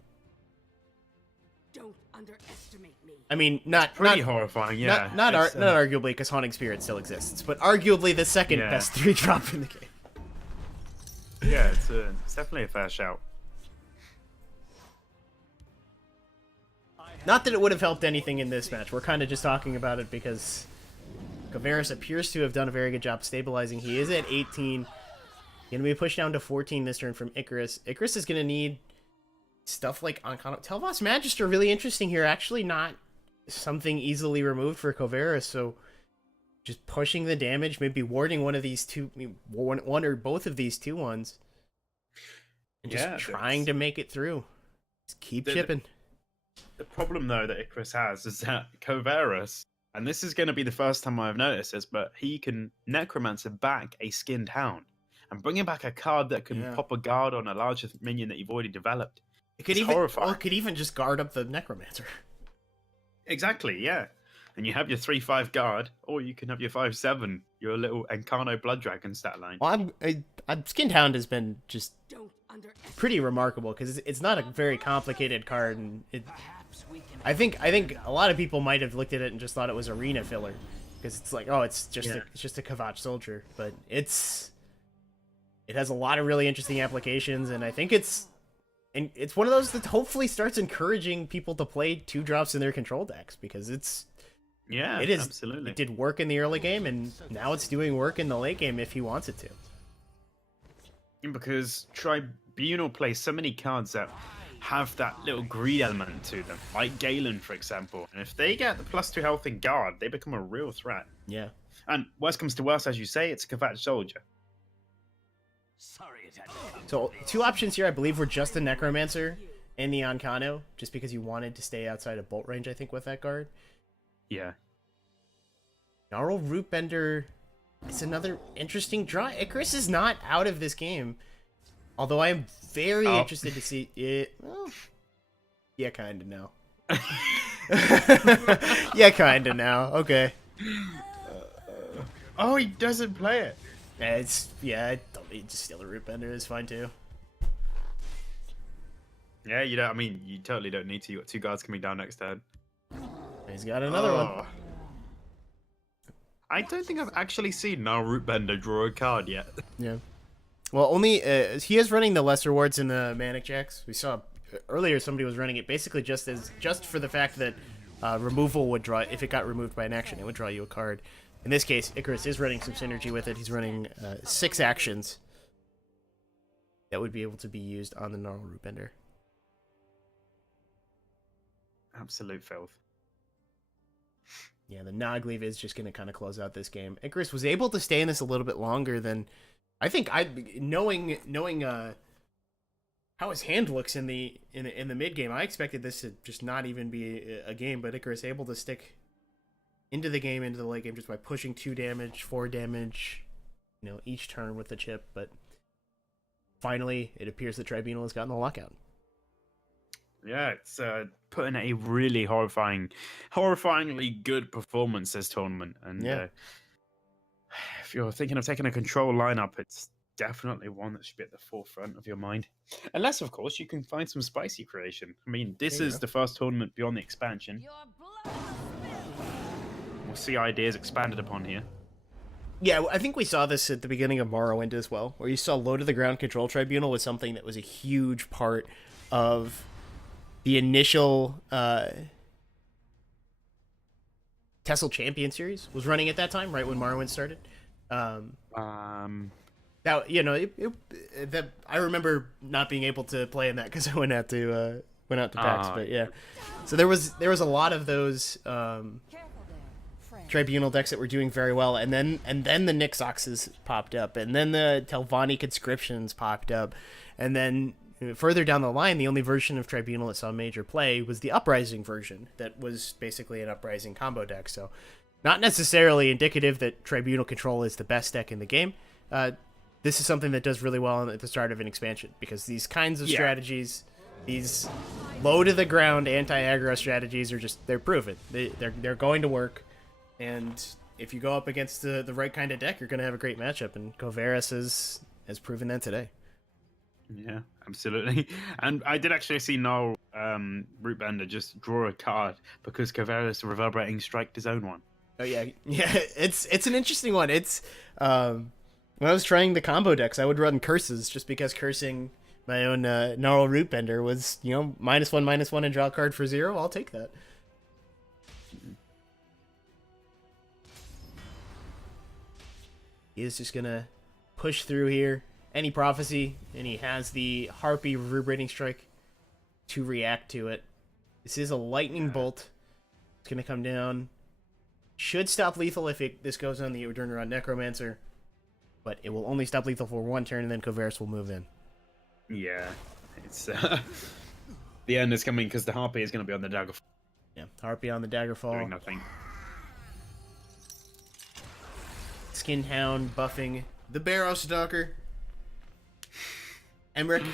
Don't underestimate me. I mean, not pretty horrifying. Yeah, not It's, arguably because Haunting Spirit still exists, but arguably the second Yeah. best 3-drop in the game. yeah, it's definitely a fair shout. Not that it would have helped anything in this match. We're kind of just talking about it because Covaris appears to have done a very good job stabilizing. He is at 18. Going to be pushed down to 14 this turn from Icarus. Icarus is going to need stuff like Oncano. Tel'Vos Magister, really interesting here. Actually not something easily removed for Covaris, so just pushing the damage, maybe warding one of these two, one or both of these 2/1s, and just Yeah, trying to make it through. Just keep chipping. The problem, though, that Icarus has is that Covaris, and this is going to be the first time I've noticed this, but he can Necromancer back a Skinned Hound and bringing back a card that can pop a guard on a larger minion that you've already developed. It could It's even, horrifying. well, it could even just guard up the Necromancer. Exactly, yeah. And you have your 3/5 guard, or you can have your 5/7, your little Encarno Blood Dragon stat line. Well, Skinned Hound has been just Don't underestimate. pretty remarkable because it's not a very complicated card, and Perhaps we can. I think a lot of people might have looked at it and just thought it was arena filler because it's like, oh, it's just a Kavach soldier, but it has a lot of really interesting applications, and I think it's one of those that hopefully starts encouraging people to play 2-drops in their control decks because Yeah, it is absolutely. It did work in the early game, and now it's doing work in the late game if he wants it to. Because Tribunal plays so many cards that have that little greed element to them, like Galen, for example. And if they get the +2 health and guard, they become a real threat. Yeah. And worst comes to worst, as you say, it's a Kavach soldier. Sorry it had to come. So 2 options here, I believe, were just the Necromancer and the Oncano, just because you wanted to stay outside of bolt range, I think, with that guard. Yeah. Gnarl Rootbender is another interesting draw. Icarus is not out of this game, although I am very interested to see it. Well, yeah, kind of now. Yeah, kind of now. Okay. Oh, he doesn't play it. I don't need to steal a Rootbender. It's fine too. Yeah, you don't. I mean, you totally don't need to. You got 2 guards coming down next turn. He's got another one. Oh. I don't think I've actually seen now Rootbender draw a card yet. Yeah. Well, only he is running the lesser wards in the Manic Jacks. We saw earlier somebody was running it basically just for the fact that removal would draw, if it got removed by an action, it would draw you a card. In this case, Icarus is running some synergy with it. He's running 6 actions that would be able to be used on the Gnarl Rootbender. Absolute filth. Yeah, the Nogleave is just going to kind of close out this game. Icarus was able to stay in this a little bit longer than I think. Knowing how his hand looks in the mid game, I expected this to just not even be a game. But Icarus able to stick into the game, into the late game, just by pushing 2 damage, 4 damage, each turn with the chip. But finally, it appears the Tribunal has gotten the lockout. Yeah, it's put in a really horrifyingly good performance this tournament. And if you're thinking of taking a control lineup, it's definitely one that should be at the forefront of your mind. Unless, of course, you can find some spicy creation. I mean, this is the first tournament beyond the expansion. Your blood will spill. We'll see ideas expanded upon here. Yeah, I think we saw this at the beginning of Morrowind as well, where you saw low to the ground control tribunal was something that was a huge part of the initial Tessel Champion series was running at that time, right when Morrowind started. That that I remember not being able to play in that because I went out to PAX, but yeah. So there was a lot of those Careful there, friend. Tribunal decks that were doing very well, and then the Nixoxes popped up, and then the Telvanni conscriptions popped up, and then further down the line, the only version of Tribunal that saw major play was the Uprising version, that was basically an Uprising combo deck. So, not necessarily indicative that Tribunal Control is the best deck in the game. This is something that does really well at the start of an expansion, because these kinds of strategies, these low to the ground anti-aggro strategies, they're proven. They're going to work, and if you go up against the right kind of deck, you're going to have a great matchup, and Kovaris has proven that today. Yeah, absolutely. And I did actually see Noel Rootbender just draw a card because Kovaris Reverberating Striked his own one. Oh yeah, it's an interesting one. It's when I was trying the combo decks, I would run curses just because cursing my own Gnarl Rootbender was -1/-1 and draw a card for 0. I'll take that. He is just gonna push through here. Any prophecy, and he has the Harpy Reverberating Strike to react to it. This is a lightning bolt. It's gonna come down. Should stop lethal if this goes on the Return Necromancer, but it will only stop lethal for 1 turn, and then Kovaris will move in. Yeah, it's the end is coming because the Harpy is going to be on the Daggerfall. Yeah, Harpy on the Daggerfall. Doing nothing. Skinhound buffing the Barrow Stalker. Emmerich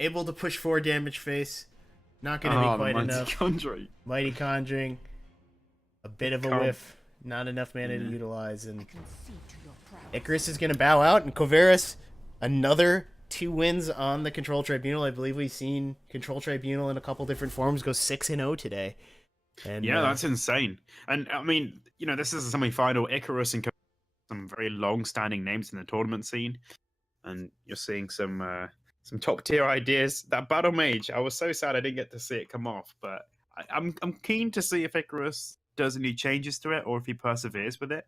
able to push 4 damage face. Not going to be quite enough. Conjuring. Mighty Conjuring. A bit of a whiff. Not enough mana to utilize. And Can see to your prowess. Icarus is going to bow out. And Kovaris, another 2 wins on the Control Tribunal. I believe we've seen Control Tribunal in a couple different forms go 6-0 today. And Yeah, that's insane. And I mean, this is a semi-final. Icarus and some very long-standing names in the tournament scene, and you're seeing some top-tier ideas. That Battle Mage, I was so sad I didn't get to see it come off, but I'm keen to see if Icarus does any changes to it or if he perseveres with it.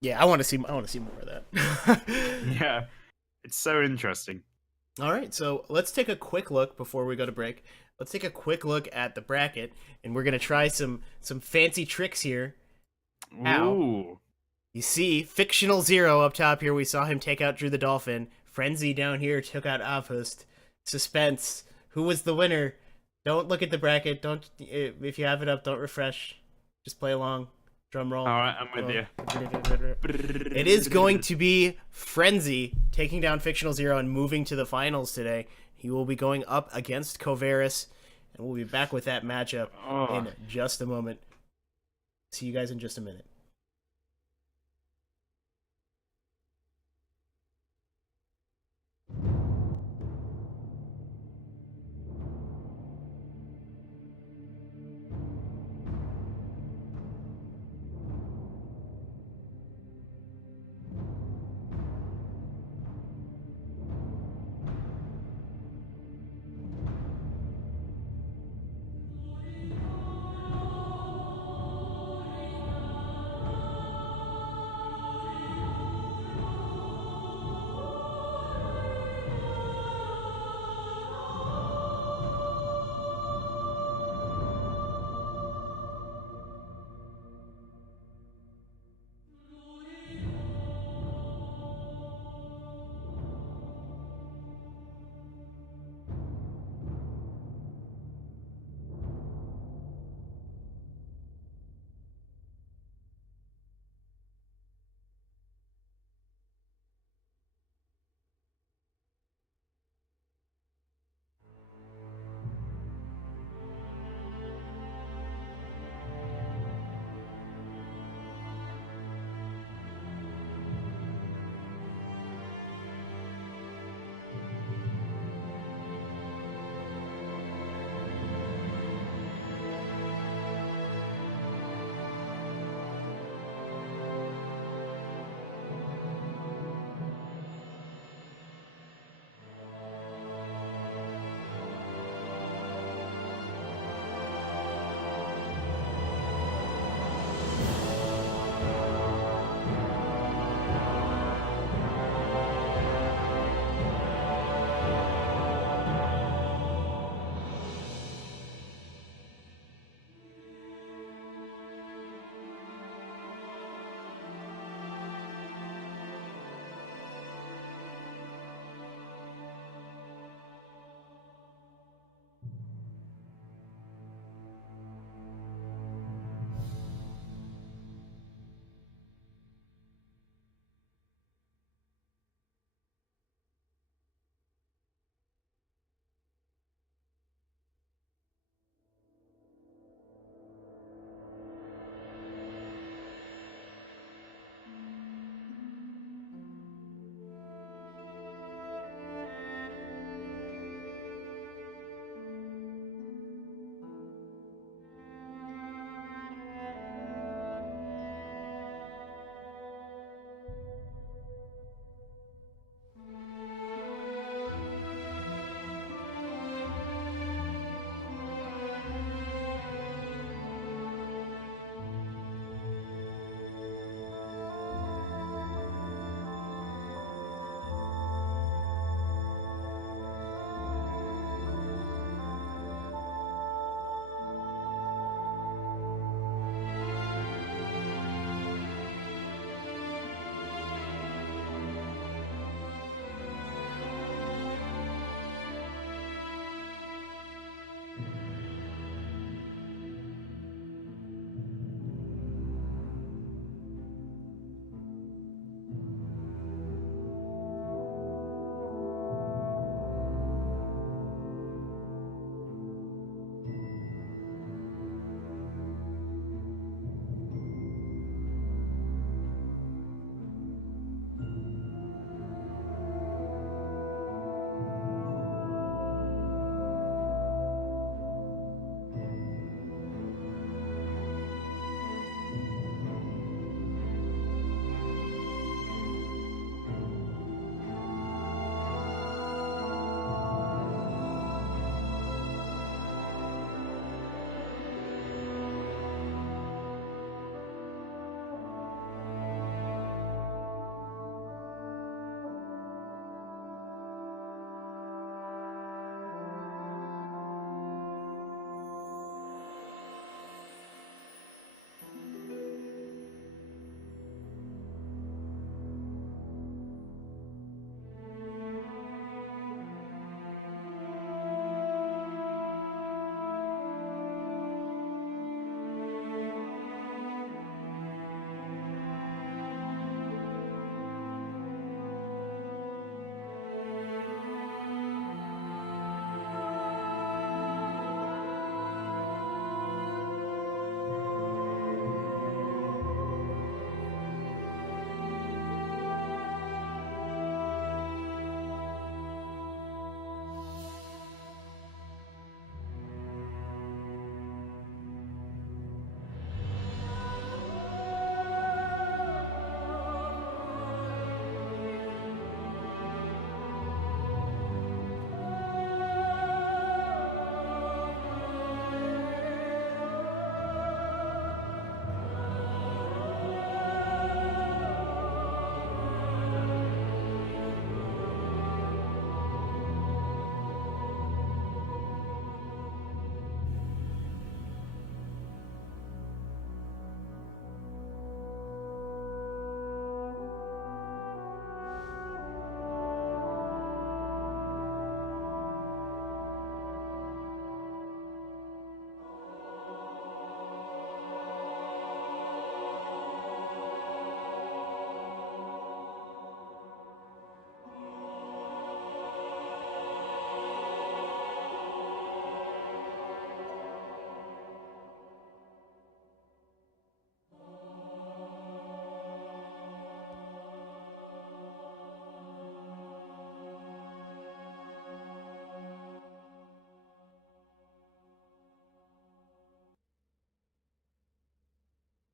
Yeah, I want to see more of that. Yeah, it's so interesting. All right, so let's take a quick look before we go to break. Let's take a quick look at the bracket, and we're gonna try some fancy tricks here. Ow. Ooh. You see, Fictional Zero up top here. We saw him take out Drew the Dolphin. Frenzy down here took out Avhust. Suspense. Who was the winner? Don't look at the bracket. Don't. If you have it up, don't refresh. Just play along. Drum roll. All right, I'm with you. It is going to be Frenzy taking down Fictional Zero and moving to the finals today. He will be going up against Kovaris, and we'll be back with that matchup in just a moment. See you guys in just a minute.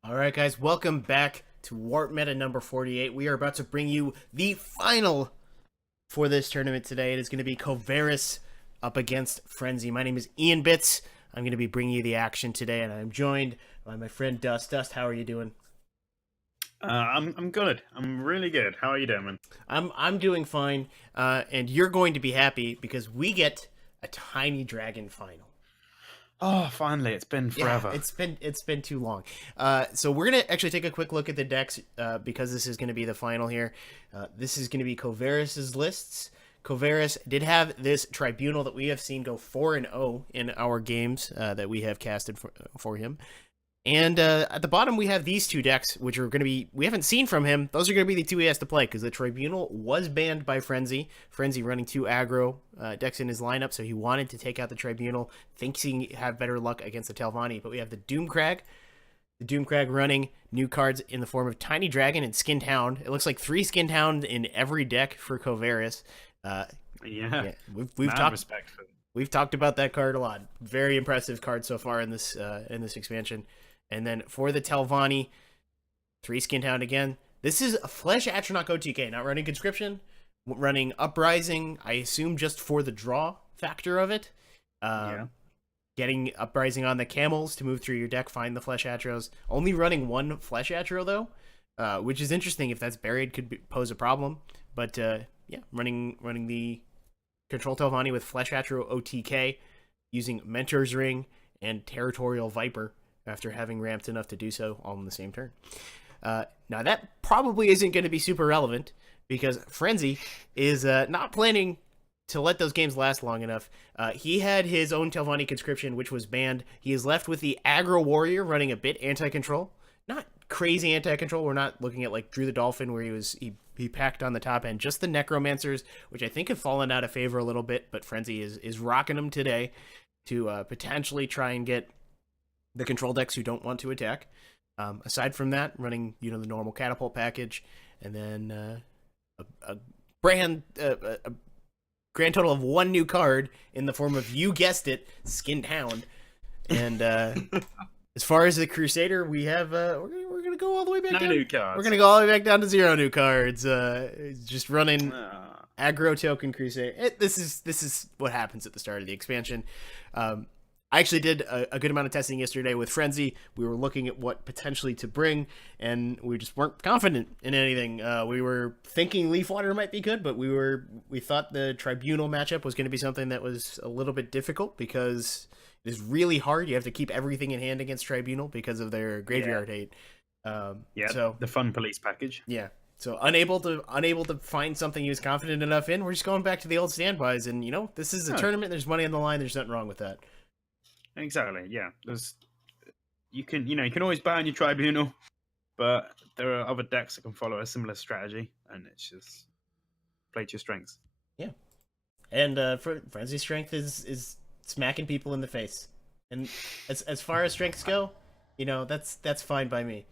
All right, guys, welcome back to WarpMeta number 48. We are about to bring you the final for this tournament today. It is going to be Covaris up against Frenzy. My name is Ianbits. I'm going to be bringing you the action today, and I'm joined by my friend Dust. Dust, how are you doing? I'm good. I'm really good. How are you doing, man? I'm doing fine, and you're going to be happy because we get a Tiny Dragon final. Oh, finally! It's been forever. Yeah, it's been too long. So we're gonna actually take a quick look at the decks because this is gonna be the final here. This is gonna be Covaris's lists. Covaris did have this Tribunal that we have seen go 4-0 in our games that we have casted for him. And at the bottom, we have these two decks, which are going to be, we haven't seen from him. Those are going to be the two he has to play, because the Tribunal was banned by Frenzy. Frenzy running two aggro decks in his lineup, so he wanted to take out the Tribunal, thinks he have better luck against the Telvanni. But we have the Doomcrag. The Doomcrag running new cards in the form of Tiny Dragon and Skinned Hound. It looks like 3 Skinned Hound in every deck for Covaris. We've talked about that card a lot. Very impressive card so far in this expansion. And then for the Telvanni, 3 Skinned Hound again. This is a Flesh Atronach OTK, not running Conscription, running Uprising, I assume just for the draw factor of it. Getting Uprising on the camels to move through your deck, find the Flesh Atros. Only running 1 Flesh Atro, though, which is interesting. If that's buried, pose a problem. But, yeah, running the Control Telvanni with Flesh Atro OTK, using Mentor's Ring and Territorial Viper, after having ramped enough to do so all in the same turn. Now, that probably isn't going to be super relevant, because Frenzy is not planning to let those games last long enough. He had his own Telvanni Conscription, which was banned. He is left with the Aggro Warrior running a bit anti-control. Not crazy anti-control. We're not looking at like Drew the Dolphin, where he packed on the top end. Just the Necromancers, which I think have fallen out of favor a little bit, but Frenzy is rocking them today to potentially try and get the control decks who don't want to attack. Aside from that, running the normal catapult package, and then a grand total of 1 new card in the form of, you guessed it, Skinned Hound. And as far as the Crusader, we have we're gonna go all the way back down. New cards. We're gonna go all the way back down to 0 new cards. Just running aggro token Crusader. This is what happens at the start of the expansion. I actually did a good amount of testing yesterday with Frenzy. We were looking at what potentially to bring, and we just weren't confident in anything. We were thinking Leafwater might be good, but we thought the Tribunal matchup was going to be something that was a little bit difficult, because it is really hard. You have to keep everything in hand against Tribunal because of their graveyard hate. So the Fun Police package. Yeah. So unable to find something he was confident enough in, we're just going back to the old standbys. And this is a tournament. There's money on the line. There's nothing wrong with that. Exactly. Yeah. You can always ban your Tribunal, but there are other decks that can follow a similar strategy, and it's just play to your strengths. Yeah. And Frenzy's strength is smacking people in the face, and as far as strengths go, that's fine by me.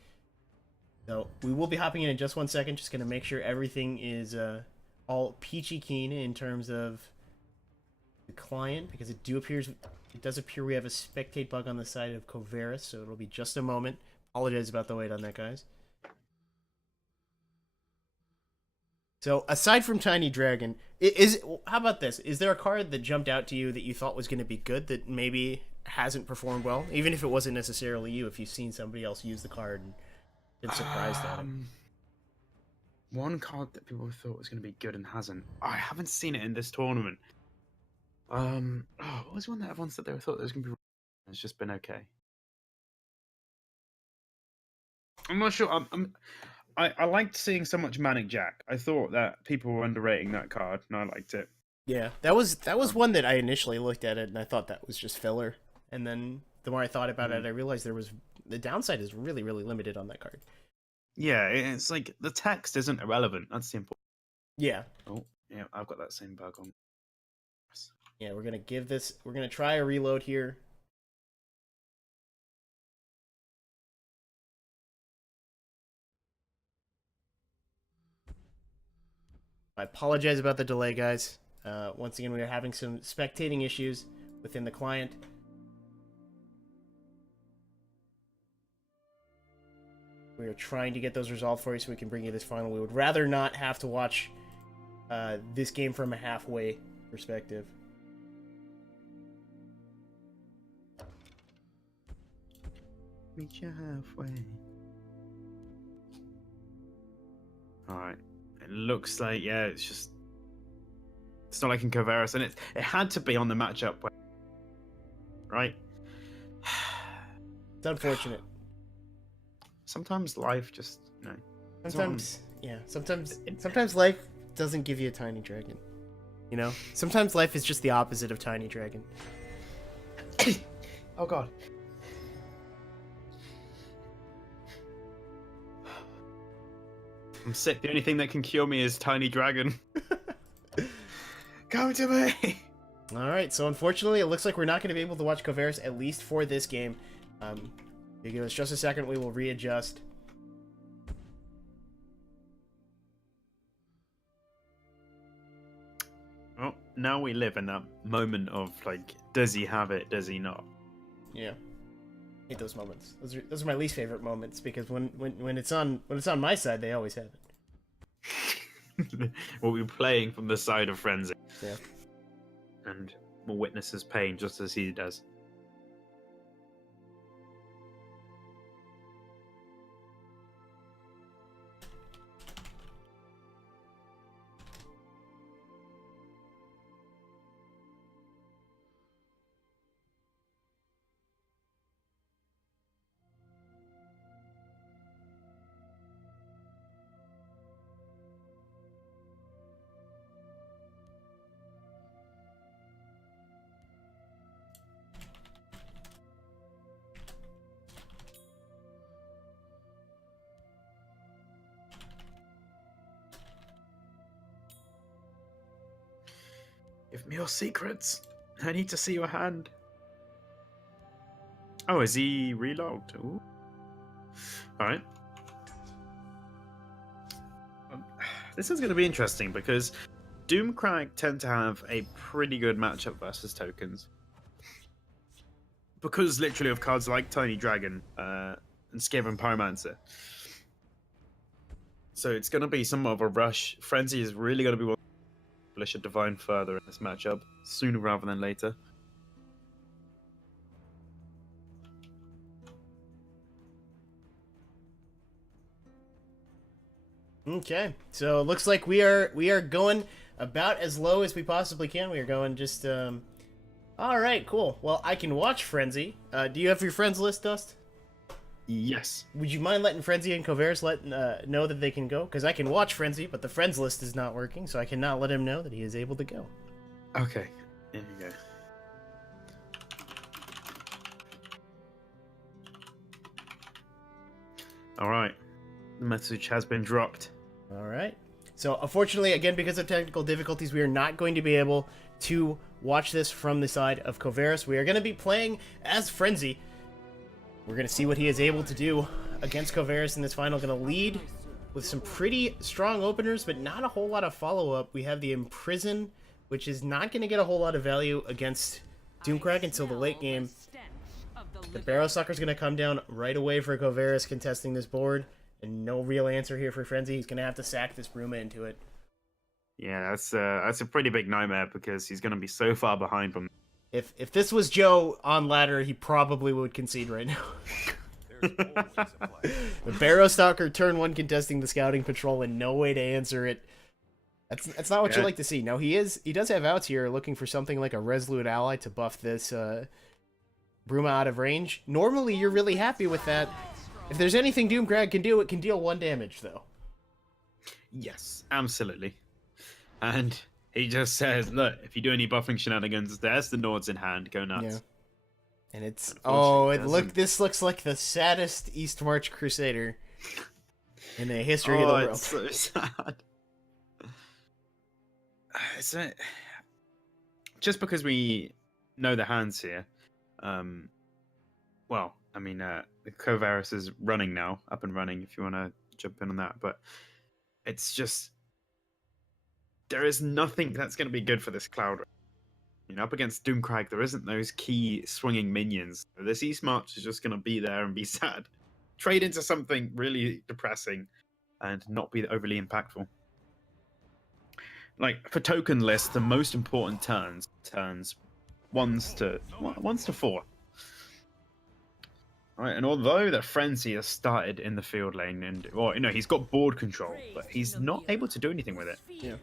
So we will be hopping in just 1 second. Just gonna make sure everything is all peachy keen in terms of the client, because it does appear we have a spectate bug on the side of Covaris, so it'll be just a moment. Apologize about the wait on that, guys. So aside from Tiny Dragon, how about this? Is there a card that jumped out to you that you thought was going to be good that maybe hasn't performed well, even if it wasn't necessarily you? If you've seen somebody else use the card and been surprised at it. One card that people thought was going to be good and hasn't. I haven't seen it in this tournament. What was one that everyone said they thought there was going to be? It's just been okay. I'm not sure. I liked seeing so much Manic Jack. I thought that people were underrating that card, and I liked it. Yeah, that was one that I initially looked at it, and I thought that was just filler. And then the more I thought about it, I realized the downside is really, really limited on that card. Yeah, it's like the text isn't irrelevant. That's the important. Yeah. Oh, yeah, I've got that same bug on. Yeah, we're gonna try a reload here. I apologize about the delay, guys. Once again, we are having some spectating issues within the client. We are trying to get those resolved for you so we can bring you this final. We would rather not have to watch this game from a halfway perspective. Meet you halfway. Alright. It looks like, yeah, it's not like in Coveris, and it had to be on the matchup, right? It's unfortunate. Sometimes life just, you know. Sometimes, yeah. Sometimes life doesn't give you a tiny dragon. You know? Sometimes life is just the opposite of tiny dragon. Oh god. I'm sick. The only thing that can cure me is tiny dragon. Come to me. Alright, so unfortunately, it looks like we're not going to be able to watch Coveris, at least for this game. You give us just a second, we will readjust. Well, now we live in that moment of, like, does he have it, does he not? Yeah. Hate those moments. Those are my least favorite moments, because when it's on my side, they always have it. We'll be playing from the side of Frenzy. Yeah. And we'll witness his pain just as he does. Give me your secrets. I need to see your hand. Oh, is he relogged? Ooh. Alright. This is going to be interesting because Doomcrag tend to have a pretty good matchup versus tokens. Because literally of cards like Tiny Dragon and Skaven Pyromancer. So it's going to be somewhat of a rush. Frenzy is really going to be establish a divine further in this matchup sooner rather than later. Okay, so it looks like we are going about as low as we possibly can. We are going just all right, cool. Well, I can watch Frenzy. Do you have your friends list, Dust? Yes. Would you mind letting Frenzy and Coveris know that they can go? Because I can watch Frenzy, but the friends list is not working, so I cannot let him know that he is able to go. Okay, here you go. Alright, the message has been dropped. Alright. So, unfortunately, again, because of technical difficulties, we are not going to be able to watch this from the side of Coveris. We are going to be playing as Frenzy. We're going to see what he is able to do against Coveris in this final. Going to lead with some pretty strong openers, but not a whole lot of follow-up. We have the Imprison, which is not going to get a whole lot of value against Doomcrag until the late game. The Barrow Sucker's going to come down right away for Coveris contesting this board, and no real answer here for Frenzy. He's going to have to sack this Bruma into it. Yeah, that's a pretty big nightmare because he's going to be so far behind from. If this was Joe on ladder, he probably would concede right now. The Barrow Stalker turn 1 contesting the Scouting Patrol and no way to answer it. That's not what you like to see. Now he does have outs here looking for something like a Resolute Ally to buff this Bruma out of range. Normally you're really happy with that. If there's anything Doomcrag can do, it can deal 1 damage though. Yes, absolutely. And he just says, look, if you do any buffing shenanigans, there's the Nords in hand, go nuts. Yeah. And it's this looks like the saddest East March Crusader in the history of the world. It's so sad. Just because we know the hands here, well, I mean, Coveris is running now, up and running, if you want to jump in on that, but it's just, there is nothing that's going to be good for this Cloud. You know, up against Doomcrag, there isn't those key swinging minions. This East March is just going to be there and be sad. trade into something really depressing and not be overly impactful. Like for token lists, the most important turns ones to 4. Right, and although the frenzy has started in the field lane, and he's got board control, but he's not able to do anything with it. Yeah.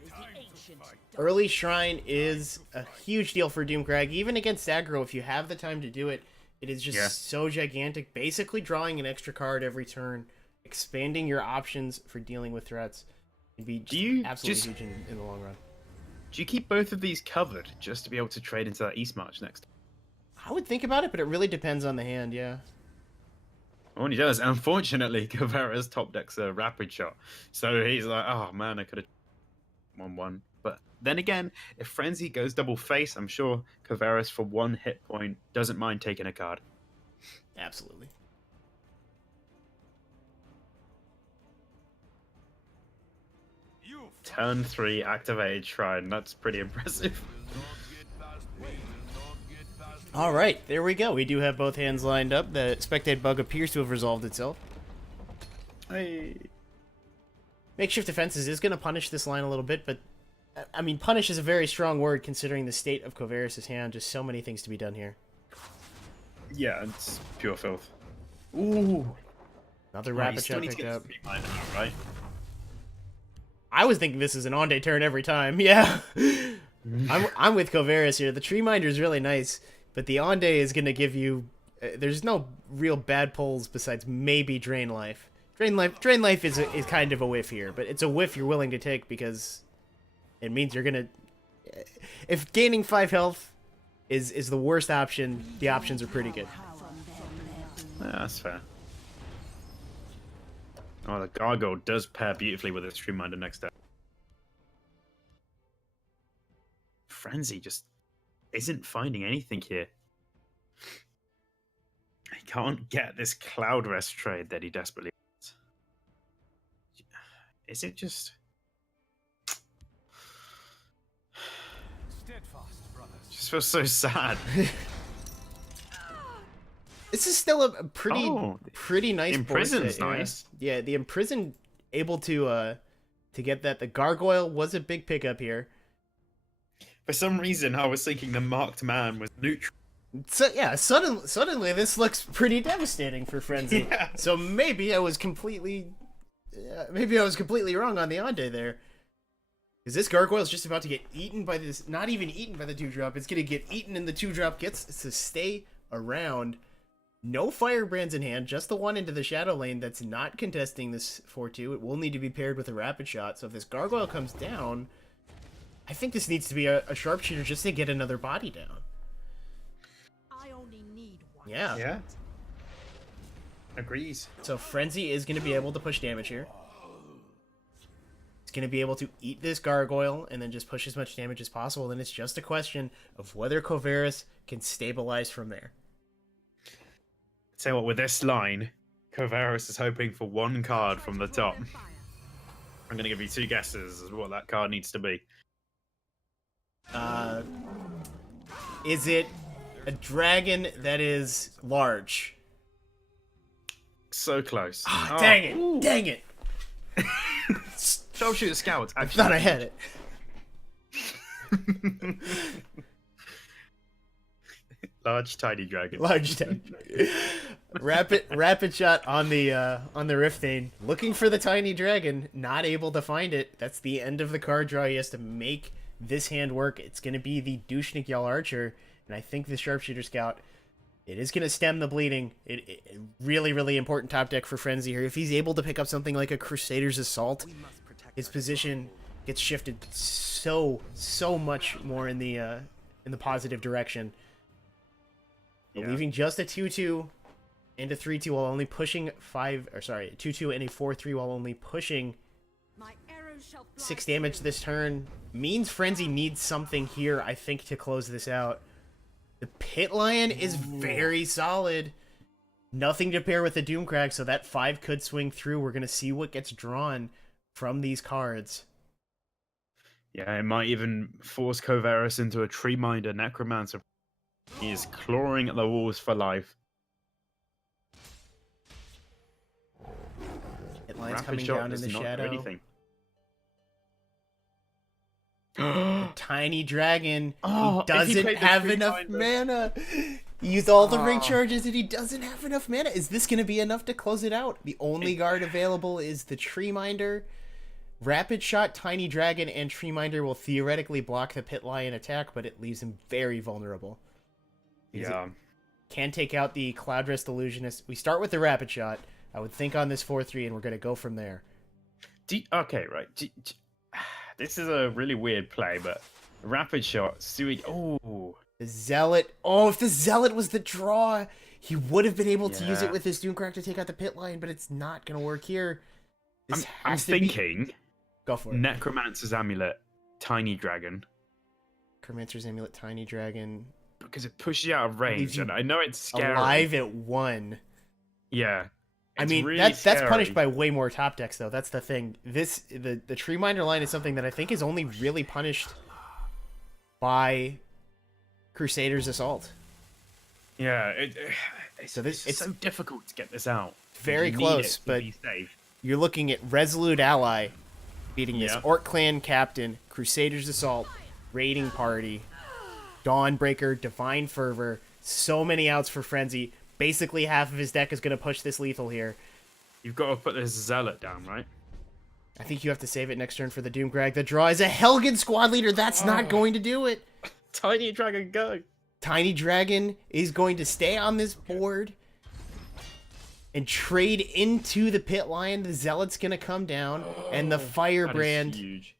Early Shrine is a huge deal for Doomcrag, even against aggro. If you have the time to do it, it is just so gigantic. Basically, drawing an extra card every turn, expanding your options for dealing with threats, can be absolutely huge in the long run. Do you keep both of these covered just to be able to trade into that East March next? I would think about it, but it really depends on the hand. Yeah. Oh, and he does. Unfortunately, Caveira's top deck's a rapid shot, so he's like, "Oh man, I could have 1/1." But then again, if Frenzy goes double face, I'm sure Caveira's for 1 hit point doesn't mind taking a card. Absolutely. Turn 3 activated Shrine. That's pretty impressive. All right, there we go. We do have both hands lined up. The spectate bug appears to have resolved itself. Hey. Makeshift Defenses is going to punish this line a little bit, but I mean, punish is a very strong word considering the state of Covaris' hand. Just so many things to be done here. Yeah, it's pure filth. Ooh. Another rapid shot picked up. Right? I was thinking this is an on-day turn every time. Yeah. I'm with Covaris here. The Tree Minder is really nice, but the on-day is going to give you... there's no real bad pulls besides maybe Drain Life. Drain Life is kind of a whiff here, but it's a whiff you're willing to take because it means you're going to... If gaining 5 health is the worst option, the options are pretty good. Yeah, that's fair. Oh, the Gargoyle does pair beautifully with the Tree Minder next step. Frenzy just isn't finding anything here. He can't get this Cloud Rest trade that he desperately wants. Is it just... Steadfast, brothers. Just feels so sad. This is still a pretty nice board Imprison's set, nice. Yeah, the Imprison able to get that. The Gargoyle was a big pickup here. For some reason, I was thinking the Marked Man was neutral. So yeah, suddenly this looks pretty devastating for Frenzy. Yeah. So maybe I was completely wrong on the on day there. Because this Gargoyle is just about to get eaten by this, not even eaten by the 2-drop. It's gonna get eaten, and the 2-drop gets to stay around. No Firebrands in hand, just the one into the Shadow Lane that's not contesting this 4-2. It will need to be paired with a Rapid Shot. So if this Gargoyle comes down, I think this needs to be a Sharpshooter just to get another body down. I only need one. Yeah. Yeah. Agrees. So Frenzy is going to be able to push damage here. He's going to be able to eat this Gargoyle and then just push as much damage as possible. Then it's just a question of whether Covaris can stabilize from there. Say what, with this line, Covaris is hoping for 1 card from the top. I'm going to give you 2 guesses as what that card needs to be. Is it a dragon that is large? So close. Ah, dang it! Ooh. Dang it! Sharpshooter Scouts, I actually. thought I had it. Large tiny dragon. Large tank. Rapid shot on the Rifthane. Looking for the tiny dragon, not able to find it. That's the end of the card draw. He has to make this hand work. It's going to be the Douchnik Yell Archer, and I think the Sharpshooter Scout. It is going to stem the bleeding. It really, really important top deck for Frenzy here. If he's able to pick up something like a Crusader's Assault, his position gets shifted so much more in the positive direction. Yeah. Leaving just a 2-2 and a 3-2 while only pushing 2-2 and a 4-3 while only pushing My arrows shall fly 6 damage true. this turn means Frenzy needs something here, I think, to close this out. The Pit Lion is very solid. Nothing to pair with the Doomcrag, so that 5 could swing through. We're going to see what gets drawn from these cards. Yeah, it might even force Covaris into a Tree Minder Necromancer. He is clawing at the walls for life. rapid coming shot down in does the not do shadow. anything. Tiny dragon. Oh, He if he doesn't played the have Tree enough Minder. mana. He used all the ring Oh. charges and he doesn't have enough mana. Is this going to be enough to close it out? The only guard available is the Tree Minder. Rapid Shot, Tiny Dragon, and Tree Minder will theoretically block the Pit Lion attack, but it leaves him very vulnerable. Because it Yeah. can take out the Cloud Rest Illusionist. We start with the Rapid Shot. I would think on this 4-3, and we're going to go from there. Okay, right. This is a really weird play, but rapid shot, Oh, The Zealot. Oh, if the Zealot was the draw, he would have been able to use it Yeah. with his Doomcrack to take out the Pit Lion, but it's not going to work here. This I'm has to be- thinking Go for it. Necromancer's Amulet, Tiny Dragon, Necromancer's Amulet, Tiny Dragon. because it pushes you out of range, Leaves you and I know it's scary. Alive at 1. Yeah. I It's mean, really that's punished scary. by way more top decks, though. That's the thing. The Tree Minder line is something that I think is only really punished by Crusader's Assault. Yeah, So this- it's so difficult to get this out. Very You need close, it to but be safe. you're looking at Resolute Ally beating this Yeah. Orc Clan Captain, Crusader's Assault, Raiding Party, Dawnbreaker, Divine Fervor. So many outs for Frenzy. Basically, half of his deck is going to push this lethal here. You've got to put this Zealot down, right? I think you have to save it next turn for the Doomcrag. The draw is a Helgen Squad Leader. That's not going to do it. Tiny Dragon, go! Tiny Dragon is going to stay on this board and trade into the Pit Lion. The Zealot's going to come down, and the That is Firebrand. huge.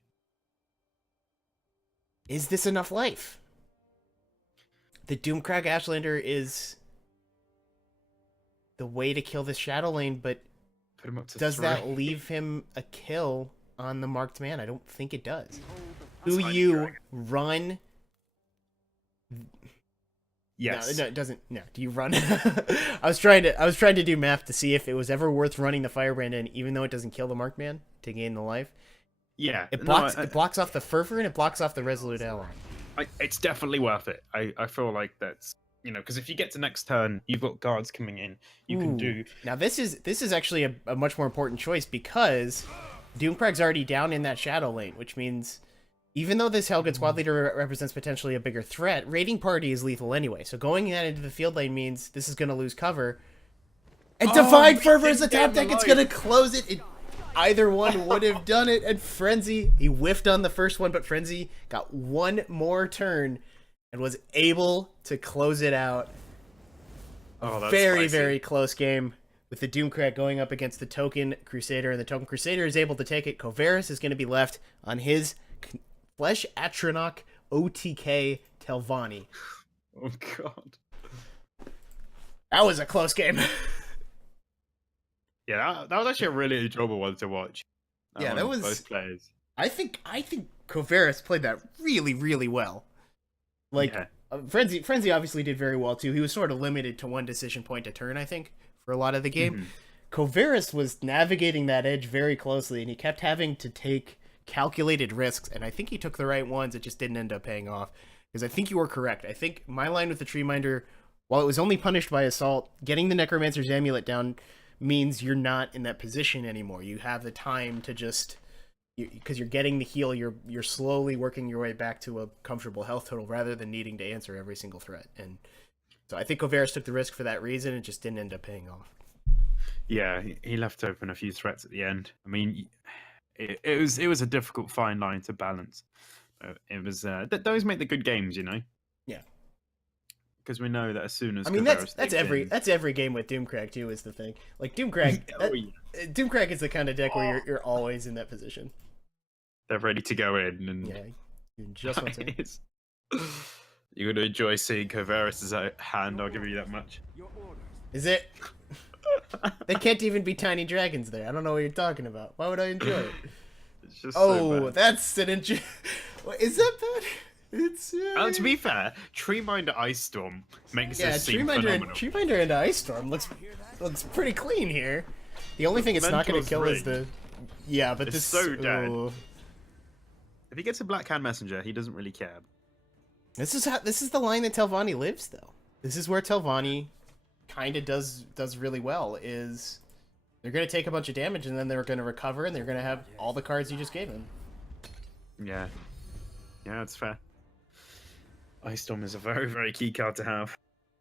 Is this enough life? The Doomcrag Ashlander is the way to kill this Shadow Lane, but Put him up to does that 3. leave him a kill on the marked man? I don't think it does. That's Do Tiny you Dragon. run? Yes. No, it doesn't. No. Do you run? I was trying to do math to see if it was ever worth running the Firebrand in, even though it doesn't kill the marked man to gain the life. Yeah. It no, blocks. It blocks off the Fervor and it blocks off the Resolute Ally. it's definitely worth it. I feel like that's, because if you get to next turn, you've got guards coming in. You can Ooh. do. Now this is actually a much more important choice because Doomcrag's already down in that Shadow Lane, which means even though this Helgen Squad Leader represents potentially a bigger threat, Raiding Party is lethal anyway. So going that into the field lane means this is going to lose cover. And Divine Fervor is the top deck. It's going to close it. Either one would have done it. And Frenzy, he whiffed on the first one, but Frenzy got one more turn and was able to close it out. Oh, that's Very, spicy. very close game with the Doomcrag going up against the Token Crusader, and the Token Crusader is able to take it. Kovaris is going to be left on his Flesh Atronach OTK Telvanni. Oh god. That was a close game. Yeah, that was actually a really enjoyable one to watch. Yeah, one that with was- both players. I think Kovaris played that really, really well. Like, Yeah. Frenzy obviously did very well too. He was sort of limited to one decision point a turn, I think, for a lot of the game. Kovaris was navigating that edge very closely, and he kept having to take calculated risks, and I think he took the right ones. It just didn't end up paying off. Because I think you were correct. I think my line with the Tree Minder, while it was only punished by Assault, getting the Necromancer's Amulet down means you're not in that position anymore. You have the time to just... Because you're getting the heal, you're slowly working your way back to a comfortable health total rather than needing to answer every single threat. And so I think Kovaris took the risk for that reason. It just didn't end up paying off. Yeah, he left open a few threats at the end. I mean, it was a difficult fine line to balance. It was those make the good games, Yeah. Because we know that as soon as I mean, Kovaris that's takes every game with Doomcrag too is the thing. Like Doomcrag, Oh, yeah. Doomcrag is the kind of deck where you're always in that position. they're ready to go in, and Yeah, you just want to. it's- you're gonna enjoy seeing Kovaris' hand. I'll give you that much. Your orders. Is it? They can't even be tiny dragons there. I don't know what you're talking about. Why would I enjoy it? It's just so Oh, bad. that's an Is that bad? It's To be fair, Treeminder Ice Storm makes yeah. this seem Treeminder phenomenal. and Ice Storm looks pretty clean here. The only thing it's not going to Mentor's kill is ring. the but It's this so dead. ooh. If he gets a Black Hand Messenger, he doesn't really care. This is the line that Telvanni lives though. This is where Telvanni kind of does really well is They're going to take a bunch of damage, and then they're going to recover, and they're going to have all the cards you just gave them. Yeah. Yeah, that's fair. Ice Storm is a very, very key card to have.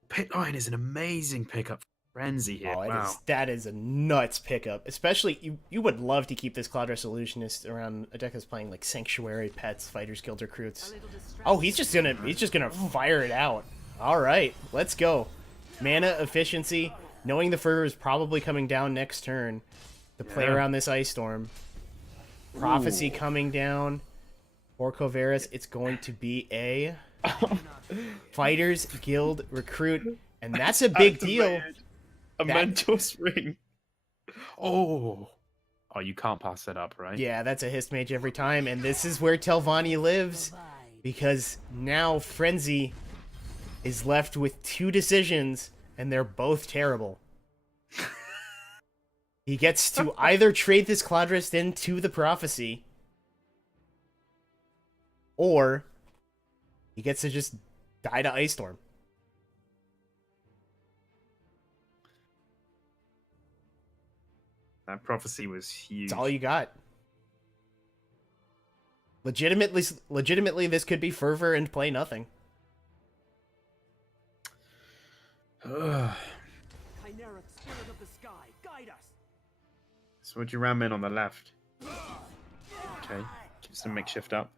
Pit Line is an amazing pickup for Frenzy here. Oh, Wow. that is a nuts pickup. Especially, you would love to keep this Cloud Resolutionist around a deck that's playing like Sanctuary, Pets, Fighters Guild Recruits. Oh, he's just gonna fire it out. All right, let's go. Mana efficiency, knowing the Fervor is probably coming down next turn to play Yeah. around this Ice Storm. Prophecy Ooh. coming down for Coveris. It's going to be a Fighters Guild Recruit, and that's a big deal. A Mentor's Ring. Oh, you can't pass that up, right? Yeah, that's a Hist Mage every time, and this is where Telvanni lives, because now Frenzy is left with 2 decisions, and they're both terrible. He gets to either trade this Cloudrest into the Prophecy, or he gets to just die to Ice Storm. That Prophecy was huge. That's all you got. Legitimately, this could be Fervor and play nothing. Ugh. Chimeric spirit of the sky, guide us. So would you ram in on the left? Okay, keep some makeshift up.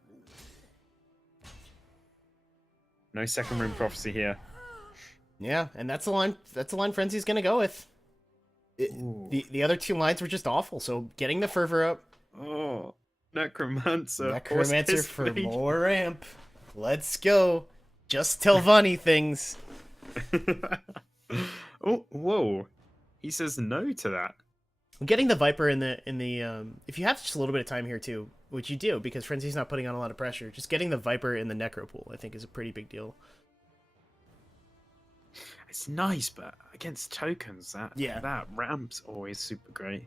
No second room Prophecy here. Yeah, and that's the line. That's the line Frenzy's gonna go with. Ooh. The other 2 lines were just awful. So getting the Fervor up, Oh, Necromancer. Necromancer Horse for Mage. more ramp. Let's go. Just Telvanni things. Oh, whoa. He says no to that. Getting the Viper in the if you have just a little bit of time here too, which you do because Frenzy's not putting on a lot of pressure, just getting the Viper in the Necro pool I think is a pretty big deal. It's nice, but against tokens, Yeah. that ramp's always super great.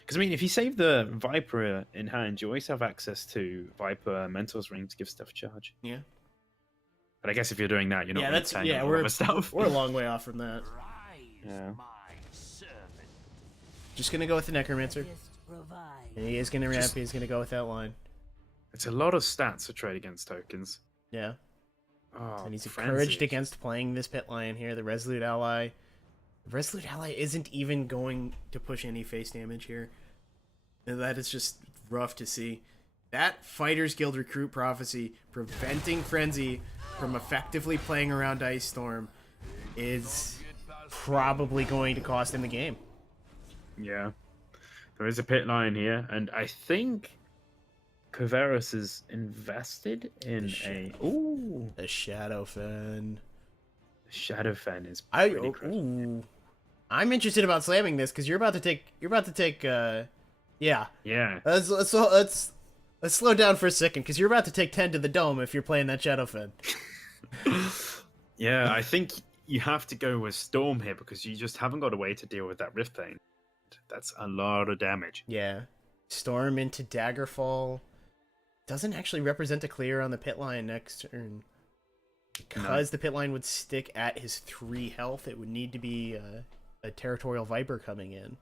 Because I mean, if you save the Viper in hand, you always have access to Viper Mentor's Ring to give stuff charge. Yeah. But I guess if you're doing that, you're not. Yeah, really that's tanking yeah, all we're of the stuff. we're a long way off from that. Yeah. Just gonna go with the Necromancer. And he is gonna ramp, Just- he's gonna go with that line. It's a lot of stats to trade against tokens. Yeah. Oh, And he's Frenzy. encouraged against playing this Pit Lion here, the Resolute Ally. The Resolute Ally isn't even going to push any face damage here. And that is just rough to see. That Fighters Guild Recruit Prophecy preventing Frenzy from effectively playing around Ice Storm is probably going to cost him the game. Yeah. There is a pit line here, and I think Coveris is invested in a. Ooh. The Shadowfen. Shadowfen is I pretty crazy. ooh. I'm interested about slamming this because you're about to take yeah. Yeah. Let's slow down for a second because you're about to take 10 to the dome if you're playing that Shadowfen. Yeah, I think you have to go with Storm here because you just haven't got a way to deal with that Rift Pain. That's a lot of damage. Yeah. Storm into Daggerfall. Doesn't actually represent a clear on the pit line next turn. Because the pit line would stick at his 3 health, it would need to be a Territorial Viper coming in.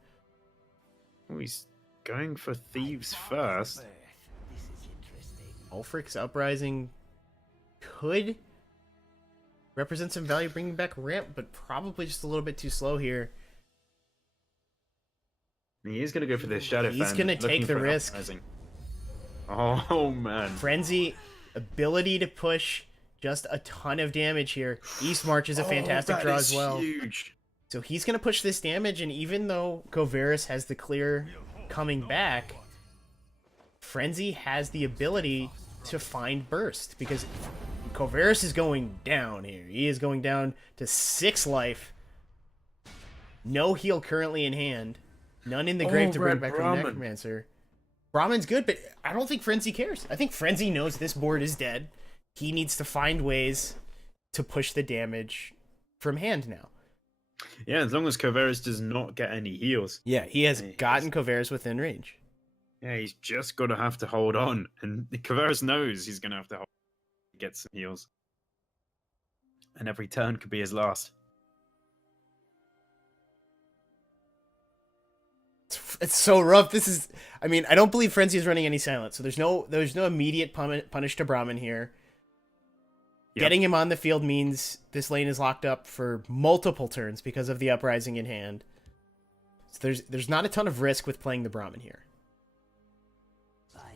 Oh, he's going for Thieves first. Ulfric's Uprising could represent some value bringing back ramp, but probably just a little bit too slow here. He is going to go for this Shadowfen. He's gonna looking take the for an risk. uprising. Oh, man. Frenzy, ability to push just a ton of damage here. East March is a fantastic that draw is as well. Huge. So he's going to push this damage, and even though Coveris has the clear coming back, Frenzy has the ability to find Burst, because Coveris is going down here. He is going down to 6 life. No heal currently in hand. None in the grave to bring Red back from Brahmin. Necromancer. Brahmin's good, but I don't think Frenzy cares. I think Frenzy knows this board is dead. He needs to find ways to push the damage from hand now. Yeah, as long as Coveris does not get any heals. Yeah, he has He gotten Coveris within range. Yeah, he's just going to have to hold on. And Coveris knows he's going to have to hold on to get some heals. And every turn could be his last. It's so rough. This is. I mean, I don't believe Frenzy is running any silence, so there's no immediate punish to Brahmin here. Yep. Getting him on the field means this lane is locked up for multiple turns because of the uprising in hand. So there's not a ton of risk with playing the Brahmin here.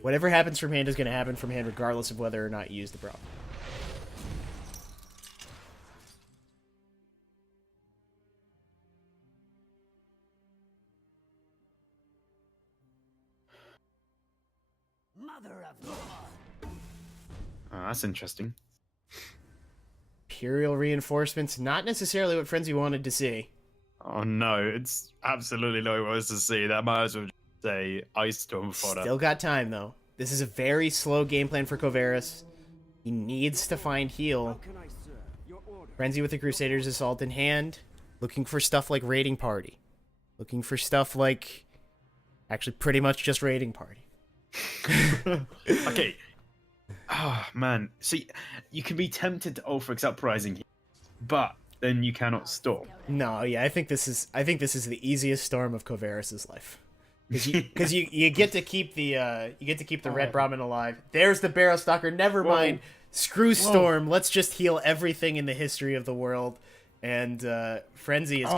Whatever happens from hand is going to happen from hand, regardless of whether or not you use the Brahmin. Oh, that's interesting. Imperial reinforcements, not necessarily what Frenzy wanted to see. Oh no, it's absolutely not what I was to see. That might as well just say Ice Storm fodder. Still got time, though. This is a very slow game plan for Covaris. He needs to find heal. Frenzy with the Crusaders Assault in hand, looking for stuff like Raiding Party. Looking for stuff like... Actually, pretty much just Raiding Party. Okay. Oh man, see, you can be tempted to Ulfric's Uprising here, but then you cannot storm. No, yeah, I think this is the easiest storm of Covaris' life. Because you get to keep the Red Brahmin alive. There's the Barrow Stalker. Never mind. Screw Storm. Let's just heal everything in the history of the world. And Frenzy is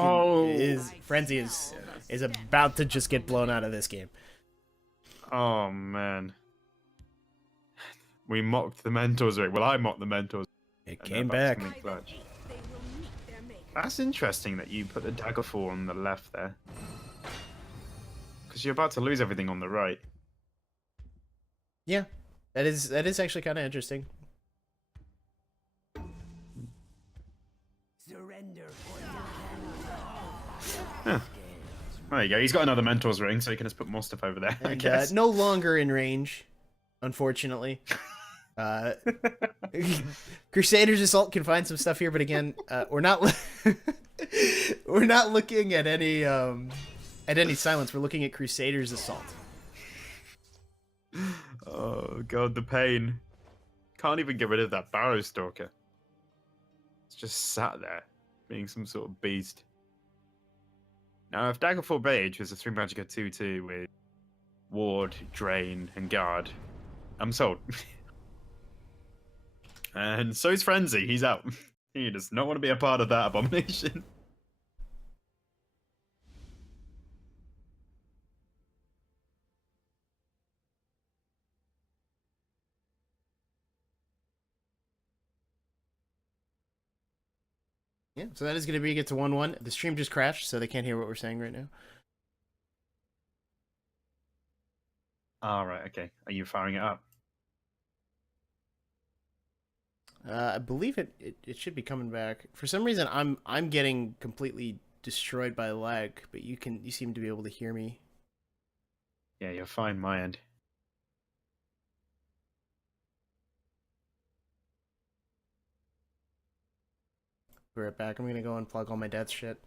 about to just get blown out of this game. Oh man. We mocked the Mentors ring. Well, I mocked the Mentors. It and came they're back. about to come in clutch. That's interesting that you put the Daggerfall on the left there. Because you're about to lose everything on the right. Yeah, that is actually kind of interesting. Huh. There you go. He's got another Mentor's ring, so he can just put more stuff over there, I And guess. no longer in range, unfortunately. Crusaders Assault can find some stuff here, but again, we're not we're not looking at any silence. We're looking at Crusaders Assault. Oh god, the pain. Can't even get rid of that Barrow Stalker. It's just sat there, being some sort of beast. Now, if Daggerfall Rage was a 3 magic 2/2 with Ward, Drain, and Guard, I'm sold. And so is Frenzy. He's out. He does not want to be a part of that abomination. Yeah, so that is going to be get to 1-1. The stream just crashed, so they can't hear what we're saying right now. Alright, okay. Are you firing it up? I believe it should be coming back. For some reason, I'm getting completely destroyed by lag, but you seem to be able to hear me. Yeah, you're fine, my end. Be right back. I'm going to go unplug all my dad's shit.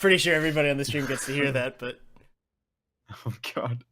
Pretty sure everybody on the stream gets to hear that, but... Oh god.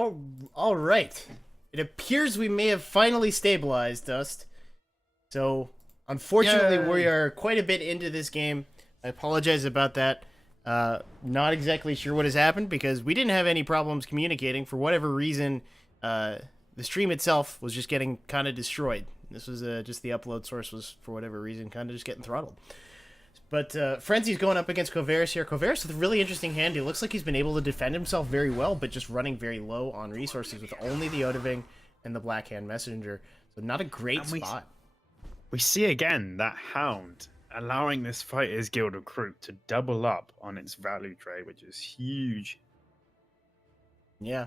Oh, all right. It appears we may have finally stabilized, Dust. So, unfortunately, we Yay. are quite a bit into this game. I apologize about that. Not exactly sure what has happened because we didn't have any problems communicating. For whatever reason, the stream itself was just getting kind of destroyed. This was just the upload source was, for whatever reason, kind of just getting throttled. But Frenzy's going up against Kovaris here. Kovaris with a really interesting hand. He looks like he's been able to defend himself very well, but just running very low on resources with only the Odoving and the Black Hand Messenger. So not a great spot. We see again that Hound allowing this Fighters Guild recruit to double up on its value trade, which is huge. Yeah.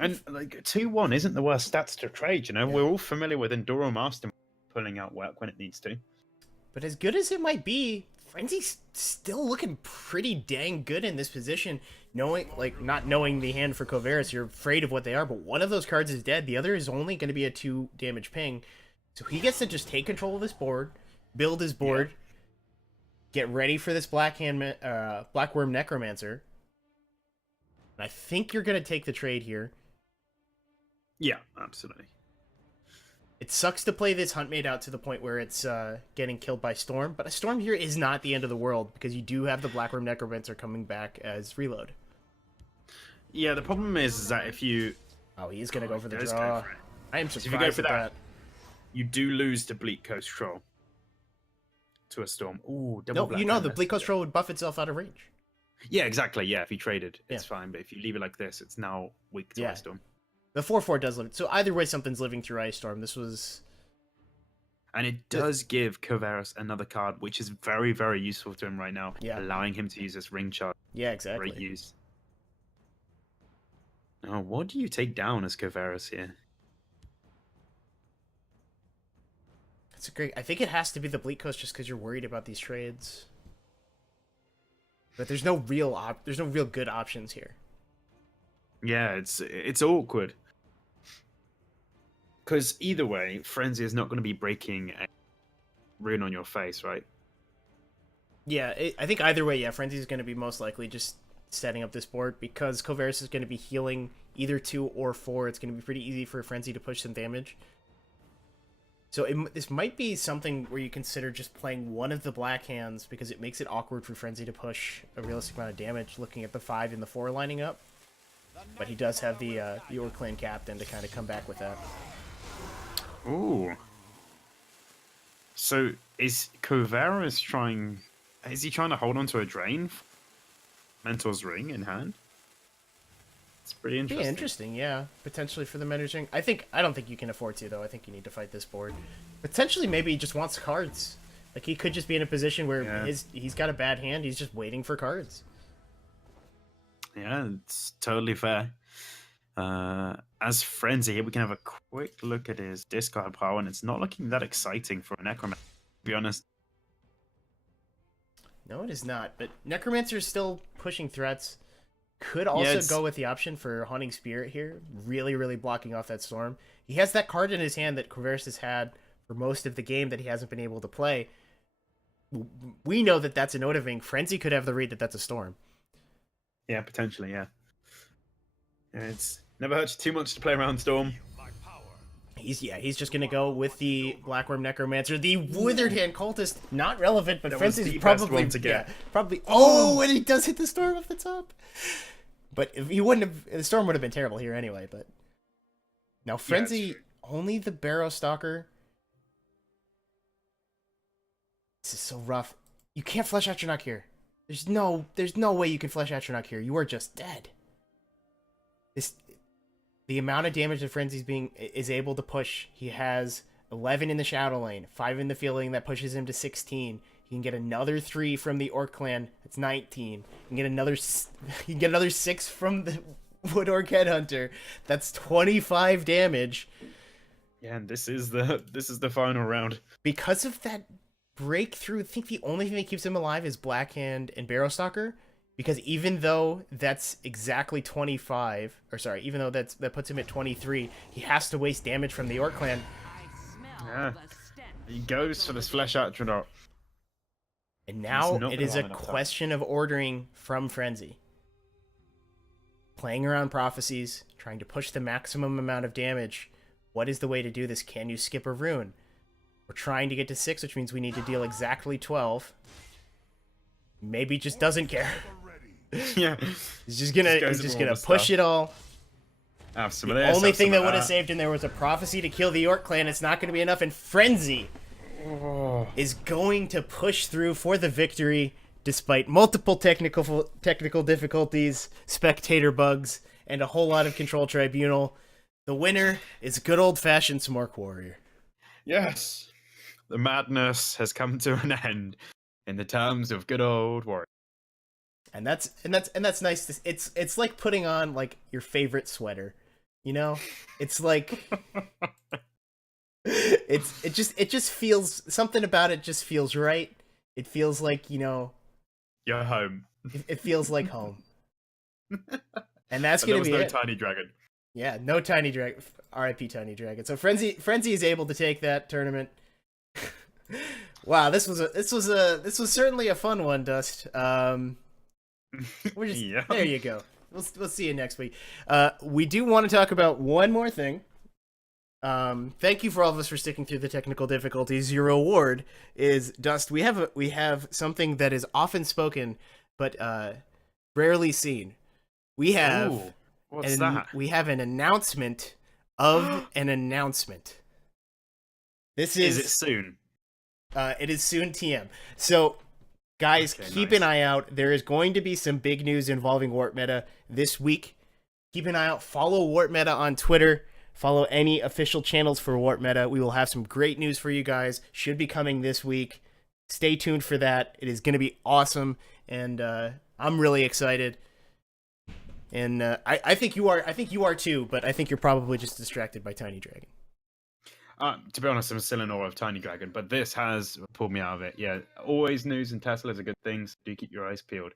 And like 2-1 isn't the worst stats to trade, you know? Yeah. We're all familiar with Enduro Master pulling out work when it needs to. But as good as it might be, Frenzy's still looking pretty dang good in this position. Not knowing the hand for Kovaris, you're afraid of what they are, but one of those cards is dead. The other is only going to be a 2 damage ping. So he gets to just take control of this board, build his board, get ready for this Blackworm Necromancer. And I think you're going to take the trade here. Yeah, absolutely. It sucks to play this Huntmaid out to the point where it's getting killed by Storm, but a Storm here is not the end of the world because you do have the Blackworm Necromancer coming back as reload. Yeah, the problem is that if you... Oh, he is going to go for the does draw. go for it. I am So surprised if you go for at that. you do lose the Bleak Coast Troll to a Storm. Ooh, double No, Black you know Hand the Bleak Coast Messenger. Troll would buff itself out of range. Yeah, exactly. Yeah, if you traded, it's Yeah. fine. But if you leave it like this, it's now weak to Ice Storm. The 4/4 does live. So either way, something's living through Ice Storm. This was... And it does give Kovaris another card, which is very, very useful to him right now. Yeah. Allowing him to use this ring charge. Yeah, exactly. Great use. Now, what do you take down as Kovaris here? That's a great... I think it has to be the Bleak Coast just because you're worried about these trades. But there's no real good options here. Yeah, it's awkward. Because either way, Frenzy is not going to be breaking a rune on your face, right? Yeah, I think either way, yeah, Frenzy's going to be most likely just setting up this board because Kovaris is going to be healing either 2 or 4. It's going to be pretty easy for Frenzy to push some damage. So this might be something where you consider just playing one of the black hands because it makes it awkward for Frenzy to push a realistic amount of damage looking at the 5 and the 4 lining up. But he does have the Orc Clan Captain to kind of come back with that. Ooh. So is Kovaris trying... Is he trying to hold on to a drain? Mentor's Ring in hand? It's pretty interesting. Yeah, interesting, yeah. Potentially for the Mentor's Ring. I don't think you can afford to, though. I think you need to fight this board. Potentially, maybe he just wants cards. Like, he could just be in a position where he's got a bad hand. He's just waiting for cards. Yeah, it's totally fair. As Frenzy, we can have a quick look at his discard pile, and it's not looking that exciting for a Necromancer, to be honest. No, it is not. But Necromancer is still pushing threats. Could also go with the option for Haunting Spirit here. Really, really blocking off that Storm. He has that card in his hand that Kovaris has had for most of the game that he hasn't been able to play. We know that that's an Odoving. Frenzy could have the read that that's a Storm. Yeah, potentially, yeah. It's never hurts too much to play around Storm. He's just gonna go with the Blackworm Necromancer, the Withered Hand Cultist, not relevant, but That was Frenzy's the best probably one to get. probably. Oh, and he does hit the Storm off the top. But if he wouldn't have, the Storm would have been terrible here anyway. But now Frenzy only the Barrow Stalker. This is so rough. You can't flesh out your Knock here. There's no way you can flesh out your Knock here. You are just dead. The amount of damage that Frenzy's is able to push, he has 11 in the Shadow Lane, 5 in the Fielding that pushes him to 16. He can get another 3 from the Orc Clan, that's 19. He can get another 6 from the Wood Orc Headhunter, that's 25 damage. Yeah, and this is the final round. Because of that breakthrough, I think the only thing that keeps him alive is Blackhand and Barrowstalker. Because even though that's exactly 25, or sorry, even though that puts him at 23, he has to waste damage from the Orc Clan. Yeah. He goes for this Flesh out Dreadnought. And now not it gonna is a have enough time. question of ordering from Frenzy. playing around prophecies, trying to push the maximum amount of damage. What is the way to do this? Can you skip a rune? We're trying to get to 6, which means we need to deal exactly 12. Maybe just doesn't care. Yeah. He's just gonna push it all. Absolutely. The only thing that would have saved him there was a prophecy to kill the York clan. It's not going to be enough, and Frenzy is going to push through for the victory despite multiple technical difficulties, spectator bugs, and a whole lot of control tribunal. The winner is good old-fashioned Smork Warrior. Yes. The madness has come to an end in the terms of good old Warrior. And that's nice. It's like putting on like your favorite sweater, you know. It's like it just feels, something about it just feels right. It feels like, you know, you're home. It feels like home. And that's gonna be no it. Tiny Dragon. Yeah, no Tiny Dragon. R.I.P. Tiny Dragon. So Frenzy is able to take that tournament. Wow, this was certainly a fun one, Dust. We're just, yeah. There you go. We'll see you next week. We do want to talk about one more thing. Thank you for all of us for sticking through the technical difficulties. Your reward is, Dust. We have something that is often spoken but rarely seen. We have Ooh, what's that? We have an announcement of an announcement. This is it soon? It is soon, TM. So, guys, Okay, keep nice. an eye out. There is going to be some big news involving WarpMeta this week. Keep an eye out. Follow WarpMeta on Twitter. Follow any official channels for WarpMeta. We will have some great news for you guys. Should be coming this week. Stay tuned for that. It is going to be awesome, and I'm really excited. And I think you are. I think you are too. But I think you're probably just distracted by Tiny Dragon. To be honest, I'm still in awe of Tiny Dragon, but this has pulled me out of it. Yeah, always news and Teslas are good things. Do keep your eyes peeled.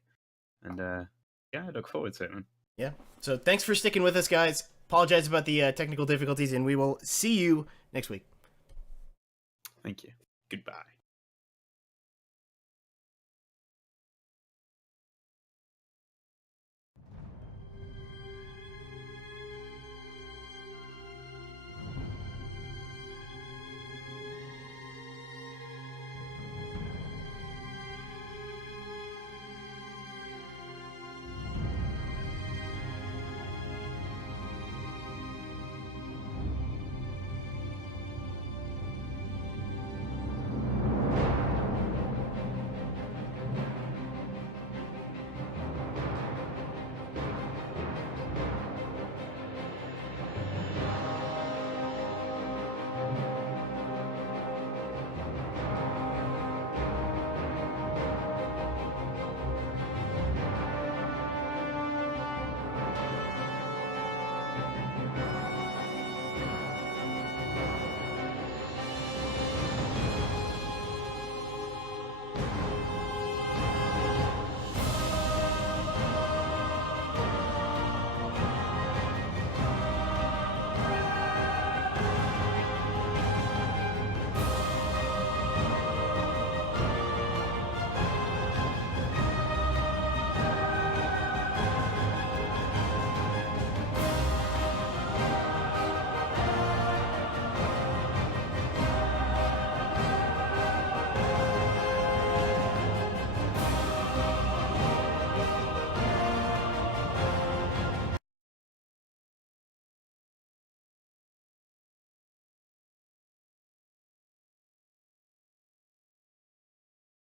And yeah, I look forward to it, man. Yeah. So thanks for sticking with us, guys. Apologize about the technical difficulties, and we will see you next week. Thank you. Goodbye.